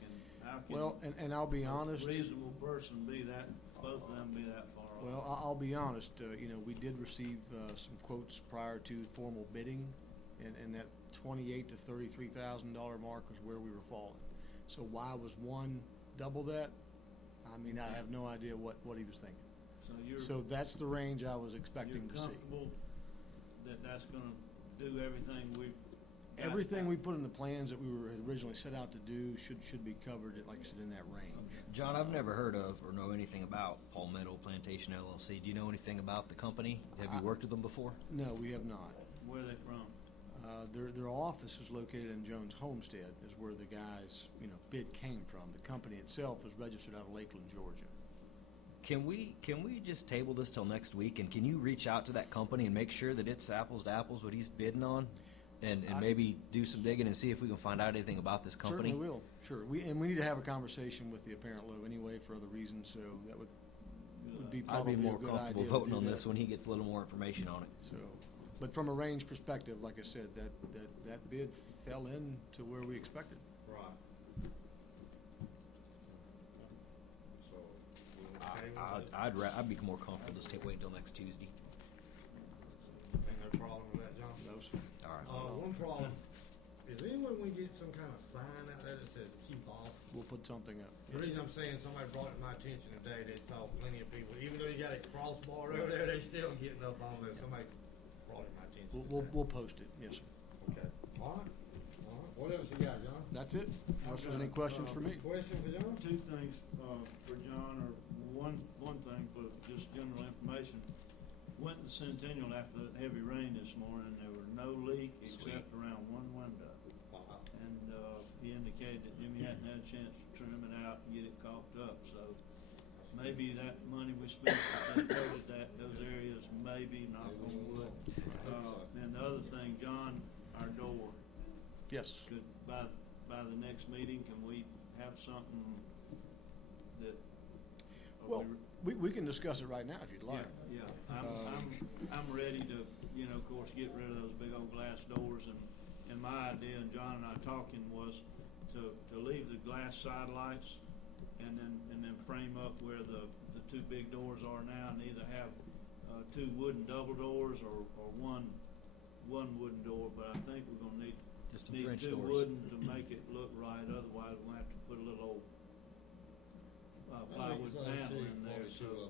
can Well, and I'll be a honest. reasonable person be that, both of them be that far off? Well, I'll be honest, we did receive some quotes prior to formal bidding, and that $28,000 to $33,000 mark was where we were falling. So why was one double that? I mean, I have no idea what he was thinking. So that's the range I was expecting to see. You're comfortable that that's gonna do everything we've got? Everything we put in the plans that we were originally set out to do should be covered, like I said, in that range. John, I've never heard of or know anything about Palmetto Plantation LLC. Do you know anything about the company? Have you worked with them before? No, we have not. Where are they from? Their office is located in Jones Homestead, is where the guys, bid came from. The company itself is registered out of Lakeland, Georgia. Can we just table this till next week, and can you reach out to that company and make sure that it's apples to apples what he's bidding on, and maybe do some digging and see if we can find out anything about this company? Certainly will, sure. We need to have a conversation with the apparent low anyway for other reasons, so that would be I'd probably be more a good comfortable idea to voting do on that. this when he gets a little more information on it. So, but from a range perspective, like I said, that bid fell into where we expected. Right. So, we'll table it. I'd be more comfortable just wait until next Tuesday. Ain't no problem with that, John? No, sir. All right. One problem, is anyone when get some kind of sign out there that says keep off? We'll put something up. The reason I'm saying, somebody brought it to my attention today, they saw plenty of people, even though you got a crossbar over there, they still getting up on there. Somebody brought it to my attention today. We'll post it, yes, sir. Okay. All right. What else you got, John? That's it. Unless there's any questions for me. Question for John? 2 things for John, or one thing for just general information. Went to Centennial after that heavy rain this morning, there were no leak except around one window. And he indicated that Jimmy hadn't had a chance to trim it out and get it caulked up, so maybe that money we spent coated those areas, maybe, knock on wood. And the other thing, John, our door. Yes. Could, by the next meeting, can we have something that? Well, we can discuss it right now if you'd like. Yeah, I'm ready to, of course, get rid of those big old glass doors, and my idea, and John and I talking, was to leave the glass side lights and then frame up where the 2 big doors are now, and either have 2 wooden double doors or one wooden door, but I think we're gonna need Just some French 2 doors. wooden to make it look right, otherwise we'll have to put a little old plywood panel in there, so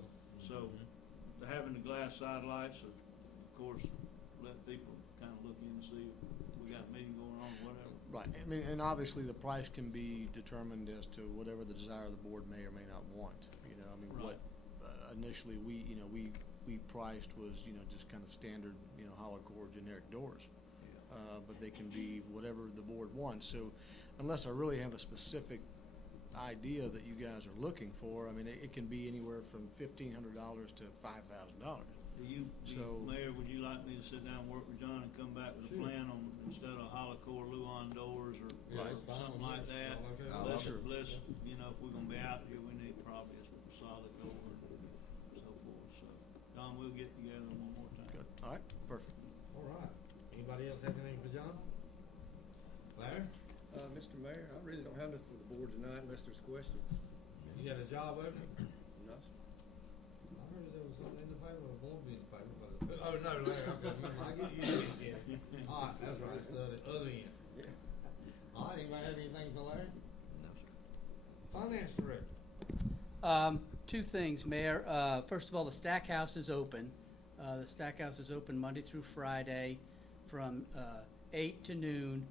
having the glass side lights, of course, let people kind of look in and see if we got a meeting going on or whatever. Right, I mean, and obviously the price can be determined as to whatever the desire of the board may or may not want, you know, I mean, what, initially we priced was, you know, just kind of standard, you know, hollow core generic doors. But they can be whatever the board wants, so unless I really have a specific idea that you guys are looking for, I mean, it can be anywhere from $1,500 to $5,000. Mayor, would you like me to sit down and work with John and come back with a plan on, instead of hollow core Luan doors or something like that? Let's, you know, if we're gonna be out here, we need probably a solid door and so forth, so. John, we'll get together one more time. Good, all right, perfect. All right. Anybody else have anything for John? Larry? Mr. Mayor, I really don't have nothing for the board tonight unless there's questions. You got a job opening? No, sir. I heard there was something in the paper, or going to be in the paper, but, oh, no, Larry, okay, remember, I get you again. All right, that's right, so the other end. All right, anybody have anything for Larry? No, sir. Finance director? Two things, Mayor. First of all, the Stackhouse is open. The Stackhouse is open Monday through Friday from 8 to noon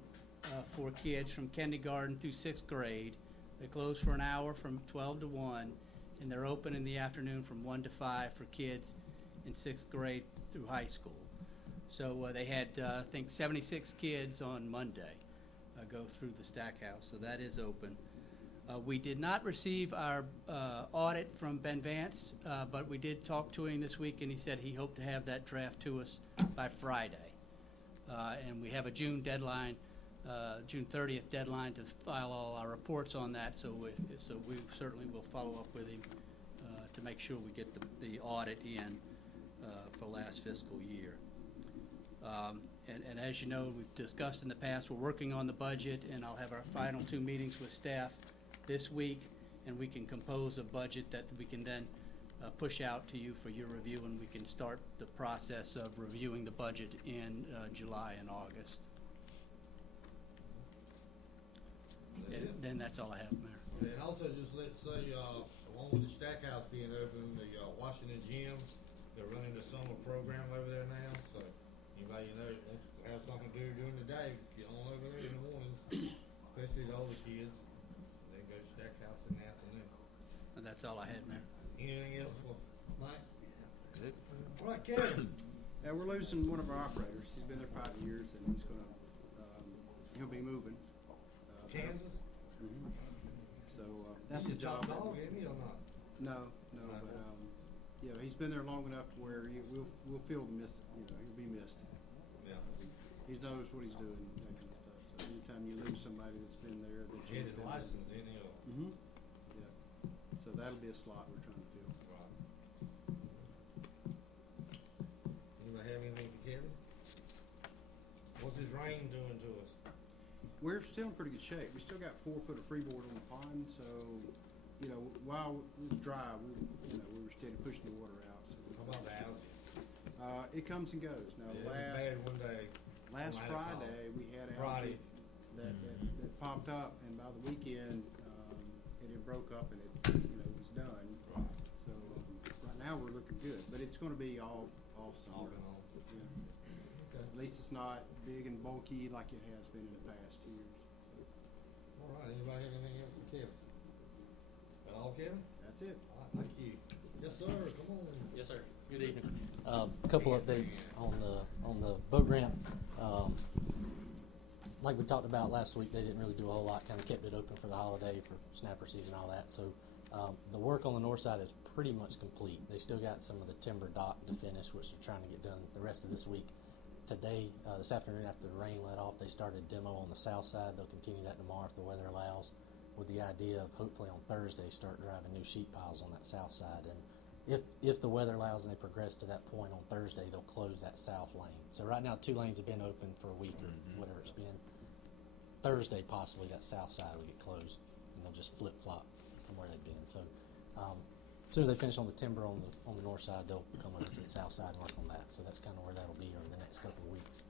for kids from kindergarten through 6th grade. They close for an hour from 12 to 1, and they're open in the afternoon from 1 to 5 for kids in 6th grade through high school. So they had, I think, 76 kids on Monday go through the Stackhouse, so that is open. We did not receive our audit from Ben Vance, but we did talk to him this week, and he said he hoped to have that draft to us by Friday. And we have a June deadline, June 30th deadline to file all our reports on that, so we certainly will follow up with him to make sure we get the audit in for last fiscal year. And as you know, we've discussed in the past, we're working on the budget, and I'll have our final 2 meetings with staff this week, and we can compose a budget that we can then push out to you for your review, and we can start the process of reviewing the budget in July and August. Then that's all I have, Mayor. And also, just let's say, along with the Stackhouse being open, the Washington Gym, they're running the summer program over there now, so anybody you know that wants to have something to do during the day, get on over there in the mornings, especially the older kids. They go to Stackhouse in the afternoon. And that's all I had, Mayor. Anything else for Mike? All right, Kevin. Yeah, we're losing one of our operators. He's been there 5 years, and he's gonna, he'll be moving. Kansas? Mm-hmm. So, that's the He's a top job. dog, isn't he, or not? No, but, yeah, he's been there long enough to where we'll feel the miss, you know, he'll be missed. Yeah. He knows what he's doing, that kind of stuff. So anytime you lose somebody that's been there, that He had his license, didn't he? Mm-hmm. Yeah. So that'll be a slot we're trying to fill. Right. Anybody have anything for Kevin? What's his rain doing to us? We're still in pretty good shape. We still got 4 foot of freeboard on the pond, so, you know, while it was dry, we were steady pushing the water out. So How about the algae? It comes and goes. Now, Yeah, it was bad one day. last Friday, we had algae that popped up, and by the weekend, it broke up and it, was done. Right. So right now we're looking good, but it's going to be all summer. Off and on. Yeah. Okay. At least it's not big and bulky like it has been in the past years. So All right, anybody have anything else for Kevin? That all, Kevin? that's it. All right, thank you. Yes, sir, come on. Yes, sir. Good evening. Couple updates on the boat ramp. Like we talked about last week, they didn't really do a whole lot. Kind of kept it open for the holiday, for snapper season, all that. So the work on the north side is pretty much complete. They still got some of the timber dock to finish, which they're trying to get done the rest of this week. Today, this afternoon, after the rain let off, they started demo on the south side. They'll continue that tomorrow if the weather allows, with the idea of hopefully on Thursday start driving new sheet piles on that south side. And if the weather allows and they progress to that point on Thursday, they'll close that south lane. So right now, 2 lanes have been open for a week or whatever it's been. Thursday, possibly, that south side will get closed, and they'll just flip-flop from where they've been. So as soon as they finish on the timber on the north side, they'll come over to the south side and work on that. So that's kind of where that'll be over the next couple of weeks.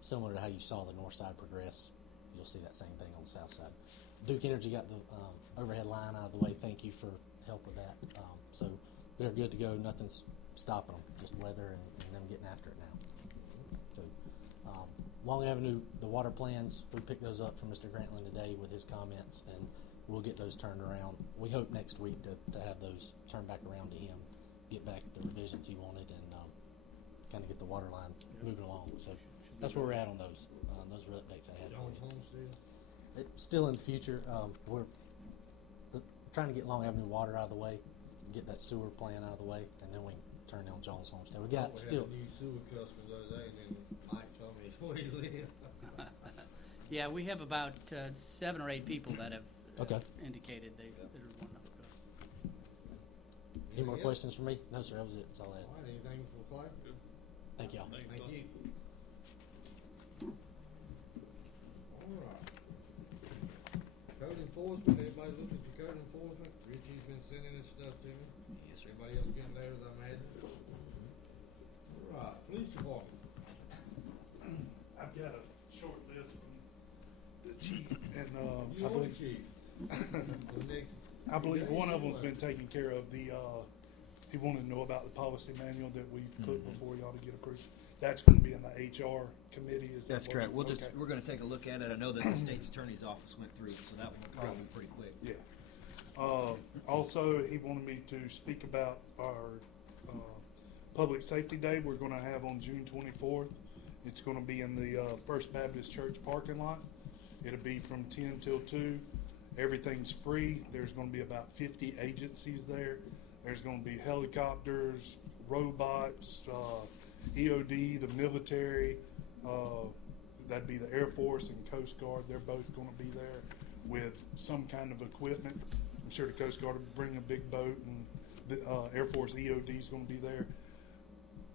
Similar to how you saw the north side progress, you'll see that same thing on the south side. Duke Energy got the overhead line out of the way. Thank you for help with that. So they're good to go. Nothing's stopping them, just weather and them getting after it now. So Long Avenue, the water plans, we picked those up from Mr. Grantland today with his comments, and we'll get those turned around. We hope next week to have those turned back around to him, get back the revisions he wanted, and kind of get the water line moving along. So that's where we're at on those. Those are the updates I had. Jones Homestead? It's still in the future. We're trying to get Long Avenue water out of the way, get that sewer plan out of the way, and then we can turn on Jones Homestead. We got still. We had a new sewer customer the other day, and then Mike told me where he lived. Yeah, we have about 7 or 8 people that have Okay. indicated they want to hook up. Any more questions for me? No, sir. That was it. That's all I had. All right, anything for Clay? Thank y'all. Thank you. All right. Code enforcement, everybody looking for code enforcement? Richie's been sending this stuff to me. Yes, sir. Everybody else getting letters, I imagine? All right, police department. I've got a short list from the chief, and You I are the believe chief. The next- I believe Exactly one of them's what? been taken care of. He wanted to know about the policy manual that we put before y'all to get approved. That's going to be in the HR committee. Is that That's what- correct. okay. We're going to take a look at it. I know that the state's attorney's office went through, so that one will probably be pretty quick. Yeah. Also, he wanted me to speak about our Public Safety Day we're going to have on June 24th. It's going to be in the First Baptist Church parking lot. It'll be from 10 till 2. Everything's free. There's going to be about 50 agencies there. There's going to be helicopters, robots, EOD, the military. That'd be the Air Force and Coast Guard. They're both going to be there with some kind of equipment. I'm sure the Coast Guard will bring a big boat, and the Air Force EOD is going to be there.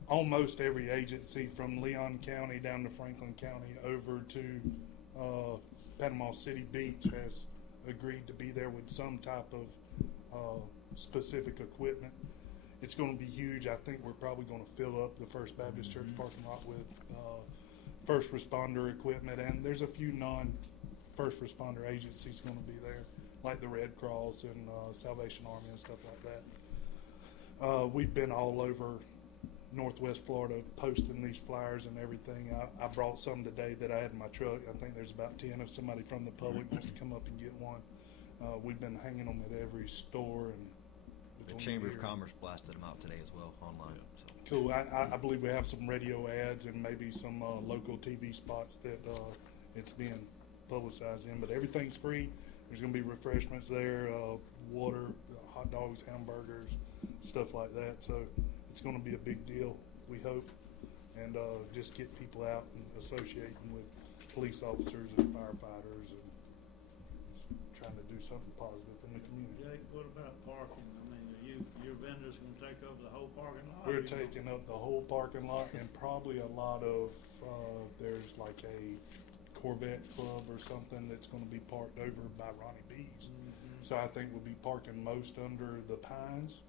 Almost every agency from Leon County down to Franklin County over to Panama City Beach has agreed to be there with some type of specific equipment. It's going to be huge. I think we're probably going to fill up the First Baptist Church parking lot with first responder equipment, and there's a few non-first responder agencies going to be there, like the Red Cross and Salvation Army and stuff like that. We've been all over Northwest Florida posting these flyers and everything. I brought some today that I had in my truck. I think there's about 10 if somebody from the public wants to come up and get one. We've been hanging them at every store. And The Chamber of Commerce blasted them out today as well online. So. Cool. I believe we have some radio ads and maybe some local TV spots that it's being publicized in. But everything's free. There's going to be refreshments there, water, hot dogs, hamburgers, stuff like that. So it's going to be a big deal, we hope, and just get people out and associating with police officers and firefighters and just trying to do something positive in the community. Jake, what about parking? I mean, your vendors gonna take over the whole parking lot? We're taking up the whole parking lot and probably a lot of, there's like a Corvette club or something that's going to be parked over by Ronnie B's. So I think we'll be parking most under the pines.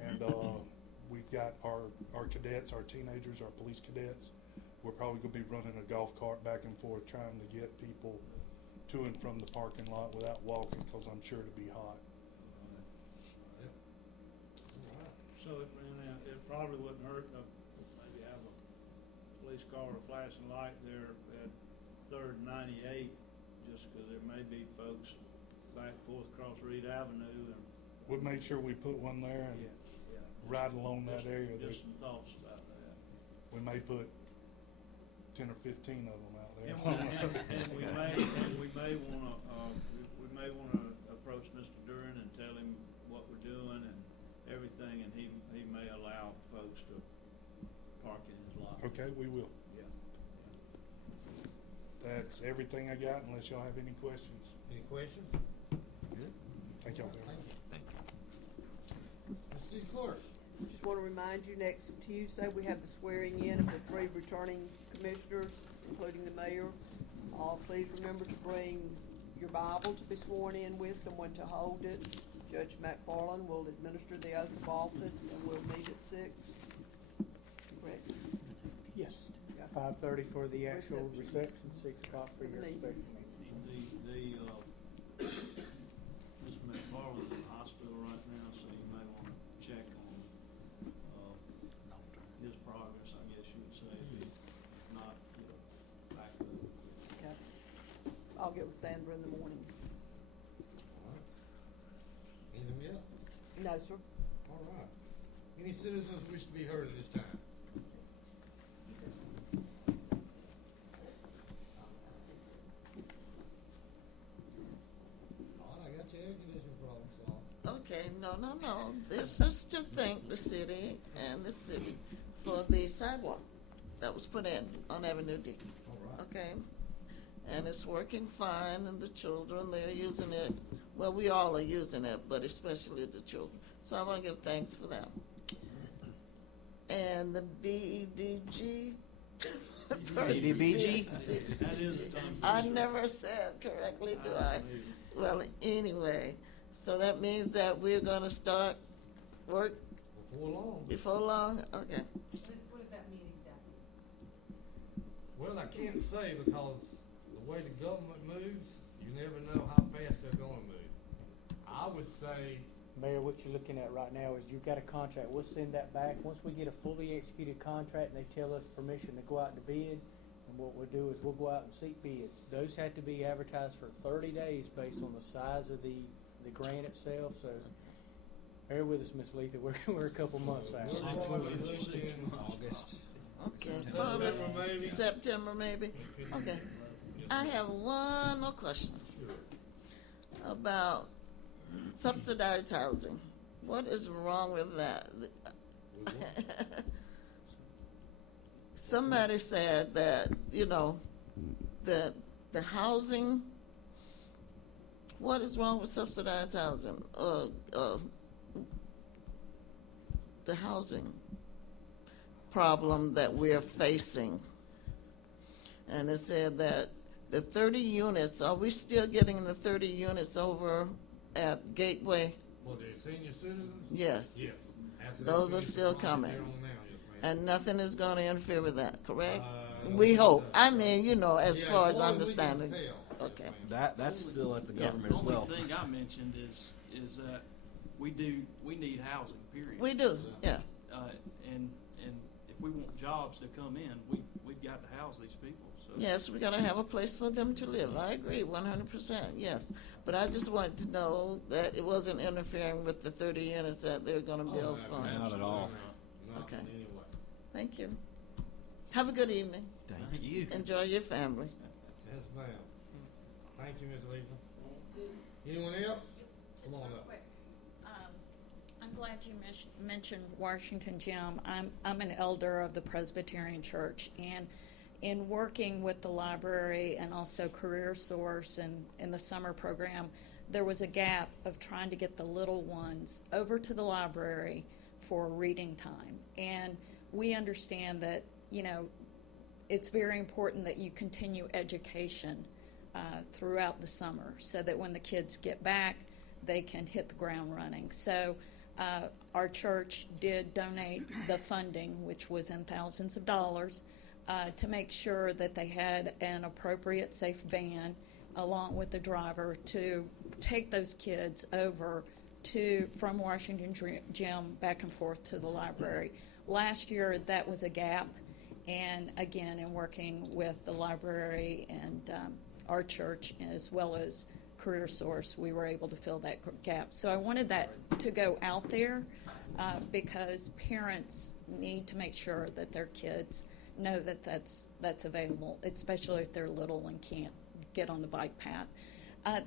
And we've got our cadets, our teenagers, our police cadets. We're probably going to be running a golf cart back and forth trying to get people to and from the parking lot without walking, because I'm sure it'll be hot. So it probably wouldn't hurt to maybe have a police car or flashing light there at 3rd and 98, just because there may be folks back and forth across Reed Avenue. And We'll make sure we put one there and right along that area. Just some thoughts about that. We may put 10 or 15 of them out there. And we may wanna approach Mr. Duran and tell him what we're doing and everything, and he may allow folks to park in his lot. Okay, we will. Yeah. That's everything I got, unless y'all have any questions. Any questions? Good. Thank y'all. Thank you. Mr. City Clerk. Just want to remind you, next Tuesday, we have the swearing in of the 3 returning commissioners, including the mayor. Please remember to bring your Bible to be sworn in with, someone to hold it. Judge McFarland will administer the oath of office, and we'll meet at 6. Correct? Yes. 5:30 for the actual reception, 6 o'clock for your special meeting. Mr. McFarland's in the hospital right now, so you may want to check on his progress, I guess you would say. If not, Sandra in the morning. Anything else? No, sir. All right. Any citizens wish to be heard at this time? All right, I got your air conditioning problem solved. Okay, no. This is to thank the city and the city for the sidewalk that was put in on Avenue D. All right. Okay? And it's working fine, and the children, they're using it. Well, we all are using it, but especially the children. So I want to give thanks for that. And the BEDG. CDBG? That is a tongue I twister. never said correctly, do I? Well, anyway, so that means that we're going to start work Before long. before long? Okay. What does that mean exactly? Well, I can't say because the way the government moves, you never know how fast they're gonna move. I would say, Mayor, what you're looking at right now is you've got a contract. We'll send that back. Once we get a fully executed contract and they tell us permission to go out to bid, and what we'll do is we'll go out and seek bids. Those have to be advertised for 30 days based on the size of the grant itself, so bear with us, Ms. Letha. We're a couple months out. August. Okay, September probably maybe. September maybe. Okay. I have one more question about subsidized housing. What is wrong with that? Somebody said that, that the housing, what is wrong with subsidized housing? The housing problem that we're facing. And it said that the 30 units, are we still getting the 30 units over at Gateway? for the senior citizens? Yes. Yes. As Those it are is, still it's on coming. there on now, yes, ma'am. And nothing is going to interfere with that, correct? I don't We think hope. so. I mean, as Yeah, far as far as we can understanding. tell. Okay. That's still at the Yeah. government as The well. only thing I mentioned is that we need housing, period. We do, yeah. And if we want jobs to come in, we've got to house these people, so. Yes, we gotta have a place for them to live. I agree, 100%, yes. But I just wanted to know that it wasn't interfering with the 30 units that they're gonna build for. Not at all. Not Okay. in any way. Thank you. Have a good evening. Thank you. Enjoy your family. Yes, ma'am. Thank you, Ms. Lisa. Anyone else? Come on up. I'm glad you mentioned Washington Gym. I'm an elder of the Presbyterian Church, and in working with the library and also Career Source and in the summer program, there was a gap of trying to get the little ones over to the library for reading time. And we understand that, it's very important that you continue education throughout the summer so that when the kids get back, they can hit the ground running. So our church did donate the funding, which was in thousands of dollars, to make sure that they had an appropriate safe van along with the driver to take those kids over from Washington Gym back and forth to the library. Last year, that was a gap, and again, in working with the library and our church as well as Career Source, we were able to fill that gap. So I wanted that to go out there because parents need to make sure that their kids know that that's available, especially if they're little and can't get on the bike path.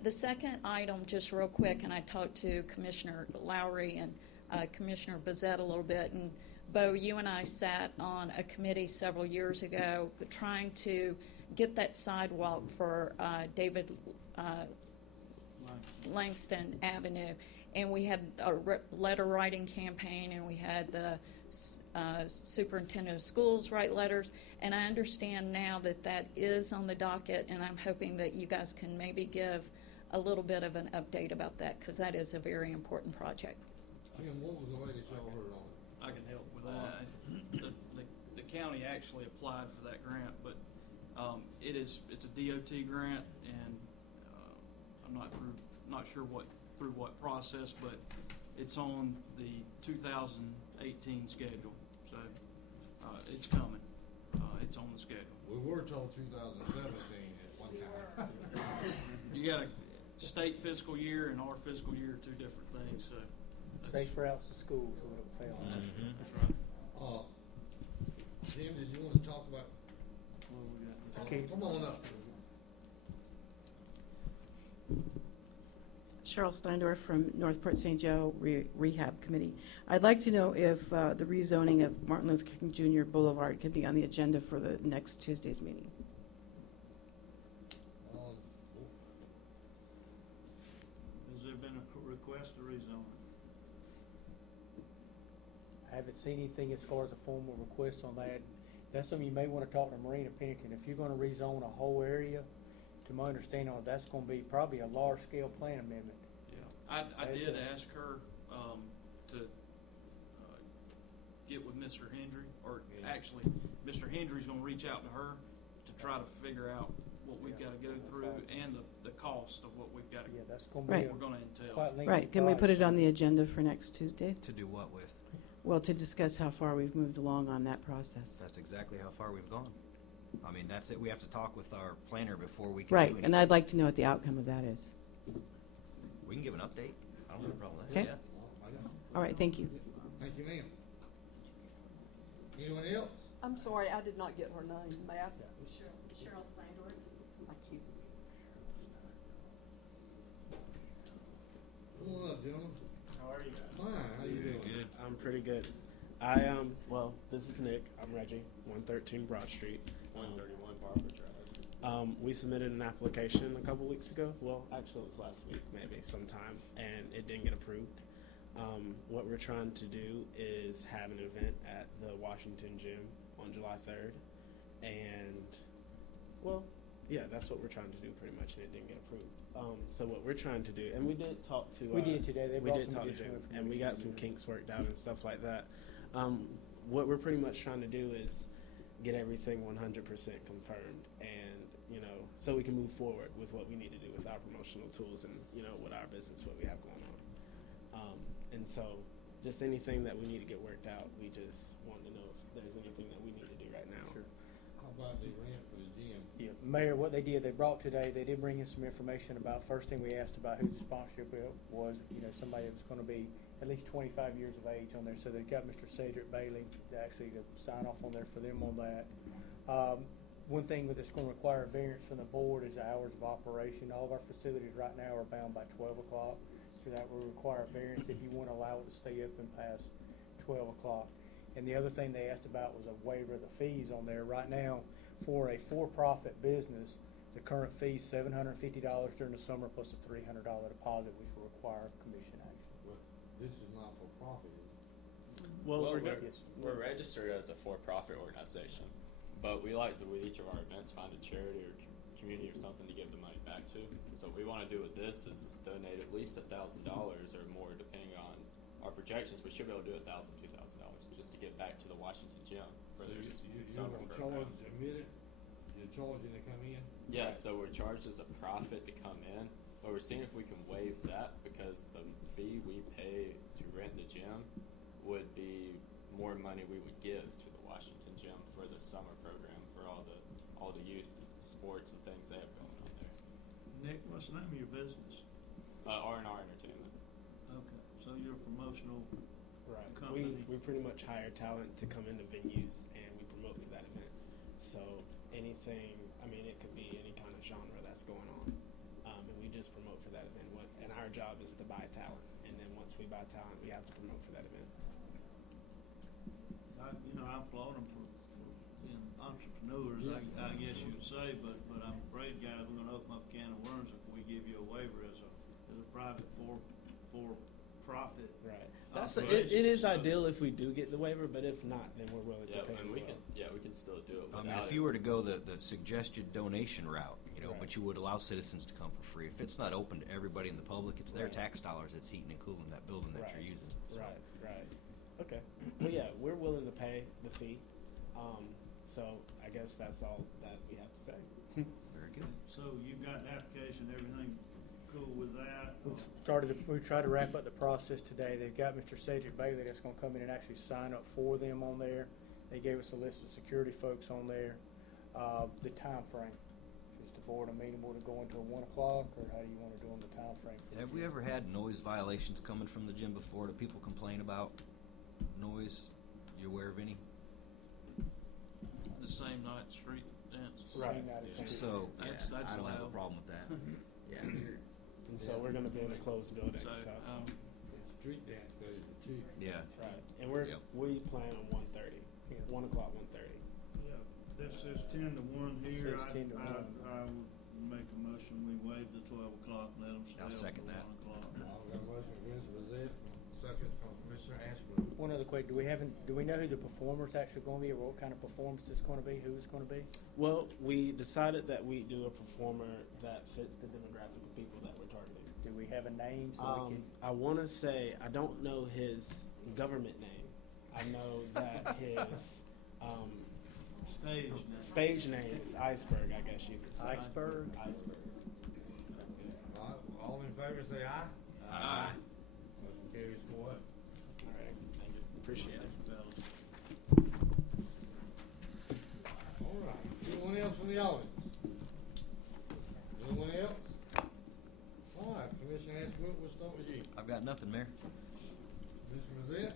The second item, just real quick, and I talked to Commissioner Lowry and Commissioner Bazette a little bit, and Bo, you and I sat on a committee several years ago trying to get that sidewalk for David Langston Avenue, and we had a letter writing campaign, and we had the superintendent of schools write letters, and I understand now that that is on the docket, and I'm hoping that you guys can maybe give a little bit of an update about that, because that is a very important project. Jim, what was the latest y'all heard on it? I can help with that. The county actually applied for that grant, but it's a DOT grant, and I'm not sure through what process, but it's on the 2018 schedule, so it's coming. It's on the schedule. We were told 2017 at one time. You got a state fiscal year and our fiscal year are two different things, so. Safe routes to school, so it'll fail. That's right. Jim, did you want to talk about? Okay. Come on up. Cheryl Steindorf from Northport St. Joe Rehab Committee. I'd like to know if the rezoning of Martin Luther King Jr. Boulevard could be on the agenda for the next Tuesday's meeting. Has there been a request to rezone it? I haven't seen anything as far as a formal request on that. That's something you may want to talk to Marina Pennington. If you're going to rezone a whole area, to my understanding, that's going to be probably a large-scale plan amendment. Yeah, I did ask her to get with Mr. Hendry, or actually, Mr. Hendry's going to reach out to her to try to figure out what we've got to go through and the cost of what we've got to. Yeah, that's going to be. Right. We're going to entail. Quite lengthy Right, can we put it process. on the agenda for next Tuesday? To do what with? Well, to discuss how far we've moved along on that process. That's exactly how far we've gone. I mean, that's it. We have to talk with our planner before we can do Right, anything. and I'd like to know what the outcome of that is. We can give an update. I don't have a problem with that. Okay. Yeah. All right, thank you. Thank you, ma'am. Anyone else? I'm sorry, I did not get her name. Matt? Cheryl Steindorf. Thank you. Come on up, gentlemen. How are you guys? Fine, how you doing? Good. I'm pretty good. Well, this is Nick. I'm Reggie, 113 Broad Street. 131 Barber Drive. We submitted an application a couple weeks ago. Well, actually, it was last week, maybe sometime, and it didn't get approved. What we're trying to do is have an event at the Washington Gym on July 3rd. And, well, yeah, that's what we're trying to do pretty much, and it didn't get approved. So what we're trying to do, and we did talk to... We did today. They we brought did some talk to additional Jim, and we got some kinks worked out and stuff like that. What we're pretty much trying to do is get everything 100% confirmed, and, you know, so we can move forward with what we need to do with our promotional tools and, you know, with our business, what we have going on. And so just anything that we need to get worked out, we just want to know if there's anything that we need to do right now. How about the rent for the gym? Yeah, Mayor, what they did, they brought today, they did bring in some information about, first thing we asked about who the sponsorship was, you know, somebody that was going to be at least 25 years of age on there. So they've got Mr. Cedric Bailey to actually to sign off on there for them on that. One thing that's going to require a variance from the board is the hours of operation. All of our facilities right now are bound by 12 o'clock. So that will require a variance if you want to allow it to stay open past 12 o'clock. And the other thing they asked about was a waiver of the fees on there. Right now, for a for-profit business, the current fee is $750 during the summer plus a $300 deposit, which will require commission action. Well, this is not for profit, is it? Well, we're registered as a for-profit organization, but we like to, with each of our events, find a charity or community or something to give the money back to. So what we want to do with this is donate at least $1,000 or more, depending on our projections. We should be able to do $1,000, $2,000 just to give back to the Washington Gym for So their you're summer gonna program. charge a minute? You're charging to come in? Yeah, so we're charged as a profit to come in, but we're seeing if we can waive that because the fee we pay to rent the gym would be more money we would give to the Washington Gym for the summer program for all the youth sports and things they have going on there. Nick, what's the name of your business? R&R Entertainment. Okay, so you're a promotional Right. company. We pretty much hire talent to come into venues and we promote for that event. So anything, I mean, it could be any kind of genre that's going on. And we just promote for that event. And our job is to buy talent. And then once we buy talent, we have to promote for that event. I applaud them for being entrepreneurs, I guess you would say, but I'm afraid, guys, we're gonna open up a can of worms if we give you a waiver as a private for-profit. Right. operation. It is ideal if we do get the waiver, but if not, then we're willing to Yeah, pay and as we well. we can still do it. I mean, without if it. you were to go the suggested donation route, you know, Right. but you would allow citizens to come for free. If it's not open to everybody in the public, it's their Right. tax dollars that's heating and cooling that building that Right. you're using. So. Right. Okay. Well, yeah, we're willing to pay the fee. So I guess that's all that we have to say. Very good. So you've got the application, everything cool with that? We tried to wrap up the process today. They've got Mr. Cedric Bailey that's going to come in and actually sign up for them on there. They gave us a list of security folks on there. The time frame is to board, a meeting board to go into a 1 o'clock, or how do you want to do on the time frame? Have we ever had noise violations coming from the gym before? Do people complain about noise? You aware of any? The same night street dance. Right. So, yeah, That's I don't have a allowed. problem with that. Yeah. And so we're gonna be in a closed building, So, so. Street dance days are cheap. Yeah. Right, and we plan on 1:30, 1 o'clock, 1:30. Yeah, this is 10 to 1 here. Says 10 to 1. I would make a motion, we waive the 12 o'clock and let them stay I'll open second till that. 1 o'clock. I've got a motion from Commissioner Bezet, second from Commissioner Ashbrook. One other quick, do we know who the performer's actually going to be, or what kind of performance it's going to be, who it's going to be? Well, we decided that we do a performer that fits the demographic of people that we're targeting. Do we have a name so we can? I want to say, I don't know his government name. I know that his stage name is Iceberg, I guess you could say. Iceberg? Iceberg. All in favor, say aye. Aye. Motion carries 4-0. All right, thank you. Appreciate it. All right. Anyone else from the audience? Anyone else? All right, Commissioner Ashbrook, we'll start with you. I've got nothing, Mayor. Commissioner Bezet?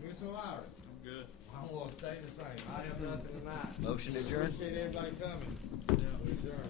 Commissioner Lowry? I'm good. I'm gonna stay the same. I have nothing tonight. Motion to adjourn? Appreciate everybody coming. We adjourn.